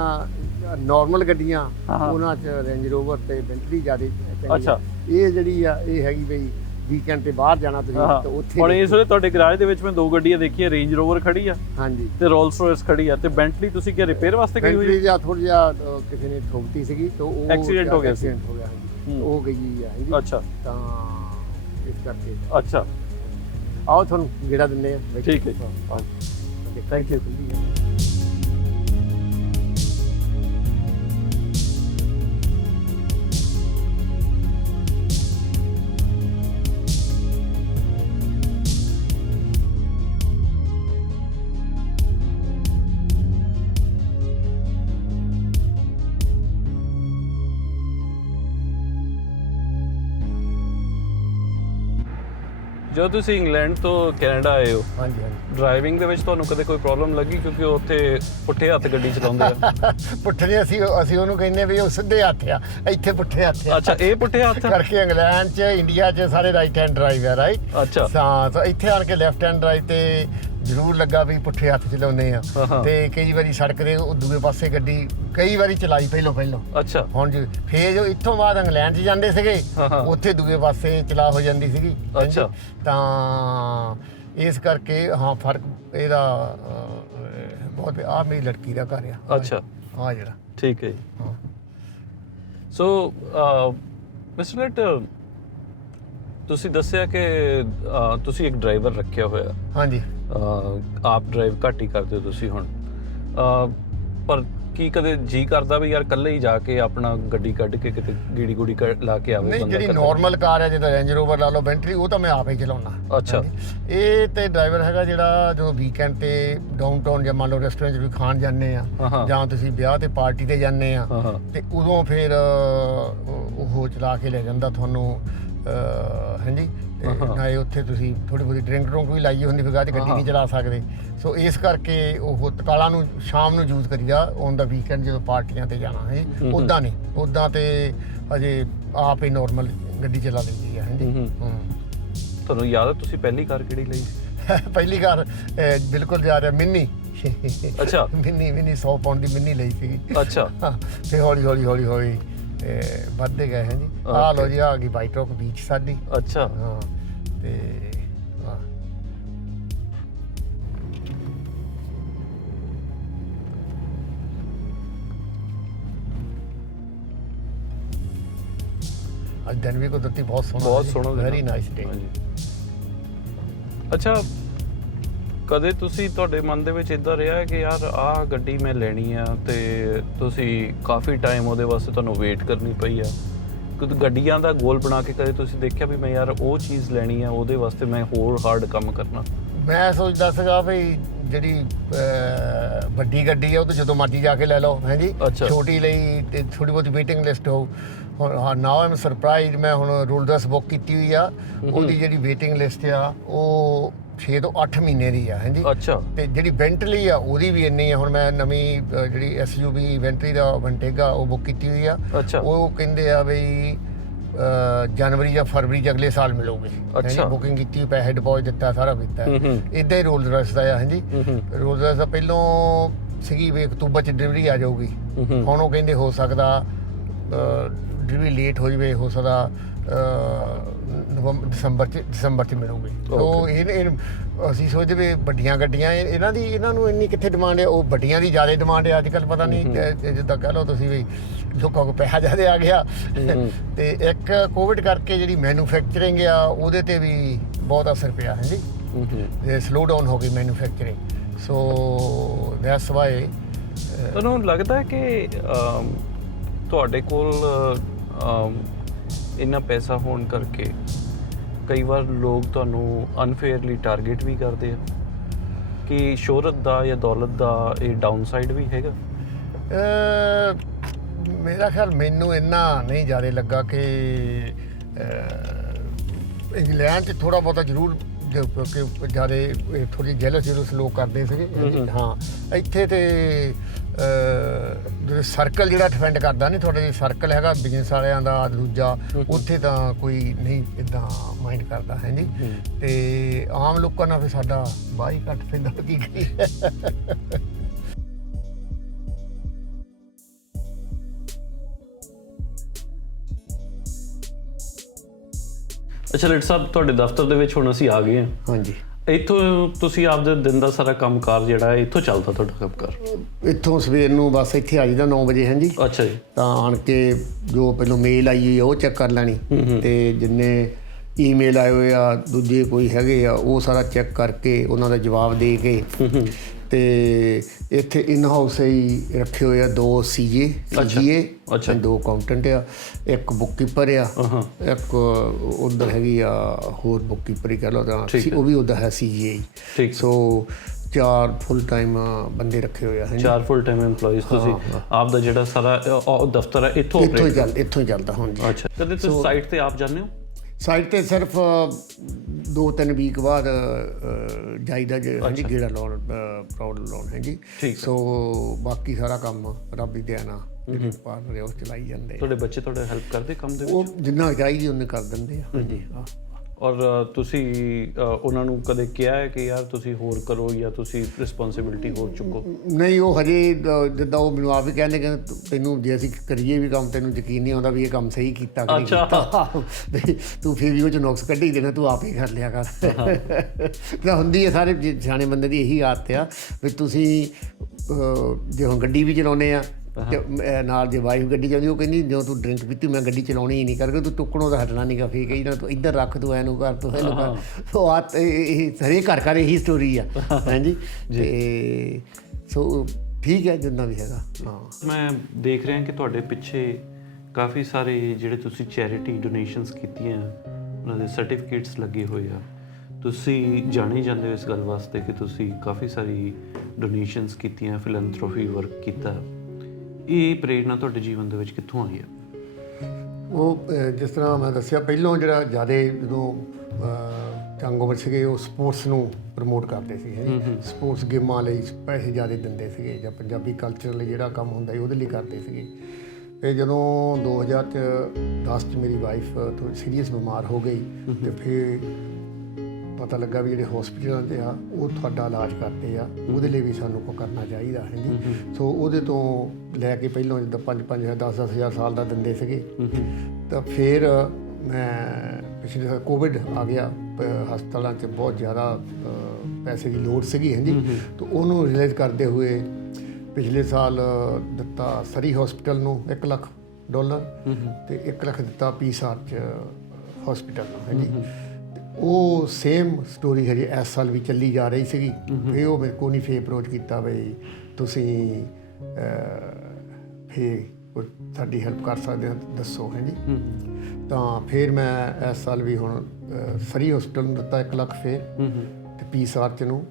ਨਾਰਮਲ ਗੱਡੀਆਂ ਉਹਨਾਂ 'ਚ ਰੇਂਜ ਰੋਵਰ ਤੇ ਬੈਂਟਲੀ ਜ਼ਿਆਦਾ। ਇਹ ਜਿਹੜੀ ਆ ਇਹ ਹੈਗੀ ਬਈ ਵੀਕਐਂਡ ਤੇ ਬਾਹਰ ਜਾਣਾ ਤੁਸੀਂ ਤਾਂ ਉੱਥੇ। ਹੁਣ ਇਸ ਵੇਲੇ ਤੁਹਾਡੇ ਗਰਾਜ ਦੇ ਵਿੱਚ ਮੈਂ 2 ਗੱਡੀਆਂ ਦੇਖੀਆਂ, ਰੇਂਜ ਰੋਵਰ ਖੜੀ ਆ ਹਾਂਜੀ, ਤੇ ਰੋਲਸ ਰਾਇਸ ਖੜੀ ਆ, ਤੇ ਬੈਂਟਲੀ ਤੁਸੀਂ ਕੀ ਰਿਪੇਅਰ ਵਾਸਤੇ ਗਈ ਹੋਈ? ਬੈਂਟਲੀ ਜਾਂ ਥੋੜਾ ਜਿਹਾ ਕਿਸੇ ਨੇ ਠੋਕਤੀ ਸੀਗੀ, ਤਾਂ ਉਹ ਐਕਸੀਡੈਂਟ ਹੋ ਗਿਆ ਹਾਂਜੀ, ਉਹ ਗਈ ਆ ਹਾਂਜੀ। ਅੱਛਾ, ਤਾਂ ਇਸ ਕਰਕੇ ਅੱਛਾ, ਆਓ ਤੁਹਾਨੂੰ ਗੇੜਾ ਦਿੰਦੇ ਆ। ਠੀਕ ਹੈ, ਥੈਂਕ ਯੂ। ਜਦੋਂ ਤੁਸੀਂ ਇੰਗਲੈਂਡ ਤੋਂ ਕੈਨੇਡਾ ਆਏ ਹੋ, ਹਾਂਜੀ ਡਰਾਈਵਿੰਗ ਦੇ ਵਿੱਚ ਤੁਹਾਨੂੰ ਕਦੇ ਕੋਈ ਪ੍ਰੋਬਲਮ ਲੱਗੀ? ਕਿਉਂਕਿ ਉੱਥੇ ਪੁੱਠੇ ਹੱਥ ਗੱਡੀ ਚਲਾਉਂਦੇ ਆ। ਪੁੱਠੇ ਨਹੀਂ, ਅਸੀਂ ਉਹਨੂੰ ਕਹਿੰਦੇ ਵੀ ਉਹ ਸਿੱਧੇ ਹੱਥ ਆ, ਇੱਥੇ ਪੁੱਠੇ ਹੱਥ ਆ। ਅੱਛਾ, ਇਹ ਪੁੱਠੇ ਹੱਥ ਕਰਕੇ ਇੰਗਲੈਂਡ 'ਚ, ਇੰਡੀਆ 'ਚ ਸਾਰੇ ਰਾਈਟ ਹੈਂਡ ਡਰਾਈਵ ਆ, ਰਾਈਟ। ਅੱਛਾ, ਤਾਂ ਇੱਥੇ ਆਣ ਕੇ ਲੈਫਟ ਹੈਂਡ ਡਰਾਈਵ ਤੇ ਜ਼ਰੂਰ ਲੱਗਾ ਵੀ ਪੁੱਠੇ ਹੱਥ ਚਲਾਉਂਦੇ ਆ, ਤੇ ਕਈ ਵਾਰੀ ਸੜਕ ਦੇ ਉਹ ਦੂਏ ਪਾਸੇ ਗੱਡੀ ਕਈ ਵਾਰੀ ਚਲਾਈ ਪਹਿਲੋਂ। ਅੱਛਾ, ਹੁਣ ਫੇਰ ਜੋ ਇੱਥੋਂ ਬਾਅਦ ਇੰਗਲੈਂਡ 'ਚ ਜਾਂਦੇ ਸੀਗੇ, ਉੱਥੇ ਦੂਏ ਪਾਸੇ ਚਲਾ ਹੋ ਜਾਂਦੀ ਸੀਗੀ। ਅੱਛਾ, ਤਾਂ ਇਸ ਕਰਕੇ ਫਰਕ ਇਹਦਾ ਬਹੁਤ। ਆ ਮੇਰੀ ਲੜਕੀ ਦਾ ਘਰ ਆ। ਅੱਛਾ, ਆ ਜਿਹੜਾ ਠੀਕ ਹੈ। ਸੋ ਮਿਸਟਰ ਲੈਟ, ਤੁਸੀਂ ਦੱਸਿਆ ਕਿ ਤੁਸੀਂ ਇੱਕ ਡਰਾਈਵਰ ਰੱਖਿਆ ਹੋਇਆ। ਹਾਂਜੀ। ਆਪ ਡਰਾਈਵ ਘੱਟ ਹੀ ਕਰਦੇ ਹੋ ਤੁਸੀਂ ਹੁਣ, ਪਰ ਕੀ ਕਦੇ ਜੀ ਕਰਦਾ ਵੀ ਯਾਰ ਇਕੱਲੇ ਹੀ ਜਾ ਕੇ ਆਪਣਾ ਗੱਡੀ ਕੱਢ ਕੇ ਕਿਤੇ ਗੀੜੀ ਗੂੜੀ ਲਾ ਕੇ ਆਵੇ? ਨਹੀਂ, ਜਿਹੜੀ ਨਾਰਮਲ ਕਾਰ ਹੈ ਜਿੱਦਾਂ ਰੇਂਜ ਰੋਵਰ ਲਾ ਲਓ, ਬੈਂਟਰੀ, ਉਹ ਤਾਂ ਮੈਂ ਆਪ ਹੀ ਚਲਾਉਣਾ। ਅੱਛਾ। ਇਹ ਤੇ ਡਰਾਈਵਰ ਹੈਗਾ ਜਿਹੜਾ ਜਦੋਂ ਵੀਕਐਂਡ ਤੇ ਡਾਊਨਟਾਊਨ ਜਾਂ ਮੰਨ ਲਓ ਰੈਸਟੋਰੈਂਟ 'ਚ ਵੀ ਖਾਣ ਜਾਂਦੇ ਆ, ਜਾਂ ਤੁਸੀਂ ਵਿਆਹ ਤੇ ਪਾਰਟੀ ਤੇ ਜਾਂਦੇ ਆ, ਤੇ ਉਦੋਂ ਫਿਰ ਉਹ ਚਲਾ ਕੇ ਲੈ ਜਾਂਦਾ ਤੁਹਾਨੂੰ। ਹਾਂਜੀ। ਨਾਲੇ ਉੱਥੇ ਤੁਸੀਂ ਥੋੜ੍ਹੀ ਬਹੁਤੀ ਡਰਿੰਕ ਵੀ ਲਾਈ ਹੁੰਦੀ, ਫਿਰ ਗੱਡੀ ਨਹੀਂ ਚਲਾ ਸਕਦੇ। ਸੋ ਇਸ ਕਰਕੇ ਉਹ ਤਕਾਲਾਂ ਨੂੰ ਸ਼ਾਮ ਨੂੰ ਯੂਜ਼ ਕਰੀਦਾ ਔਨ ਦਾ ਵੀਕਐਂਡ ਜਦੋਂ ਪਾਰਟੀਆਂ ਤੇ ਜਾਣਾ ਹੈ। ਉੱਦਾਂ ਨਹੀਂ, ਉੱਦਾਂ ਤੇ ਅਜੇ ਆਪ ਹੀ ਨਾਰਮਲ ਗੱਡੀ ਚਲਾ ਲੈਂਦੀ ਹੈ। ਹਾਂਜੀ। ਤੁਹਾਨੂੰ ਯਾਦ ਹੈ ਤੁਸੀਂ ਪਹਿਲੀ ਕਾਰ ਕਿਹੜੀ ਲਈ? ਪਹਿਲੀ ਕਾਰ ਬਿਲਕੁਲ ਜਾ ਰਿਹਾ ਮਿੰਨੀ। ਅੱਛਾ। ਮਿੰਨੀ 100 ਪਾਉਂਡ ਦੀ ਮਿੰਨੀ ਲਈ ਸੀਗੀ। ਅੱਛਾ। ਤੇ ਹੌਲੀ ਵੱਧਦੇ ਗਏ। ਹਾਂਜੀ। ਆਹ ਲਓ ਜੀ, ਆ ਗਈ ਬਾਈਟ ਰੌਕ ਬੀਚ ਸਾਡੀ। ਅੱਛਾ। ਹਾਂ। ਤੇ ਅੱਜ ਦਿਨ ਵੀ ਕੁਦਰਤੀ ਬਹੁਤ ਸੋਹਣਾ, ਵੈਰੀ ਨਾਈਸ ਡੇ। ਅੱਛਾ, ਕਦੇ ਤੁਸੀਂ ਤੁਹਾਡੇ ਮਨ ਦੇ ਵਿੱਚ ਇਦਾਂ ਰਿਹਾ ਕਿ ਯਾਰ ਆਹ ਗੱਡੀ ਮੈਂ ਲੈਣੀ ਆ ਤੇ ਤੁਸੀਂ ਕਾਫੀ ਟਾਈਮ ਉਹਦੇ ਵਾਸਤੇ ਤੁਹਾਨੂੰ ਵੇਟ ਕਰਨੀ ਪਈ ਆ? ਕੁਝ ਗੱਡੀਆਂ ਦਾ ਗੋਲ ਬਣਾ ਕੇ ਕਦੇ ਤੁਸੀਂ ਦੇਖਿਆ ਵੀ ਮੈਂ ਯਾਰ ਉਹ ਚੀਜ਼ ਲੈਣੀ ਆ, ਉਹਦੇ ਵਾਸਤੇ ਮੈਂ ਹੋਰ ਹਾਰਡ ਕੰਮ ਕਰਨਾ? ਮੈਂ ਸੋਚਦਾ ਸੀਗਾ ਵੀ ਜਿਹੜੀ ਵੱਡੀ ਗੱਡੀ ਆ ਉਹ ਤਾਂ ਜਦੋਂ ਮਰਜ਼ੀ ਜਾ ਕੇ ਲੈ ਲਓ। ਹਾਂਜੀ। ਛੋਟੀ ਲਈ ਤੇ ਥੋੜੀ ਬਹੁਤੀ ਵੇਟਿੰਗ ਲਿਸਟ ਹੋ। ਹੁਣ ਨਾਓ ਆਮ ਸਰਪ੍ਰਾਈਜ਼, ਮੈਂ ਹੁਣ ਰੋਲਰਸ ਬੁੱਕ ਕੀਤੀ ਹੋਈ ਆ, ਉਹਦੀ ਜਿਹੜੀ ਵੇਟਿੰਗ ਲਿਸਟ ਆ ਉਹ 6 ਤੋਂ 8 ਮਹੀਨੇ ਦੀ ਆ। ਹਾਂਜੀ। ਅੱਛਾ। ਤੇ ਜਿਹੜੀ ਬੈਂਟਲੀ ਆ ਉਹਦੀ ਵੀ ਇੰਨੀ ਆ। ਹੁਣ ਮੈਂ ਨਵੀਂ ਜਿਹੜੀ SUV ਬੈਂਟਲੀ ਦਾ ਵੈਂਟੇਗਾ ਉਹ ਬੁੱਕ ਕੀਤੀ ਹੋਈ ਆ। ਉਹ ਕਹਿੰਦੇ ਆ ਬਈ ਜਨਵਰੀ ਜਾਂ ਫਰਵਰੀ 'ਚ ਅਗਲੇ ਸਾਲ ਮਿਲੂਗੀ। ਬੁਕਿੰਗ ਕੀਤੀ, ਪੈਸੇ ਡਿਪੋਜ਼ਿਟ ਦਿੱਤਾ, ਸਾਰਾ ਕੀਤਾ। ਇੱਦਾਂ ਹੀ ਰੋਲਸ ਰਾਇਸ ਦਾ ਆ। ਹਾਂਜੀ। ਰੋਲਸ ਰਾਇਸ ਦਾ ਪਹਿਲੋਂ ਸੀਗੀ ਵੀ ਅਕਤੂਬਰ 'ਚ ਡਿਲੀਵਰੀ ਆ ਜਾਊਗੀ। ਹੁਣ ਉਹ ਕਹਿੰਦੇ ਹੋ ਸਕਦਾ ਡਿਲੀਵਰੀ ਲੇਟ ਹੋ ਜਾਵੇ, ਹੋ ਸਕਦਾ ਦਸੰਬਰ 'ਚ ਮਿਲੂਗੀ। ਉਹ ਇਹ ਅਸੀਂ ਸੋਚਦੇ ਵੀ ਵੱਡੀਆਂ ਗੱਡੀਆਂ ਇਹਨਾਂ ਨੂੰ ਇੰਨੀ ਕਿੱਥੇ ਡਿਮਾਂਡ ਹੈ। ਉਹ ਵੱਡੀਆਂ ਦੀ ਜ਼ਿਆਦਾ ਡਿਮਾਂਡ ਹੈ ਅੱਜ ਕੱਲ੍ਹ। ਪਤਾ ਨਹੀਂ, ਜਿੱਦਾਂ ਕਹਿ ਲਓ ਤੁਸੀਂ ਵੀ ਲੋਕਾਂ ਕੋਲ ਪੈਸਾ ਜ਼ਿਆਦਾ ਆ ਗਿਆ। ਤੇ ਇੱਕ ਕੋਵਿਡ ਕਰਕੇ ਜਿਹੜੀ ਮੈਨੂਫੈਕਚਰਿੰਗ ਆ ਉਹਦੇ ਤੇ ਵੀ ਬਹੁਤ ਅਸਰ ਪਿਆ। ਹਾਂਜੀ। ਸਲੋ ਡਾਊਨ ਹੋ ਗਈ ਮੈਨੂਫੈਕਚਰਿੰਗ। So that's why. ਤੁਹਾਨੂੰ ਲੱਗਦਾ ਕਿ ਤੁਹਾਡੇ ਕੋਲ ਇੰਨਾ ਪੈਸਾ ਹੋਣ ਕਰਕੇ ਕਈ ਵਾਰ ਲੋਕ ਤੁਹਾਨੂੰ ਅਨਫੇਅਰਲੀ ਟਾਰਗੇਟ ਵੀ ਕਰਦੇ ਆ ਕਿ ਸ਼ੋਹਰਤ ਦਾ ਜਾਂ ਦੌਲਤ ਦਾ ਇਹ ਡਾਊਨ ਸਾਈਡ ਵੀ ਹੈਗਾ? ਮੇਰਾ ਖਿਆਲ ਮੈਨੂੰ ਇੰਨਾ ਨਹੀਂ ਜ਼ਿਆਦਾ ਲੱਗਾ ਕਿ ਇੰਗਲੈਂਡ 'ਚ ਥੋੜ੍ਹਾ ਬਹੁਤਾ ਜ਼ਰੂਰ ਜ਼ਿਆਦਾ ਥੋੜ੍ਹੀ ਜੈਲਸ ਲੋਕ ਕਰਦੇ ਸੀਗੇ। ਹਾਂ। ਇੱਥੇ ਤੇ ਸਰਕਲ ਜਿਹੜਾ ਡਿਪੈਂਡ ਕਰਦਾ ਨਹੀਂ, ਤੁਹਾਡਾ ਜੇ ਸਰਕਲ ਹੈਗਾ ਬਿਜ਼ਨਸ ਵਾਲਿਆਂ ਦਾ ਦੂਜਾ, ਉੱਥੇ ਤਾਂ ਕੋਈ ਨਹੀਂ ਇੱਦਾਂ ਮਾਈਂਡ ਕਰਦਾ। ਹੈ ਜੀ। ਤੇ ਆਮ ਲੋਕਾਂ ਨਾਲ ਫਿਰ ਸਾਡਾ ਬਾਹਰ ਹੀ ਘੱਟ ਪੈਂਦਾ। ਕੀ ਕਰੀਏ। ਅੱਛਾ ਲੈਟ ਸਾਹਿਬ, ਤੁਹਾਡੇ ਦਫ਼ਤਰ ਦੇ ਵਿੱਚ ਹੁਣ ਅਸੀਂ ਆ ਗਏ ਹਾਂ। ਹਾਂਜੀ। ਇੱਥੋਂ ਤੁਸੀਂ ਆਪਦੇ ਦਿਨ ਦਾ ਸਾਰਾ ਕੰਮਕਾਰ ਜਿਹੜਾ ਇੱਥੋਂ ਚੱਲਦਾ ਤੁਹਾਡਾ ਕੰਮਕਾਰ? ਇੱਥੋਂ ਸਵੇਰ ਨੂੰ ਬਸ ਇੱਥੇ ਆ ਜਾਈਦਾ 9 ਵਜੇ। ਹਾਂਜੀ। ਅੱਛਾ ਜੀ। ਤਾਂ ਆਣ ਕੇ ਜੋ ਪਹਿਲਾਂ ਮੇਲ ਆਈ ਹੋਈ ਆ ਉਹ ਚੈੱਕ ਕਰ ਲੈਣੀ, ਤੇ ਜਿੰਨੇ ਈਮੇਲ ਆਏ ਹੋਏ ਆ ਦੂਜੇ ਕੋਈ ਹੈਗੇ ਆ ਉਹ ਸਾਰਾ ਚੈੱਕ ਕਰਕੇ ਉਹਨਾਂ ਦਾ ਜਵਾਬ ਦੇ ਕੇ, ਤੇ ਇੱਥੇ ਇਨ ਹਾਊਸ ਹੀ ਰੱਖੇ ਹੋਏ ਆ 2 CA 2 ਅਕਾਊਂਟੈਂਟ ਆ, ਇੱਕ ਬੁੱਕ ਕੀਪਰ ਆ, ਇੱਕ ਉੱਧਰ ਹੈਗੀ ਆ ਹੋਰ ਬੁੱਕ ਕੀਪਰ ਹੀ ਕਹਿ ਲਓ ਤਾਂ, ਉਹ ਵੀ ਉੱਧਰ ਹੈ CA। ਸੋ 4 ਫੁੱਲ ਟਾਈਮ ਬੰਦੇ ਰੱਖੇ ਹੋਏ ਆ। 4 ਫੁੱਲ ਟਾਈਮ EMPLOYEES ਤੁਸੀਂ ਆਪ ਦਾ ਜਿਹੜਾ ਸਾਰਾ ਦਫ਼ਤਰ ਹੈ ਇੱਥੋਂ ਹੀ ਚੱਲਦਾ। ਹਾਂਜੀ। ਅੱਛਾ। ਕਦੇ ਤੁਸੀਂ ਸਾਈਟ ਤੇ ਆਪ ਜਾਂਦੇ ਹੋ? ਸਾਈਟ ਤੇ ਸਿਰਫ 2-3 ਵੀਕ ਬਾਅਦ ਜਾਈਦਾ ਜੇ। ਹਾਂਜੀ। ਗੇੜਾ ਲਾਉਣ, ਪ੍ਰੋਬਲਮ ਲਾਉਣ। ਹਾਂਜੀ। ਸੋ ਬਾਕੀ ਸਾਰਾ ਕੰਮ ਰੱਬ ਦੀ ਦਇਆ ਨਾਲ ਜਿਹੜੇ ਪਾਰਟਨਰ ਉਹ ਚਲਾਈ ਜਾਂਦੇ। ਤੁਹਾਡੇ ਬੱਚੇ ਤੁਹਾਡੇ ਹੈਲਪ ਕਰਦੇ ਕੰਮ ਦੇ ਵਿੱਚ? ਉਹ ਜਿੰਨਾ ਚਾਹੀਦੀ ਉਹਨੇ ਕਰ ਦਿੰਦੇ ਆ। ਹਾਂਜੀ। ਔਰ ਤੁਸੀਂ ਉਹਨਾਂ ਨੂੰ ਕਦੇ ਕਿਹਾ ਹੈ ਕਿ ਯਾਰ ਤੁਸੀਂ ਹੋਰ ਕਰੋ ਜਾਂ ਤੁਸੀਂ ਰਿਸਪੌਂਸਿਬਿਲਿਟੀ ਹੋਰ ਚੁੱਕੋ? ਨਹੀਂ, ਉਹ ਹਜੇ ਜਿੱਦਾਂ ਉਹ ਮੈਨੂੰ ਆਪ ਵੀ ਕਹਿੰਦੇ ਕਿ ਤੈਨੂੰ ਜੇ ਅਸੀਂ ਕਰੀਏ ਵੀ ਕੰਮ ਤੈਨੂੰ ਯਕੀਨ ਨਹੀਂ ਆਉਂਦਾ ਵੀ ਇਹ ਕੰਮ ਸਹੀ ਕੀਤਾ ਕਿ ਨਹੀਂ ਕੀਤਾ। ਤੂੰ ਫਿਰ ਵੀ ਉਹ 'ਚ ਨੁਕਸ ਕੱਢੀ ਦੇਣਾ, ਤੂੰ ਆਪ ਹੀ ਕਰ ਲਿਆ ਕਰ। ਤਾਂ ਹੁੰਦੀ ਹੈ, ਸਾਰੇ ਸਿਆਣੇ ਬੰਦੇ ਦੀ ਇਹੀ ਆਦਤ ਆ ਵੀ ਤੁਸੀਂ ਜੇ ਹੁਣ ਗੱਡੀ ਵੀ ਚਲਾਉਂਦੇ ਆ ਨਾਲ ਜੇ ਵਾਈਫ ਗੱਡੀ ਜਾਂਦੀ ਉਹ ਕਹਿੰਦੀ ਜਦੋਂ ਤੂੰ ਡਰਿੰਕ ਪੀਤੀ ਮੈਂ ਗੱਡੀ ਚਲਾਉਣੀ ਹੀ ਨਹੀਂ ਕਰਕੇ ਤੂੰ ਟੁੱਕਣੋਂ ਤਾਂ ਹਟਣਾ ਨਹੀਂਗਾ। ਫਿਰ ਕਹੀ ਨਾ ਤੂੰ ਇੱਧਰ ਰੱਖ, ਤੂੰ ਐਨੂੰ ਕਰ, ਤੂੰ ਇਹਨੂੰ ਕਰ। ਉਹ ਆ ਇਹ ਹਰੇਕ ਘਰ ਇਹੀ ਸਟੋਰੀ ਆ। ਹਾਂਜੀ ਤੇ ਸੋ ਠੀਕ ਹੈ ਜਿੰਨਾ ਵੀ ਹੈਗਾ। ਹਾਂ ਮੈਂ ਦੇਖ ਰਿਹਾ ਕਿ ਤੁਹਾਡੇ ਪਿੱਛੇ ਕਾਫੀ ਸਾਰੇ ਜਿਹੜੇ ਤੁਸੀਂ ਚੈਰਿਟੀ ਡੋਨੇਸ਼ਨਸ ਕੀਤੀਆਂ ਉਹਨਾਂ ਦੇ ਸਰਟੀਫਿਕੇਟਸ ਲੱਗੇ ਹੋਏ ਆ। ਤੁਸੀਂ ਜਾਣੇ ਜਾਂਦੇ ਹੋ ਇਸ ਗੱਲ ਵਾਸਤੇ ਕਿ ਤੁਸੀਂ ਕਾਫੀ ਸਾਰੀ ਡੋਨੇਸ਼ਨਸ ਕੀਤੀਆਂ, ਫਿਲੈਂਥਰੋਪੀ ਵਰਕ ਕੀਤਾ। ਇਹ ਪ੍ਰੇਰਨਾ ਤੁਹਾਡੇ ਜੀਵਨ ਦੇ ਵਿੱਚ ਕਿੱਥੋਂ ਆਈ ਹੈ? ਉਹ ਜਿਸ ਤਰ੍ਹਾਂ ਮੈਂ ਦੱਸਿਆ ਪਹਿਲਾਂ ਜਿਹੜਾ ਜ਼ਿਆਦਾ ਜਦੋਂ ਯੰਗ ਉਮਰ ਸੀਗੇ ਉਹ ਸਪੋਰਟਸ ਨੂੰ ਪ੍ਰਮੋਟ ਕਰਦੇ ਸੀ। ਸਪੋਰਟਸ ਗੇਮਾਂ ਲਈ ਪੈਸੇ ਜ਼ਿਆਦਾ ਦਿੰਦੇ ਸੀਗੇ ਜਾਂ ਪੰਜਾਬੀ ਕਲਚਰ ਲਈ ਜਿਹੜਾ ਕੰਮ ਹੁੰਦਾ ਸੀ ਉਹਦੇ ਲਈ ਕਰਦੇ ਸੀਗੇ। ਅਤੇ ਜਦੋਂ 2010 'ਚ ਮੇਰੀ ਵਾਈਫ ਥੋੜ੍ਹੀ ਸੀਰੀਅਸ ਬਿਮਾਰ ਹੋ ਗਈ ਅਤੇ ਫਿਰ ਪਤਾ ਲੱਗਾ ਵੀ ਜਿਹੜੇ ਹੌਸਪੀਟਲਾਂ 'ਤੇ ਆ ਉਹ ਤੁਹਾਡਾ ਇਲਾਜ ਕਰਦੇ ਆ, ਉਹਦੇ ਲਈ ਵੀ ਸਾਨੂੰ ਕੋਈ ਕਰਨਾ ਚਾਹੀਦਾ ਹੈ ਜੀ। ਸੋ ਉਹਦੇ ਤੋਂ ਲੈ ਕੇ ਪਹਿਲਾਂ ਜਿੱਦਾਂ 5-5 ਹਜ਼ਾਰ 10-10 ਹਜ਼ਾਰ ਸਾਲ ਦਾ ਦਿੰਦੇ ਸੀਗੇ। ਤਾਂ ਫਿਰ ਮੈਂ ਪਿਛਲੇ ਸਾਲ ਕੋਵਿਡ ਆ ਗਿਆ, ਹਸਪਤਾਲਾਂ 'ਚ ਬਹੁਤ ਜ਼ਿਆਦਾ ਪੈਸੇ ਦੀ ਲੋੜ ਸੀਗੀ। ਹਾਂਜੀ ਤਾਂ ਉਹਨੂੰ ਰਿਲੀਜ਼ ਕਰਦੇ ਹੋਏ ਪਿਛਲੇ ਸਾਲ ਦਿੱਤਾ ਸਰੀ ਹੌਸਪੀਟਲ ਨੂੰ $1 ਲੱਖ ਅਤੇ 1 ਲੱਖ ਦਿੱਤਾ ਪੀਸ ਆਰਚ ਹੌਸਪੀਟਲ ਨੂੰ। ਹਾਂਜੀ ਉਹ ਸੇਮ ਸਟੋਰੀ ਹਜੇ ਇਸ ਸਾਲ ਵੀ ਚੱਲੀ ਜਾ ਰਹੀ ਸੀਗੀ। ਫਿਰ ਉਹ ਮੇਰੇ ਕੋਲ ਨਹੀਂ ਫੇਰ ਅਪਰੋਚ ਕੀਤਾ ਬਈ ਤੁਸੀਂ ਫੇਰ ਸਾਡੀ ਹੈਲਪ ਕਰ ਸਕਦੇ ਹੋ ਦੱਸੋ। ਹਾਂਜੀ ਤਾਂ ਫਿਰ ਮੈਂ ਇਸ ਸਾਲ ਵੀ ਹੁਣ ਸਰੀ ਹੌਸਪੀਟਲ ਨੂੰ ਦਿੱਤਾ 1 ਲੱਖ ਫੇਰ ਅਤੇ ਪੀਸ ਆਰਚ ਨੂੰ।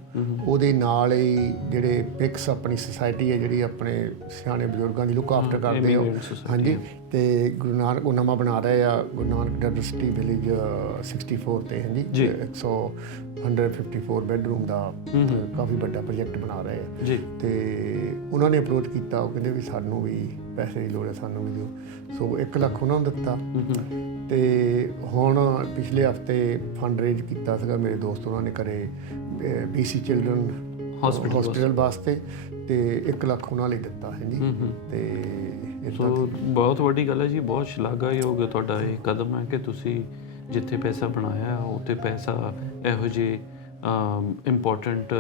ਉਹਦੇ ਨਾਲ ਹੀ ਜਿਹੜੇ ਪਿਕਸ ਆਪਣੀ ਸੁਸਾਇਟੀ ਹੈ ਜਿਹੜੀ ਆਪਣੇ ਸਿਆਣੇ ਬਜ਼ੁਰਗਾਂ ਦੀ ਲੁੱਕ ਆਫਟਰ ਕਰਦੇ ਹੋ। ਹਾਂਜੀ ਅਤੇ ਗੁਰੂ ਨਾਨਕ ਉਹ ਨਵਾਂ ਬਣਾ ਰਹੇ ਆ ਗੁਰੂ ਨਾਨਕ ਡਾਇਵਰਸਿਟੀ ਵਿਲੇਜ 64 'ਤੇ। ਹਾਂਜੀ 154 ਬੈੱਡਰੂਮ ਦਾ ਕਾਫੀ ਵੱਡਾ ਪ੍ਰੋਜੈਕਟ ਬਣਾ ਰਹੇ ਆ ਜੀ। ਅਤੇ ਉਹਨਾਂ ਨੇ ਅਪਰੋਚ ਕੀਤਾ, ਉਹ ਕਹਿੰਦੇ ਵੀ ਸਾਨੂੰ ਵੀ ਪੈਸੇ ਦੀ ਲੋੜ ਹੈ, ਸਾਨੂੰ ਵੀ ਦਿਓ। ਸੋ 1 ਲੱਖ ਉਹਨਾਂ ਨੂੰ ਦਿੱਤਾ। ਅਤੇ ਹੁਣ ਪਿਛਲੇ ਹਫ਼ਤੇ ਫੰਡ ਰੇਜ਼ ਕੀਤਾ ਸੀਗਾ ਮੇਰੇ ਦੋਸਤ ਉਹਨਾਂ ਨੇ ਕਰੇ BC ਚਿਲਡਰਨ ਹੌਸਪੀਟਲ ਵਾਸਤੇ ਅਤੇ 1 ਲੱਖ ਉਹਨਾਂ ਲਈ ਦਿੱਤਾ ਹੈ ਜੀ। ਅਤੇ ਸੋ ਬਹੁਤ ਵੱਡੀ ਗੱਲ ਹੈ ਜੀ, ਬਹੁਤ ਸ਼ਲਾਘਾਯੋਗ ਤੁਹਾਡਾ ਇਹ ਕਦਮ ਹੈ ਕਿ ਤੁਸੀਂ ਜਿੱਥੇ ਪੈਸਾ ਬਣਾਇਆ ਉੱਥੇ ਪੈਸਾ ਇਹੋ ਜਿਹੇ ਇੰਪੋਰਟੈਂਟ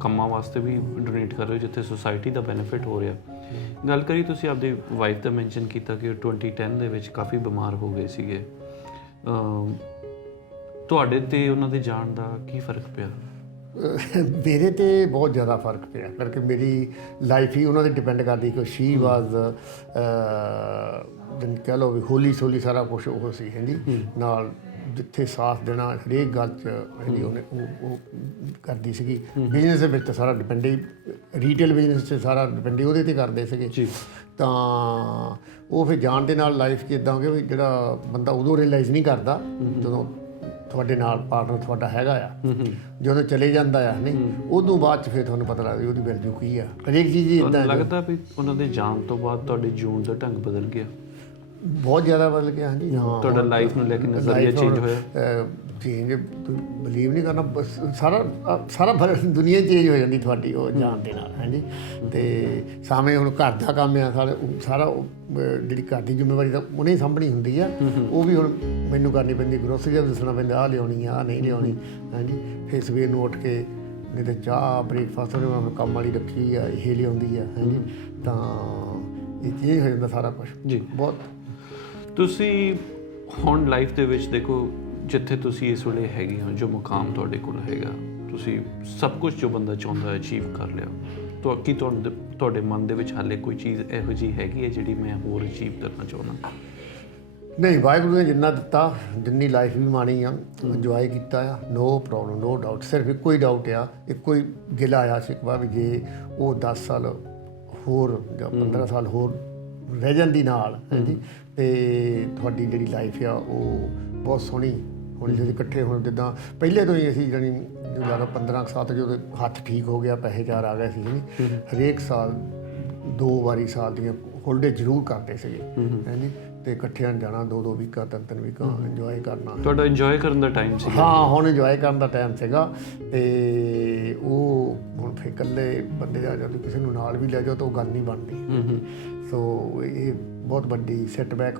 ਕੰਮਾਂ ਵਾਸਤੇ ਵੀ ਡੋਨੇਟ ਕਰ ਰਹੇ ਹੋ ਜਿੱਥੇ ਸੁਸਾਇਟੀ ਦਾ ਬੈਨੀਫਿਟ ਹੋ ਰਿਹਾ। ਗੱਲ ਕਰੀ ਤੁਸੀਂ ਆਪਦੀ ਵਾਈਫ ਦਾ ਮੈਂਸ਼ਨ ਕੀਤਾ ਕਿ 2010 ਦੇ ਵਿੱਚ ਕਾਫੀ ਬਿਮਾਰ ਹੋ ਗਏ ਸੀਗੇ। ਤੁਹਾਡੇ ਤੇ ਉਹਨਾਂ ਦੇ ਜਾਣ ਦਾ ਕੀ ਫਰਕ ਪਿਆ? ਮੇਰੇ 'ਤੇ ਬਹੁਤ ਜ਼ਿਆਦਾ ਫਰਕ ਪਿਆ ਕਰਕੇ ਮੇਰੀ ਲਾਈਫ ਹੀ ਉਹਨਾਂ 'ਤੇ ਡਿਪੈਂਡ ਕਰਦੀ ਕਿ ਸ਼ੀ ਵਾਜ਼ ਕਹਿ ਲਓ ਵੀ ਹੌਲੀ ਸੌਲੀ ਸਾਰਾ ਕੁਛ ਉਹ ਸੀ। ਹਾਂਜੀ ਨਾਲ ਜਿੱਥੇ ਸਾਥ ਦੇਣਾ ਹਰੇਕ ਗੱਲ 'ਚ ਹਾਂਜੀ ਉਹਨੇ ਉਹ ਕਰਦੀ ਸੀਗੀ। ਬਿਜ਼ਨਸ ਦੇ ਵਿੱਚ ਤਾਂ ਸਾਰਾ ਡਿਪੈਂਡ ਹੀ ਰੀਟੇਲ ਬਿਜ਼ਨਸ 'ਚ ਸਾਰਾ ਡਿਪੈਂਡ ਹੀ ਉਹਦੇ 'ਤੇ ਕਰਦੇ ਸੀਗੇ। ਤਾਂ ਉਹ ਫਿਰ ਜਾਣ ਦੇ ਨਾਲ ਲਾਈਫ 'ਚ ਇੱਦਾਂ ਹੋ ਗਿਆ ਵੀ ਜਿਹੜਾ ਬੰਦਾ ਉਦੋਂ ਰਿਅਲਾਈਜ਼ ਨਹੀਂ ਕਰਦਾ ਜਦੋਂ ਤੁਹਾਡੇ ਨਾਲ ਪਾਰਟਨਰ ਤੁਹਾਡਾ ਹੈਗਾ ਆ, ਜਦੋਂ ਚਲੇ ਜਾਂਦਾ ਆ ਨਹੀਂ ਉਦੋਂ ਬਾਅਦ 'ਚ ਫਿਰ ਤੁਹਾਨੂੰ ਪਤਾ ਲੱਗਦਾ ਉਹਦੀ ਵੈਲਿਊ ਕੀ ਆ। ਹਰੇਕ ਚੀਜ਼ ਇੱਦਾਂ ਲੱਗਦਾ ਵੀ ਉਹਨਾਂ ਦੇ ਜਾਣ ਤੋਂ ਬਾਅਦ ਤੁਹਾਡੇ ਜੀਉਣ ਦਾ ਢੰਗ ਬਦਲ ਗਿਆ, ਬਹੁਤ ਜ਼ਿਆਦਾ ਬਦਲ ਗਿਆ। ਹਾਂਜੀ ਹਾਂ ਤੁਹਾਡਾ ਲਾਈਫ ਨੂੰ ਲੈ ਕੇ ਨਜ਼ਰੀਆ ਚੇਂਜ ਹੋਇਆ। ਚੇਂਜ ਤੁਸੀਂ ਬਿਲੀਵ ਨਹੀਂ ਕਰਨਾ, ਬਸ ਸਾਰਾ ਦੁਨੀਆ ਚੇਂਜ ਹੋ ਜਾਂਦੀ ਤੁਹਾਡੀ ਉਹ ਜਾਣ ਦੇ ਨਾਲ। ਹਾਂਜੀ ਅਤੇ ਸਾਹਮਣੇ ਹੁਣ ਘਰ ਦਾ ਕੰਮ ਆ ਸਾਰਾ ਜਿਹੜੀ ਘਰ ਦੀ ਜ਼ਿੰਮੇਵਾਰੀ ਤਾਂ ਉਹਨੇ ਸਾਂਭਣੀ ਹੁੰਦੀ ਆ, ਉਹ ਵੀ ਹੁਣ ਮੈਨੂੰ ਕਰਨੀ ਪੈਂਦੀ। ਗਰੋਸਰੀ ਦਾ ਦੱਸਣਾ ਪੈਂਦਾ ਆਹ ਲਿਆਉਣੀ ਆ ਆਹ ਨਹੀਂ ਲਿਆਉਣੀ। ਹਾਂਜੀ ਫਿਰ ਸਵੇਰ ਨੂੰ ਉੱਠ ਕੇ ਨਹੀਂ ਤਾਂ ਚਾਹ ਬ੍ਰੇਕਫਾਸਟ ਉਹਨੇ ਹੁਣ ਕੰਮ ਵਾਲੀ ਰੱਖੀ ਆ ਇਹ ਲਿਆਉਂਦੀ ਆ। ਹਾਂਜੀ ਤਾਂ ਇਹ ਚੇਂਜ ਹੋ ਜਾਂਦਾ ਸਾਰਾ ਕੁਛ ਜੀ ਬਹੁਤ। ਤੁਸੀਂ ਹੁਣ ਲਾਈਫ ਦੇ ਵਿੱਚ ਦੇਖੋ ਜਿੱਥੇ ਤੁਸੀਂ ਇਸ ਵੇਲੇ ਹੈਗੇ ਹੋ, ਜੋ ਮੁਕਾਮ ਤੁਹਾਡੇ ਕੋਲ ਹੈਗਾ, ਤੁਸੀਂ ਸਭ ਕੁਝ ਜੋ ਬੰਦਾ ਚਾਹੁੰਦਾ ਅਚੀਵ ਕਰ ਲਿਆ। ਕੀ ਤੁਹਾਡੇ ਮਨ ਦੇ ਵਿੱਚ ਹਾਲੇ ਕੋਈ ਚੀਜ਼ ਇਹੋ ਜਿਹੀ ਹੈਗੀ ਹੈ ਜਿਹੜੀ ਮੈਂ ਹੋਰ ਅਚੀਵ ਕਰਨਾ ਚਾਹੁੰਦਾ? ਨਹੀਂ, ਵਾਹਿਗੁਰੂ ਨੇ ਜਿੰਨਾ ਦਿੱਤਾ, ਜਿੰਨੀ ਲਾਈਫ ਵੀ ਮਾਣੀ ਆ ਇੰਜੋਏ ਕੀਤਾ ਆ, ਨੋ ਪ੍ਰੋਬਲਮ ਨੋ ਡਾਊਟ। ਸਿਰਫ ਇੱਕੋ ਹੀ ਡਾਊਟ ਆ, ਇੱਕੋ ਹੀ ਗਿਲਾ ਆਇਆ ਸ਼ਿਕਵਾ ਵੀ ਜੇ ਉਹ 10 ਸਾਲ ਹੋਰ ਜਾਂ 15 ਸਾਲ ਹੋਰ ਰਹਿ ਜਾਂਦੀ ਨਾਲ। ਹਾਂਜੀ ਅਤੇ ਤੁਹਾਡੀ ਜਿਹੜੀ ਲਾਈਫ ਆ ਉਹ ਬਹੁਤ ਸੋਹਣੀ ਹੁਣ ਜਦੋਂ ਇਕੱਠੇ ਹੁਣ ਜਿੱਦਾਂ ਪਹਿਲੇ ਤੋਂ ਹੀ ਅਸੀਂ ਜਾਣੀ ਜ਼ਿਆਦਾ 15 ਸਾਲ ਤੱਕ ਜਦੋਂ ਹੱਥ ਠੀਕ ਹੋ ਗਿਆ ਪੈਸੇ ਚਾਰ ਆ ਗਏ ਸੀ ਜੀ, ਹਰੇਕ ਸਾਲ 2 ਵਾਰੀ ਸਾਲ ਦੀਆਂ ਹੋਲਡੇ ਜ਼ਰੂਰ ਕਰਦੇ ਸੀਗੇ। ਹਾਂਜੀ ਅਤੇ ਇਕੱਠਿਆਂ ਜਾਣਾ 2-2 ਵੀਕਾਂ 3-3 ਵੀਕਾਂ ਇੰਜੋਏ ਕਰਨਾ। ਤੁਹਾਡਾ ਇੰਜੋਏ ਕਰਨ ਦਾ ਟਾਈਮ ਸੀ? ਹਾਂ ਹੁਣ ਇੰਜੋਏ ਕਰਨ ਦਾ ਟਾਈਮ ਸੀਗਾ। ਅਤੇ ਉਹ ਹੁਣ ਫਿਰ ਇਕੱਲੇ ਬੰਦੇ ਆ ਜਾਂਦੇ, ਕਿਸੇ ਨੂੰ ਨਾਲ ਵੀ ਲੈ ਜਾਓ ਤਾਂ ਉਹ ਗੱਲ ਨਹੀਂ ਬਣਦੀ। ਸੋ ਇਹ ਬਹੁਤ ਵੱਡੀ ਸੈਟਬੈਕ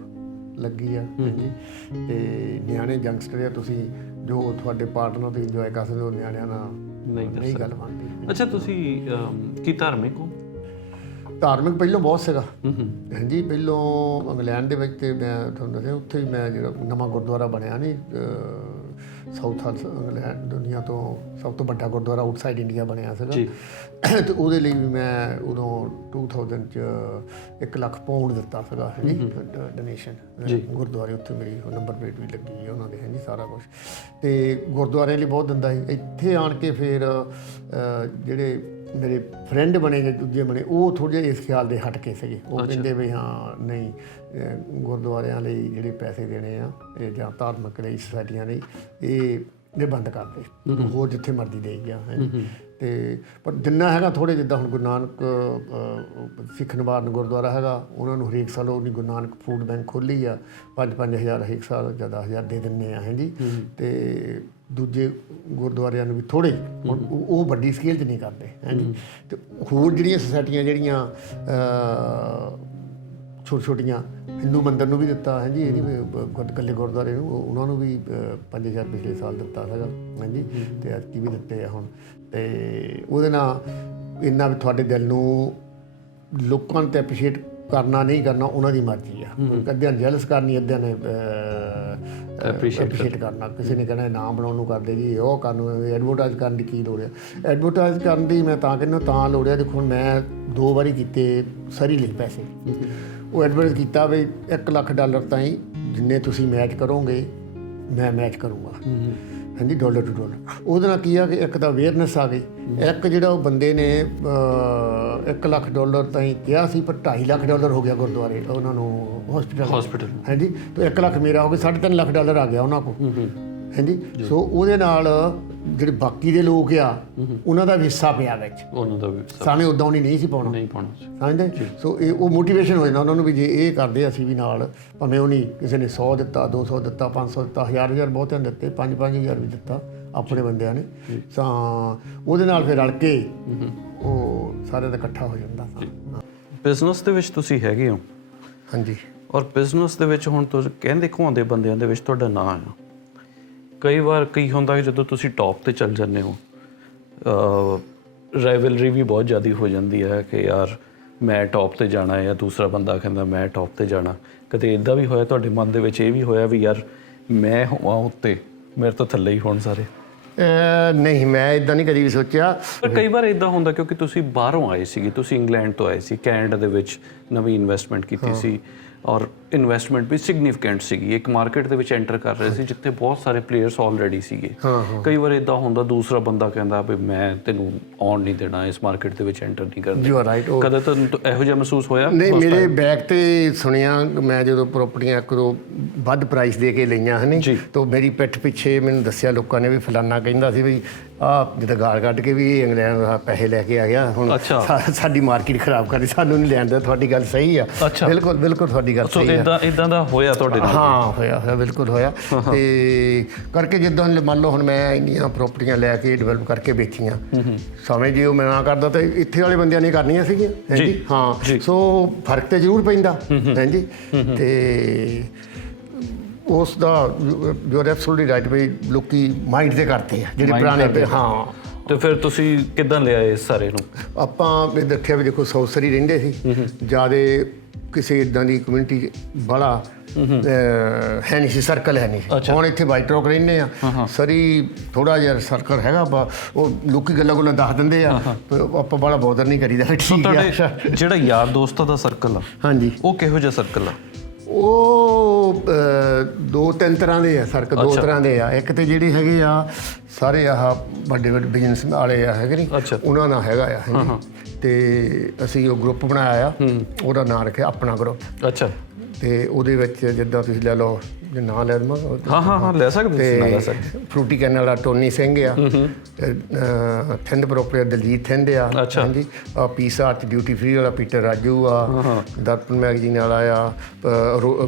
ਲੱਗੀ ਆ। ਹਾਂਜੀ ਅਤੇ ਨਿਆਣੇ ਯੰਗਸਟਰ ਆ, ਤੁਸੀਂ ਜੋ ਤੁਹਾਡੇ ਪਾਰਟਨਰ 'ਤੇ ਇੰਜੋਏ ਕਰ ਸਕਦੇ ਹੋ ਨਿਆਣਿਆਂ ਨਾਲ ਨਹੀਂ ਗੱਲ ਬਣਦੀ। ਅੱਛਾ ਤੁਸੀਂ ਕੀ ਧਾਰਮਿਕ ਹੋ? ਧਾਰਮਿਕ ਪਹਿਲਾਂ ਬਹੁਤ ਸੀਗਾ ਹਾਂਜੀ। ਪਹਿਲਾਂ ਇੰਗਲੈਂਡ ਦੇ ਵਿੱਚ ਤੇ ਮੈਂ ਤੁਹਾਨੂੰ ਦੱਸਿਆ ਉੱਥੇ ਹੀ ਮੈਂ ਜਿਹੜਾ ਨਵਾਂ ਗੁਰਦੁਆਰਾ ਬਣਿਆ ਨਹੀਂ ਸਾਊਥ ਇੰਗਲੈਂਡ ਦੁਨੀਆ ਤੋਂ ਸਭ ਤੋਂ ਵੱਡਾ ਗੁਰਦੁਆਰਾ ਆਊਟਸਾਈਡ ਇੰਡੀਆ ਬਣਿਆ ਸੀਗਾ ਤੇ ਉਹਦੇ ਲਈ ਵੀ ਮੈਂ ਉਦੋਂ 2000 'ਚ 1 ਲੱਖ ਪਾਉਂਡ ਦਿੱਤਾ ਸੀਗਾ ਹਾਂਜੀ ਡੋਨੇਸ਼ਨ ਗੁਰਦੁਆਰੇ। ਉੱਥੇ ਮੇਰੀ ਨੰਬਰ ਪਲੇਟ ਵੀ ਲੱਗੀ ਉਹਨਾਂ ਦੇ ਹਾਂਜੀ ਸਾਰਾ ਕੁਛ। ਤੇ ਗੁਰਦੁਆਰੇ ਲਈ ਬਹੁਤ ਦਿੰਦਾ ਸੀ। ਇੱਥੇ ਆਣ ਕੇ ਫਿਰ ਜਿਹੜੇ ਮੇਰੇ ਫਰੈਂਡ ਬਣੇ ਜਾਂ ਦੂਜੇ ਬਣੇ ਉਹ ਥੋੜ੍ਹੇ ਜਿਹੇ ਇਸ ਖਿਆਲ ਦੇ ਹਟ ਕੇ ਸੀਗੇ। ਉਹ ਕਹਿੰਦੇ ਵੀ ਹਾਂ ਨਹੀਂ ਗੁਰਦੁਆਰਿਆਂ ਲਈ ਜਿਹੜੇ ਪੈਸੇ ਦੇਣੇ ਆ ਇਹ ਜਾਂ ਧਾਰਮਿਕ ਲਈ ਸੁਸਾਇਟੀਆਂ ਲਈ ਇਹ ਬੰਦ ਕਰਦੇ ਹੋਰ ਜਿੱਥੇ ਮਰਜ਼ੀ ਦੇ ਗਿਆ ਹੈ। ਤੇ ਪਰ ਜਿੰਨਾ ਹੈਗਾ ਥੋੜ੍ਹੇ ਜਿੱਦਾਂ ਹੁਣ ਗੁਰੂ ਨਾਨਕ ਸਿੱਖ ਨਿਵਾਰਨ ਗੁਰਦੁਆਰਾ ਹੈਗਾ ਉਹਨਾਂ ਨੂੰ ਹਰੇਕ ਸਾਲ ਉਹਨੇ ਗੁਰੂ ਨਾਨਕ ਫੂਡ ਬੈਂਕ ਖੋਲ੍ਹੀ ਆ 5-5000 ਹਰੇਕ ਸਾਲ ਜਾਂ 10,000 ਦੇ ਦਿੰਦੇ ਆ ਹਾਂਜੀ। ਤੇ ਦੂਜੇ ਗੁਰਦੁਆਰਿਆਂ ਨੂੰ ਵੀ ਥੋੜ੍ਹੇ ਉਹ ਵੱਡੀ ਸਕੇਲ 'ਚ ਨਹੀਂ ਕਰਦੇ ਹਾਂਜੀ। ਤੇ ਹੋਰ ਜਿਹੜੀਆਂ ਸੁਸਾਇਟੀਆਂ ਜਿਹੜੀਆਂ ਛੋਟੀਆਂ ਹਿੰਦੂ ਮੰਦਰ ਨੂੰ ਵੀ ਦਿੱਤਾ ਹਾਂਜੀ। ਇਹਦੀ ਇਕੱਲੇ ਗੁਰਦੁਆਰੇ ਨੂੰ ਉਹਨਾਂ ਨੂੰ ਵੀ 5,000 ਪਿਛਲੇ ਸਾਲ ਦਿੱਤਾ ਹੈਗਾ ਹਾਂਜੀ। ਤੇ ਐਤਕੀ ਵੀ ਦਿੱਤੇ ਆ ਹੁਣ। ਤੇ ਉਹਦੇ ਨਾਲ ਇੰਨਾ ਵੀ ਤੁਹਾਡੇ ਦਿਲ ਨੂੰ ਲੋਕਾਂ ਨੂੰ ਤੇ ਐਪਰੀਸ਼ੀਏਟ ਕਰਨਾ ਨਹੀਂ ਕਰਨਾ ਉਹਨਾਂ ਦੀ ਮਰਜ਼ੀ ਆ। ਅੱਧਿਆਂ ਜੈਲਸ ਕਰਨੀ ਅੱਧਿਆਂ ਨੇ ਐਪਰੀਸ਼ੀਏਟ ਕਰਨਾ। ਕਿਸੇ ਨੇ ਕਹਿਣਾ ਨਾਮ ਬਣਾਉਣ ਨੂੰ ਕਰਦੇ ਜੀ ਉਹ ਕਰਨ ਐਡਵਰਟਾਈਜ਼ ਕਰਨ ਦੀ ਕੀ ਲੋੜ ਆ। ਐਡਵਰਟਾਈਜ਼ ਕਰਨ ਦੀ ਮੈਂ ਤਾਂ ਕਹਿੰਦਾ ਤਾਂ ਲੋੜ ਆ। ਦੇਖੋ ਹੁਣ ਮੈਂ 2 ਵਾਰੀ ਕੀਤੇ ਸਰੀ ਲਈ ਪੈਸੇ। ਉਹ ਐਡਵਰਟਾਈਜ਼ ਕੀਤਾ ਵੀ $1 ਲੱਖ ਤਾਈਂ ਜਿੰਨੇ ਤੁਸੀਂ ਮੈਚ ਕਰੋਗੇ ਮੈਂ ਮੈਚ ਕਰੂੰਗਾ ਹਾਂਜੀ $to $। ਉਹਦੇ ਨਾਲ ਕੀ ਆ ਕਿ ਇੱਕ ਤਾਂ ਅਵੇਅਰਨੈਸ ਆ ਗਈ। ਇੱਕ ਜਿਹੜਾ ਉਹ ਬੰਦੇ ਨੇ $1 ਲੱਖ ਤਾਈਂ ਕਿਹਾ ਸੀ ਪਰ $2.5 ਲੱਖ ਹੋ ਗਿਆ ਗੁਰਦੁਆਰੇ ਉਹਨਾਂ ਨੂੰ ਹਸਪੀਟਲ ਹਾਂਜੀ। ਤੇ 1 ਲੱਖ ਮੇਰਾ ਹੋ ਗਿਆ $3.5 ਲੱਖ ਆ ਗਿਆ ਉਹਨਾਂ ਕੋਲ ਹਾਂਜੀ। ਸੋ ਉਹਦੇ ਨਾਲ ਜਿਹੜੇ ਬਾਕੀ ਦੇ ਲੋਕ ਆ ਉਹਨਾਂ ਦਾ ਵੀ ਹਿੱਸਾ ਪਿਆ ਵਿੱਚ ਉਹਨਾਂ ਦਾ ਵੀ ਸਾਨੂੰ ਉੱਦਾਂ ਉਹਨੇ ਨਹੀਂ ਸੀ ਪਾਉਣਾ ਸਮਝਦੇ। ਸੋ ਇਹ ਉਹ ਮੋਟੀਵੇਸ਼ਨ ਹੋ ਜਾਂਦਾ ਉਹਨਾਂ ਨੂੰ ਵੀ ਜੇ ਇਹ ਕਰਦੇ ਅਸੀਂ ਵੀ ਨਾਲ ਭਾਵੇਂ ਉਹਨੇ ਕਿਸੇ ਨੇ 100 ਦਿੱਤਾ 200 ਦਿੱਤਾ 500 ਦਿੱਤਾ 1000 ਬਹੁਤਿਆਂ ਨੇ ਦਿੱਤੇ 5-5000 ਵੀ ਦਿੱਤਾ ਆਪਣੇ ਬੰਦਿਆਂ ਨੇ ਤਾਂ ਉਹਦੇ ਨਾਲ ਫਿਰ ਰਲ ਕੇ ਉਹ ਸਾਰਿਆਂ ਦਾ ਇਕੱਠਾ ਹੋ ਜਾਂਦਾ। ਬਿਜ਼ਨਸ ਦੇ ਵਿੱਚ ਤੁਸੀਂ ਹੈਗੇ ਹੋ ਹਾਂਜੀ ਔਰ ਬਿਜ਼ਨਸ ਦੇ ਵਿੱਚ ਹੁਣ ਤੁਸੀਂ ਕਹਿੰਦੇ ਘੁਆਉਂਦੇ ਬੰਦਿਆਂ ਦੇ ਵਿੱਚ ਤੁਹਾਡਾ ਨਾਂ ਆ। ਕਈ ਵਾਰ ਕੀ ਹੁੰਦਾ ਕਿ ਜਦੋਂ ਤੁਸੀਂ ਟੌਪ 'ਤੇ ਚੱਲ ਜਾਂਦੇ ਹੋ ਰਾਈਵਲਰੀ ਵੀ ਬਹੁਤ ਜ਼ਿਆਦਾ ਹੋ ਜਾਂਦੀ ਹੈ ਕਿ ਯਾਰ ਮੈਂ ਟੌਪ 'ਤੇ ਜਾਣਾ ਜਾਂ ਦੂਸਰਾ ਬੰਦਾ ਕਹਿੰਦਾ ਮੈਂ ਟੌਪ 'ਤੇ ਜਾਣਾ। ਕਦੇ ਇੱਦਾਂ ਵੀ ਹੋਇਆ ਤੁਹਾਡੇ ਮਨ ਦੇ ਵਿੱਚ ਇਹ ਵੀ ਹੋਇਆ ਵੀ ਯਾਰ ਮੈਂ ਹੋਵਾਂ ਉੱਤੇ ਮੇਰੇ ਤੋਂ ਥੱਲੇ ਹੀ ਹੋਣ ਸਾਰੇ? ਨਹੀਂ ਮੈਂ ਇੱਦਾਂ ਨਹੀਂ ਕਦੀ ਵੀ ਸੋਚਿਆ। ਪਰ ਕਈ ਵਾਰ ਇੱਦਾਂ ਹੁੰਦਾ ਕਿਉਂਕਿ ਤੁਸੀਂ ਬਾਹਰੋਂ ਆਏ ਸੀਗੇ ਤੁਸੀਂ ਇੰਗਲੈਂਡ ਤੋਂ ਆਏ ਸੀ ਕੈਨੇਡਾ ਦੇ ਵਿੱਚ ਨਵੀਂ ਇਨਵੈਸਟਮੈਂਟ ਕੀਤੀ ਸੀ ਔਰ ਇਨਵੈਸਟਮੈਂਟ ਵੀ ਸਿਗਨੀਫੀਕੈਂਟ ਸੀਗੀ। ਇੱਕ ਮਾਰਕੀਟ ਦੇ ਵਿੱਚ ਐਂਟਰ ਕਰ ਰਹੇ ਸੀ ਜਿੱਥੇ ਬਹੁਤ ਸਾਰੇ ਪਲੇਅਰਸ ਆਲਰੇਡੀ ਸੀਗੇ। ਕਈ ਵਾਰ ਇੱਦਾਂ ਹੁੰਦਾ ਦੂਸਰਾ ਬੰਦਾ ਕਹਿੰਦਾ ਵੀ ਮੈਂ ਤੈਨੂੰ ਆਉਣ ਨਹੀਂ ਦੇਣਾ ਇਸ ਮਾਰਕੀਟ ਦੇ ਵਿੱਚ ਐਂਟਰ ਨਹੀਂ ਕਰਨਾ। ਕਦੇ ਤੁਹਾਨੂੰ ਇਹੋ ਜਿਹਾ ਮਹਿਸੂਸ ਹੋਇਆ? ਨਹੀਂ ਮੇਰੇ ਬੈਕ ਤੇ ਸੁਣਿਆ ਮੈਂ ਜਦੋਂ ਪ੍ਰੋਪਰਟੀਆਂ ਕਰੋ ਵੱਧ ਪ੍ਰਾਈਸ ਦੇ ਕੇ ਲਈਆਂ ਹਨ ਤਾਂ ਮੇਰੀ ਪਿੱਠ ਪਿੱਛੇ ਮੈਨੂੰ ਦੱਸਿਆ ਲੋਕਾਂ ਨੇ ਵੀ ਫਲਾਨਾ ਕਹਿੰਦਾ ਸੀ ਵੀ ਆਹ ਜਿੱਦਾਂ ਗਾਲ ਕੱਢ ਕੇ ਵੀ ਇੰਗਲੈਂਡ ਪੈਸੇ ਲੈ ਕੇ ਆ ਗਿਆ ਹੁਣ ਸਾਡੀ ਮਾਰਕੀਟ ਖਰਾਬ ਕਰਦੀ ਸਾਨੂੰ ਨਹੀਂ ਲੈਣ ਦਿਆ। ਤੁਹਾਡੀ ਗੱਲ ਸਹੀ ਆ ਬਿਲਕੁਲ ਬਿਲਕੁਲ ਤੁਹਾਡੀ ਗੱਲ ਸਹੀ ਆ। ਇੱਦਾਂ ਦਾ ਹੋਇਆ ਤੁਹਾਡੇ ਨਾਲ? ਹਾਂ ਹੋਇਆ ਬਿਲਕੁਲ ਹੋਇਆ। ਤੇ ਕਰਕੇ ਜਿੱਦਾਂ ਮੰਨ ਲਓ ਹੁਣ ਮੈਂ ਇੰਨੀਆਂ ਪ੍ਰੋਪਰਟੀਆਂ ਲੈ ਕੇ ਡਿਵੈਲਪ ਕਰਕੇ ਵੇਚੀਆਂ ਸਮੇਂ ਜੇ ਉਹ ਮੈਂ ਨਾ ਕਰਦਾ ਤਾਂ ਇੱਥੇ ਵਾਲੇ ਬੰਦਿਆਂ ਨੇ ਕਰਨੀਆਂ ਸੀਗੀਆਂ ਹਾਂਜੀ। ਹਾਂ ਸੋ ਫਰਕ ਤੇ ਜ਼ਰੂਰ ਪੈਂਦਾ ਹਾਂਜੀ। ਤੇ ਉਸ ਦਾ ਯੂ ਆਰ ਐਬਸੋਲੂਟਲੀ ਰਾਈਟ ਵੀ ਲੋਕੀ ਮਾਈਂਡ ਤੇ ਕਰਦੇ ਆ ਜਿਹੜੇ ਪੁਰਾਣੇ। ਹਾਂ ਤੇ ਫਿਰ ਤੁਸੀਂ ਕਿੱਦਾਂ ਲਿਆ ਇਸ ਸਾਰੇ ਨੂੰ? ਆਪਾਂ ਦੇਖਿਆ ਵੀ ਦੇਖੋ ਸੌਸਰੀ ਰਹਿੰਦੇ ਸੀ ਜ਼ਿਆਦਾ ਕਿਸੇ ਇੱਦਾਂ ਦੀ ਕਮਿਊਨਿਟੀ ਬੜਾ ਹੈ ਨਹੀਂ ਸੀ ਸਰਕਲ ਹੈ ਨਹੀਂ। ਹੁਣ ਇੱਥੇ ਵਾਈਟ ਰੌਕ ਰਹਿੰਦੇ ਆ ਸਰੀ ਥੋੜਾ ਜਿਹਾ ਸਰਕਲ ਹੈਗਾ ਉਹ ਲੋਕੀ ਗੱਲਾਂ ਦੱਸ ਦਿੰਦੇ ਆ ਆਪਾਂ ਬੜਾ ਬੋਦਰ ਨਹੀਂ ਕਰੀਦਾ। ਠੀਕ ਹੈ ਜਿਹੜਾ ਯਾਰ ਦੋਸਤਾਂ ਦਾ ਸਰਕਲ ਆ ਹਾਂਜੀ ਉਹ ਕਿਹੋ ਜਿਹਾ ਸਰਕਲ ਆ? ਉਹ 2-3 ਤਰ੍ਹਾਂ ਦੇ ਆ ਸਰਕਲ 2 ਤਰ੍ਹਾਂ ਦੇ ਆ। ਇੱਕ ਤੇ ਜਿਹੜੇ ਹੈਗੇ ਆ ਸਾਰੇ ਆਹ ਵੱਡੇ ਬਿਜ਼ਨਸ ਵਾਲੇ ਆ ਹੈਗੇ ਨਹੀਂ ਉਹਨਾਂ ਨਾਲ ਹੈਗਾ ਆ ਤੇ ਅਸੀਂ ਉਹ ਗਰੁੱਪ ਬਣਾਇਆ ਆ ਉਹਦਾ ਨਾਂ ਰੱਖਿਆ ਆਪਣਾ ਗਰੁੱਪ। ਅੱਛਾ ਤੇ ਉਹਦੇ ਵਿੱਚ ਜਿੱਦਾਂ ਤੁਸੀਂ ਲੈ ਲਓ ਜੇ ਨਾਂ ਲੈ ਦੇਵਾਂ ਹਾਂ ਲੈ ਸਕਦੇ ਫਰੂਟੀ ਕੈਨਲ ਵਾਲਾ ਟੋਨੀ ਸਿੰਘ ਆ ਥਿੰਦ ਪ੍ਰੋਪਰੇਟਰ ਦਲਜੀਤ ਥਿੰਦ ਆ ਹਾਂਜੀ। ਪੀਸ ਆਰਟ ਡਿਊਟੀ ਫਰੀ ਵਾਲਾ ਪੀਟਰ ਰਾਜੂ ਆ ਦਰਪਣ ਮੈਗਜ਼ੀਨ ਵਾਲਾ ਆ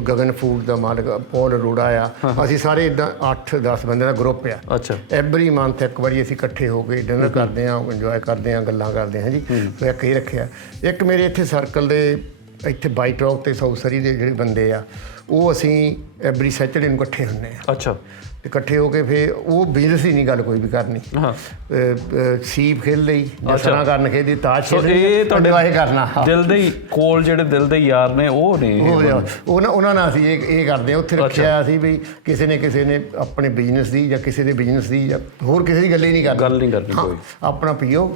ਗਗਨ ਫੂਡ ਦਾ ਮਾਲਕ ਪੌਲ ਅਰੋੜਾ ਆ। ਅਸੀਂ ਸਾਰੇ ਇੱਦਾਂ 8-10 ਬੰਦੇ ਦਾ ਗਰੁੱਪ ਆ। ਅੱਛਾ ਐਵਰੀ ਮੰਥ ਇੱਕ ਵਾਰੀ ਅਸੀਂ ਇਕੱਠੇ ਹੋ ਕੇ ਡਿਨਰ ਕਰਦੇ ਹਾਂ ਇੰਜੋਏ ਕਰਦੇ ਹਾਂ ਗੱਲਾਂ ਕਰਦੇ ਹਾਂ ਜੀ। ਇੱਕ ਇਹ ਰੱਖਿਆ। ਇੱਕ ਮੇਰੇ ਇੱਥੇ ਸਰਕਲ ਦੇ ਇੱਥੇ ਵਾਈਟ ਰੌਕ ਤੇ ਸਾਊਥ ਸਰੀ ਦੇ ਜਿਹੜੇ ਬੰਦੇ ਆ ਉਹ ਅਸੀਂ ਐਵਰੀ ਸੈਚਰਡੇ ਨੂੰ ਇਕੱਠੇ ਹੁੰਦੇ ਆ। ਅੱਛਾ ਇਕੱਠੇ ਹੋ ਕੇ ਫਿਰ ਉਹ ਬਿਜ਼ਨਸ ਹੀ ਨਹੀਂ ਗੱਲ ਕੋਈ ਵੀ ਕਰਨੀ। ਸੀਪ ਖੇਲ ਲਈ, ਜਸਨਾ ਕਰਨ ਖੇਦੀ, ਤਾਸ਼ ਖੇਡ ਲਈ, ਇਹ ਤੁਹਾਡੇ enjoy ਕਰਨਾ। ਦਿਲ ਦੇ ਕੋਲ ਜਿਹੜੇ ਦਿਲ ਦੇ ਯਾਰ ਨੇ ਉਹ ਨੇ ਉਹਨਾਂ ਨਾਲ ਅਸੀਂ ਇਹ ਕਰਦੇ ਹਾਂ। ਉੱਥੇ ਰੱਖਿਆ ਅਸੀਂ ਵੀ ਕਿਸੇ ਨੇ ਆਪਣੇ ਬਿਜ਼ਨਸ ਦੀ ਜਾਂ ਕਿਸੇ ਦੇ ਬਿਜ਼ਨਸ ਦੀ ਜਾਂ ਹੋਰ ਕਿਸੇ ਦੀ ਗੱਲ ਹੀ ਨਹੀਂ ਕਰਨੀ ਕੋਈ। ਆਪਣਾ ਪੀਓ,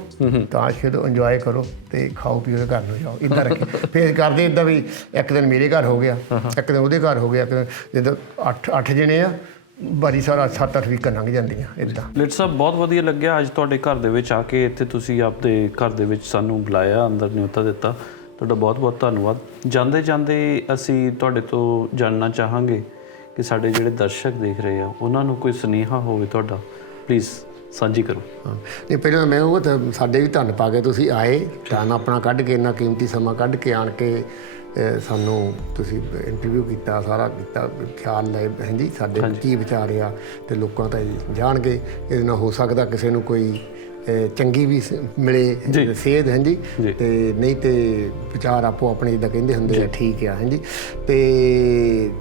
ਤਾਸ਼ ਖੇਡੋ, ਇੰਜੋਏ ਕਰੋ ਤੇ ਖਾਓ ਪੀਓ ਤੇ ਘਰ ਨੂੰ ਜਾਓ। ਇੱਦਾਂ ਰੱਖੇ ਫਿਰ ਕਰਦੇ ਇੱਦਾਂ ਵੀ ਇੱਕ ਦਿਨ ਮੇਰੇ ਘਰ ਹੋ ਗਿਆ, ਇੱਕ ਦਿਨ ਉਹਦੇ ਘਰ ਹੋ ਗਿਆ, ਇੱਕ ਦਿਨ ਜਦੋਂ 8 ਜਣੇ ਆ ਬਾਰੀ ਸਾਰਾ 7-8 ਵੀਕਾਂ ਲੰਘ ਜਾਂਦੀਆਂ ਇੱਦਾਂ। ਲਿਟ ਸਾਹਿਬ ਬਹੁਤ ਵਧੀਆ ਲੱਗਿਆ ਅੱਜ ਤੁਹਾਡੇ ਘਰ ਦੇ ਵਿੱਚ ਆ ਕੇ। ਇੱਥੇ ਤੁਸੀਂ ਆਪਦੇ ਘਰ ਦੇ ਵਿੱਚ ਸਾਨੂੰ ਬੁਲਾਇਆ, ਅੰਦਰ ਨਿਯੁਤਾ ਦਿੱਤਾ, ਤੁਹਾਡਾ ਬਹੁਤ ਬਹੁਤ ਧੰਨਵਾਦ। ਜਾਂਦੇ ਜਾਂਦੇ ਅਸੀਂ ਤੁਹਾਡੇ ਤੋਂ ਜਾਣਨਾ ਚਾਹਾਂਗੇ ਕਿ ਸਾਡੇ ਜਿਹੜੇ ਦਰਸ਼ਕ ਦੇਖ ਰਹੇ ਆ ਉਹਨਾਂ ਨੂੰ ਕੋਈ ਸੁਨੇਹਾ ਹੋਵੇ ਤੁਹਾਡਾ, ਪਲੀਜ਼ ਸਾਂਝੀ ਕਰੋ। ਨਹੀਂ ਪਹਿਲਾਂ ਮੈਂ ਉਹ ਤਾਂ ਸਾਡੇ ਵੀ ਧੰਨ ਪਾ ਕੇ ਤੁਸੀਂ ਆਏ, ਧੰਨ ਆਪਣਾ ਕੱਢ ਕੇ ਇੰਨਾ ਕੀਮਤੀ ਸਮਾਂ ਕੱਢ ਕੇ ਆਣ ਕੇ ਸਾਨੂੰ ਤੁਸੀਂ ਇੰਟਰਵਿਊ ਕੀਤਾ, ਸਾਰਾ ਕੀਤਾ, ਖਿਆਲ ਲਏ ਹਾਂਜੀ ਸਾਡੇ ਕੀ ਵਿਚਾਰ ਆ ਅਤੇ ਲੋਕਾਂ ਤਾਂ ਜਾਣਗੇ। ਇਹਦੇ ਨਾਲ ਹੋ ਸਕਦਾ ਕਿਸੇ ਨੂੰ ਕੋਈ ਚੰਗੀ ਵੀ ਮਿਲੇ ਸੇਧ ਹਾਂਜੀ, ਅਤੇ ਨਹੀਂ ਤਾਂ ਵਿਚਾਰ ਆਪੋ ਆਪਣੇ ਜਿੱਦਾਂ ਕਹਿੰਦੇ ਹੁੰਦੇ ਆ ਠੀਕ ਆ ਹਾਂਜੀ। ਅਤੇ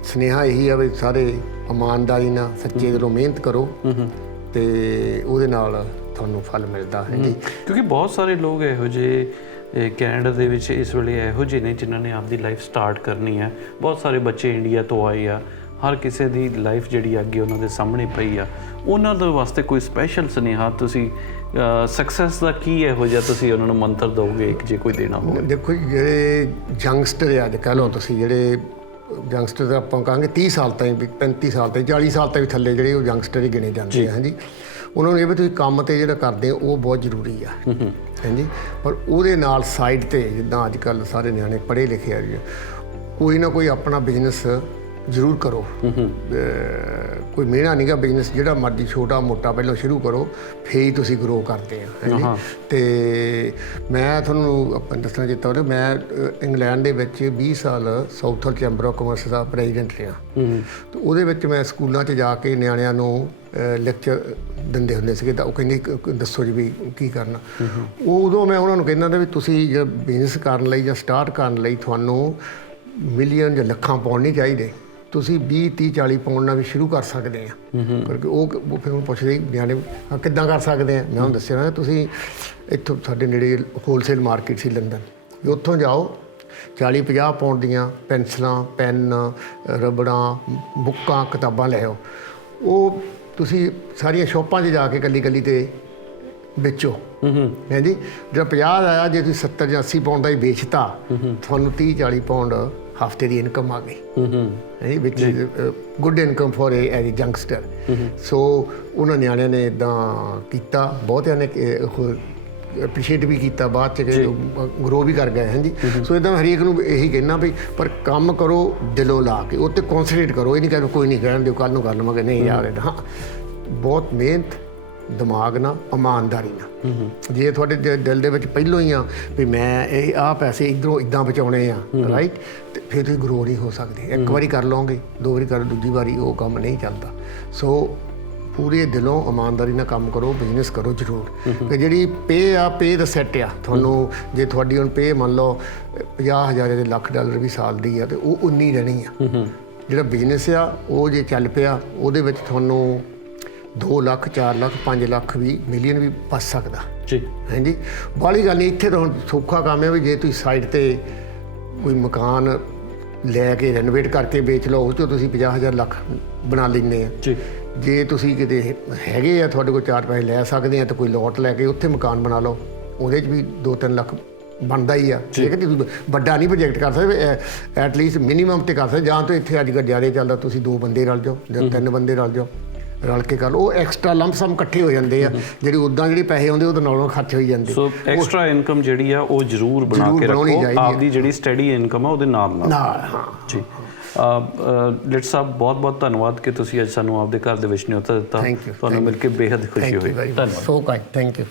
ਸੁਨੇਹਾ ਇਹੀ ਆ ਵੀ ਸਾਰੇ ਇਮਾਨਦਾਰੀ ਨਾਲ ਸੱਚੇ ਦਿਲੋਂ ਮਿਹਨਤ ਕਰੋ ਅਤੇ ਉਹਦੇ ਨਾਲ ਤੁਹਾਨੂੰ ਫਲ ਮਿਲਦਾ ਹੈ ਜੀ। ਕਿਉਂਕਿ ਬਹੁਤ ਸਾਰੇ ਲੋਕ ਇਹੋ ਜਿਹੇ ਕੈਨੇਡਾ ਦੇ ਵਿੱਚ ਇਸ ਵੇਲੇ ਇਹੋ ਜਿਹੇ ਨੇ ਜਿਨ੍ਹਾਂ ਨੇ ਆਪਦੀ ਲਾਈਫ ਸਟਾਰਟ ਕਰਨੀ ਹੈ। ਬਹੁਤ ਸਾਰੇ ਬੱਚੇ ਇੰਡੀਆ ਤੋਂ ਆਏ ਆ, ਹਰ ਕਿਸੇ ਦੀ ਲਾਈਫ ਜਿਹੜੀ ਅੱਗੇ ਉਹਨਾਂ ਦੇ ਸਾਹਮਣੇ ਪਈ ਆ। ਉਹਨਾਂ ਦੇ ਵਾਸਤੇ ਕੋਈ ਸਪੈਸ਼ਲ ਸੁਨੇਹਾ ਤੁਸੀਂ ਸਕਸੈਸ ਦਾ ਕੀ ਇਹੋ ਜਿਹਾ ਤੁਸੀਂ ਉਹਨਾਂ ਨੂੰ ਮੰਤਰ ਦਿਓਗੇ ਜੇ ਕੋਈ ਦੇਣਾ ਹੋਵੇ? ਦੇਖੋ ਜੀ, ਜਿਹੜੇ ਯੰਗਸਟਰ ਆ ਅੱਜ ਕਹਿ ਲਓ ਤੁਸੀਂ, ਜਿਹੜੇ ਯੰਗਸਟਰ ਦਾ ਆਪਾਂ ਕਹਾਂਗੇ 30 ਸਾਲ ਤਾਈਂ, 35 ਸਾਲ ਤਾਈਂ, 40 ਸਾਲ ਤਾਈਂ ਵੀ ਥੱਲੇ ਜਿਹੜੇ ਉਹ ਯੰਗਸਟਰ ਹੀ ਗਿਣੇ ਜਾਂਦੇ ਆ ਹਾਂਜੀ। ਉਹਨਾਂ ਨੂੰ ਇਹ ਵੀ ਤੁਸੀਂ ਕੰਮ 'ਤੇ ਜਿਹੜਾ ਕਰਦੇ ਉਹ ਬਹੁਤ ਜ਼ਰੂਰੀ ਆ ਹਾਂਜੀ। ਪਰ ਉਹਦੇ ਨਾਲ ਸਾਈਡ 'ਤੇ ਜਿੱਦਾਂ ਅੱਜ ਕੱਲ੍ਹ ਸਾਰੇ ਨਿਆਣੇ ਪੜ੍ਹੇ ਲਿਖੇ ਆ ਜੀ, ਕੋਈ ਨਾ ਕੋਈ ਆਪਣਾ ਬਿਜ਼ਨਸ ਜ਼ਰੂਰ ਕਰੋ। ਕੋਈ ਮਿਹਣਾ ਨਹੀਂ ਗਾ ਬਿਜ਼ਨਸ, ਜਿਹੜਾ ਮਰਜ਼ੀ ਛੋਟਾ ਮੋਟਾ ਪਹਿਲਾਂ ਸ਼ੁਰੂ ਕਰੋ, ਫਿਰ ਹੀ ਤੁਸੀਂ ਗਰੋ ਕਰਦੇ ਆ ਹਾਂਜੀ। ਅਤੇ ਮੈਂ ਤੁਹਾਨੂੰ ਆਪਾਂ ਦੱਸਣਾ ਚਾਹੁੰਦਾ ਹਾਂ, ਮੈਂ ਇੰਗਲੈਂਡ ਦੇ ਵਿੱਚ 20 ਸਾਲ ਸਾਊਥਰ ਚੈਂਬਰ ਆਫ ਕਾਮਰਸ ਦਾ ਪ੍ਰੈਜ਼ੀਡੈਂਟ ਰਿਹਾ। ਅਤੇ ਉਹਦੇ ਵਿੱਚ ਮੈਂ ਸਕੂਲਾਂ 'ਚ ਜਾ ਕੇ ਨਿਆਣਿਆਂ ਨੂੰ ਲੈਕਚਰ ਦਿੰਦੇ ਹੁੰਦੇ ਸੀਗੇ, ਤਾਂ ਉਹ ਕਹਿੰਦੇ ਦੱਸੋ ਜੀ ਵੀ ਕੀ ਕਰਨਾ। ਉਹ ਉਦੋਂ ਮੈਂ ਉਹਨਾਂ ਨੂੰ ਕਹਿੰਦਾ ਹੁੰਦਾ ਵੀ ਤੁਸੀਂ ਜਿਹੜਾ ਬਿਜ਼ਨਸ ਕਰਨ ਲਈ ਜਾਂ ਸਟਾਰਟ ਕਰਨ ਲਈ ਤੁਹਾਨੂੰ ਮਿਲੀਅਨ ਜਾਂ ਲੱਖਾਂ ਪਾਉਂਡ ਨਹੀਂ ਚਾਹੀਦੇ, ਤੁਸੀਂ 20, 30, 40 ਪਾਉਂਡ ਨਾਲ ਵੀ ਸ਼ੁਰੂ ਕਰ ਸਕਦੇ ਆ। ਕਿਉਂਕਿ ਉਹ ਫਿਰ ਹੁਣ ਪੁੱਛਦੇ ਨਿਆਣੇ ਕਿੱਦਾਂ ਕਰ ਸਕਦੇ ਆ। ਮੈਂ ਉਹਨੂੰ ਦੱਸਿਆ ਤੁਸੀਂ ਇੱਥੋਂ ਸਾਡੇ ਨੇੜੇ ਹੋਲਸੇਲ ਮਾਰਕੀਟ ਸੀ ਲੰਡਨ, ਵੀ ਉੱਥੋਂ ਜਾਓ 40-50 ਪਾਉਂਡ ਦੀਆਂ ਪੈਨਸਲਾਂ, ਪੈਨ, ਰਬੜਾਂ, ਬੁੱਕਾਂ, ਕਿਤਾਬਾਂ ਲੈ ਆਓ। ਉਹ ਤੁਸੀਂ ਸਾਰੀਆਂ ਸ਼ੋਪਾਂ 'ਚ ਜਾ ਕੇ ਇਕੱਲੀ 'ਤੇ ਵੇਚੋ ਹਾਂਜੀ। ਜਿਹੜਾ 50 ਆਇਆ, ਜੇ ਤੁਸੀਂ 70 ਜਾਂ 80 ਪਾਉਂਡ ਦਾ ਹੀ ਵੇਚਤਾ, ਤੁਹਾਨੂੰ 30-40 ਪਾਉਂਡ ਹਫ਼ਤੇ ਦੀ ਇਨਕਮ ਆ ਗਈ ਹੈ ਵਿਚ good income for as a youngster. So ਉਹਨਾਂ ਨਿਆਣਿਆਂ ਨੇ ਇੱਦਾਂ ਕੀਤਾ, ਬਹੁਤਿਆਂ ਨੇ ਐਪਰੀਸ਼ੀਏਟ ਵੀ ਕੀਤਾ, ਬਾਅਦ 'ਚ ਗਰੋ ਵੀ ਕਰ ਗਏ ਹਾਂਜੀ। ਸੋ ਇੱਦਾਂ ਹਰੇਕ ਨੂੰ ਇਹੀ ਕਹਿਣਾ ਵੀ ਪਰ ਕੰਮ ਕਰੋ ਦਿਲੋਂ ਲਾ ਕੇ, ਉਹ 'ਤੇ ਕੌਨਸਨਟਰੇਟ ਕਰੋ। ਇਹ ਨਹੀਂ ਕਹਿੰਦੇ ਕੋਈ ਨਹੀਂ ਕਹਿਣ ਦਿਓ ਕੱਲ੍ਹ ਨੂੰ ਕਰ ਲਵਾਂਗੇ, ਨਹੀਂ ਯਾਰ ਹਾਂ ਬਹੁਤ ਮਿਹਨਤ, ਦਿਮਾਗ ਨਾਲ, ਇਮਾਨਦਾਰੀ ਨਾਲ। ਜੇ ਤੁਹਾਡੇ ਦਿਲ ਦੇ ਵਿੱਚ ਪਹਿਲੋਂ ਹੀ ਆ ਵੀ ਮੈਂ ਇਹ ਆਹ ਪੈਸੇ ਇੱਧਰੋਂ ਇੱਦਾਂ ਬਚਾਉਣੇ ਆ ਰਾਈਟ, ਅਤੇ ਫਿਰ ਤੁਸੀਂ ਗਰੋ ਨਹੀਂ ਹੋ ਸਕਦੇ। ਇੱਕ ਵਾਰੀ ਕਰ ਲਓਗੇ, 2 ਵਾਰੀ ਕਰ, ਦੂਜੀ ਵਾਰੀ ਉਹ ਕੰਮ ਨਹੀਂ ਚੱਲਦਾ। ਸੋ ਪੂਰੇ ਦਿਲੋਂ ਇਮਾਨਦਾਰੀ ਨਾਲ ਕੰਮ ਕਰੋ, ਬਿਜ਼ਨਸ ਕਰੋ ਜ਼ਰੂਰ। ਅਤੇ ਜਿਹੜੀ ਪੇ ਆ, ਪੇ ਦਾ ਸੈੱਟ ਆ ਤੁਹਾਨੂੰ। ਜੇ ਤੁਹਾਡੀ ਹੁਣ ਪੇ ਮੰਨ ਲਓ 50,000 ਦੇ $1,00,000 ਵੀ ਸਾਲ ਦੀ ਆ, ਅਤੇ ਉਹ ਉਨੀ ਰਹਿਣੀ ਆ। ਜਿਹੜਾ ਬਿਜ਼ਨਸ ਆ ਉਹ ਜੇ ਚੱਲ ਪਿਆ, ਉਹਦੇ ਵਿੱਚ ਤੁਹਾਨੂੰ 2 ਲੱਖ, 4 ਲੱਖ, 5 ਲੱਖ ਵੀ, ਮਿਲੀਅਨ ਵੀ ਬਚ ਸਕਦਾ ਜੀ ਹਾਂਜੀ। ਬਾਹਲੀ ਗੱਲ ਨਹੀਂ, ਇੱਥੇ ਤਾਂ ਹੁਣ ਸੌਖਾ ਕੰਮ ਹੈ ਵੀ ਜੇ ਤੁਸੀਂ ਸਾਈਡ 'ਤੇ ਕੋਈ ਮਕਾਨ ਲੈ ਕੇ ਰੈਨੋਵੇਟ ਕਰਕੇ ਵੇਚ ਲਓ, ਉਹ 'ਚੋਂ ਤੁਸੀਂ 50,000 ਲੱਖ ਬਣਾ ਲੈਂਦੇ ਆ ਜੀ। ਜੇ ਤੁਸੀਂ ਕਿਤੇ ਹੈਗੇ ਆ ਤੁਹਾਡੇ ਕੋਲ 4 ਪੈਸੇ ਲੈ ਸਕਦੇ ਆ, ਤਾਂ ਕੋਈ ਲੋਟ ਲੈ ਕੇ ਉੱਥੇ ਮਕਾਨ ਬਣਾ ਲਓ, ਉਹਦੇ 'ਚ ਵੀ 2-3 ਲੱਖ ਬਣਦਾ ਹੀ ਆ। ਠੀਕ ਹੈ, ਤੁਸੀਂ ਵੱਡਾ ਨਹੀਂ ਪ੍ਰੋਜੈਕਟ ਕਰ ਸਕਦੇ, ਐਟਲੀਸਟ ਮਿਨੀਮਮ 'ਤੇ ਕਰ ਸਕਦੇ। ਜਾਂ ਤਾਂ ਇੱਥੇ ਅੱਜ ਕੱਲ੍ਹ ਜ਼ਿਆਦਾ ਚੱਲਦਾ, ਤੁਸੀਂ 2 ਬੰਦੇ ਰਲ ਜਾਓ ਜਾਂ 3 ਬੰਦੇ ਰਲ ਜਾਓ, ਰਲ ਕੇ ਕਰ ਲਓ। ਉਹ ਐਕਸਟਰਾ ਲੰਪ ਸਮ ਇਕੱਠੇ ਹੋ ਜਾਂਦੇ ਆ, ਜਿਹੜੀ ਉੱਦਾਂ ਜਿਹੜੇ ਪੈਸੇ ਆਉਂਦੇ ਉਹਦੇ ਨਾਲੋਂ ਖਰਚ ਹੋਈ ਜਾਂਦੇ। ਸੋ ਐਕਸਟਰਾ ਇਨਕਮ ਜਿਹੜੀ ਆ ਉਹ ਜ਼ਰੂਰ ਬਣਾ ਕੇ ਰੱਖੋ, ਆਪਦੀ ਜਿਹੜੀ ਸਟੱਡੀ ਇਨਕਮ ਆ ਉਹਦੇ ਨਾਲ ਹਾਂ ਜੀ। ਲਿਟ ਸਾਹਿਬ ਬਹੁਤ ਬਹੁਤ ਧੰਨਵਾਦ ਕਿ ਤੁਸੀਂ ਅੱਜ ਸਾਨੂੰ ਆਪਦੇ ਘਰ ਦੇ ਵਿੱਚ ਨਿਯੁਤਾ ਦਿੱਤਾ। ਤੁਹਾਨੂੰ ਮਿਲ ਕੇ ਬੇਹੱਦ ਖੁਸ਼ੀ ਹੋਈ। ਧੰਨਵਾਦ। ਸੋ ਕਾਇੰਡ, ਥੈਂਕ ਯੂ।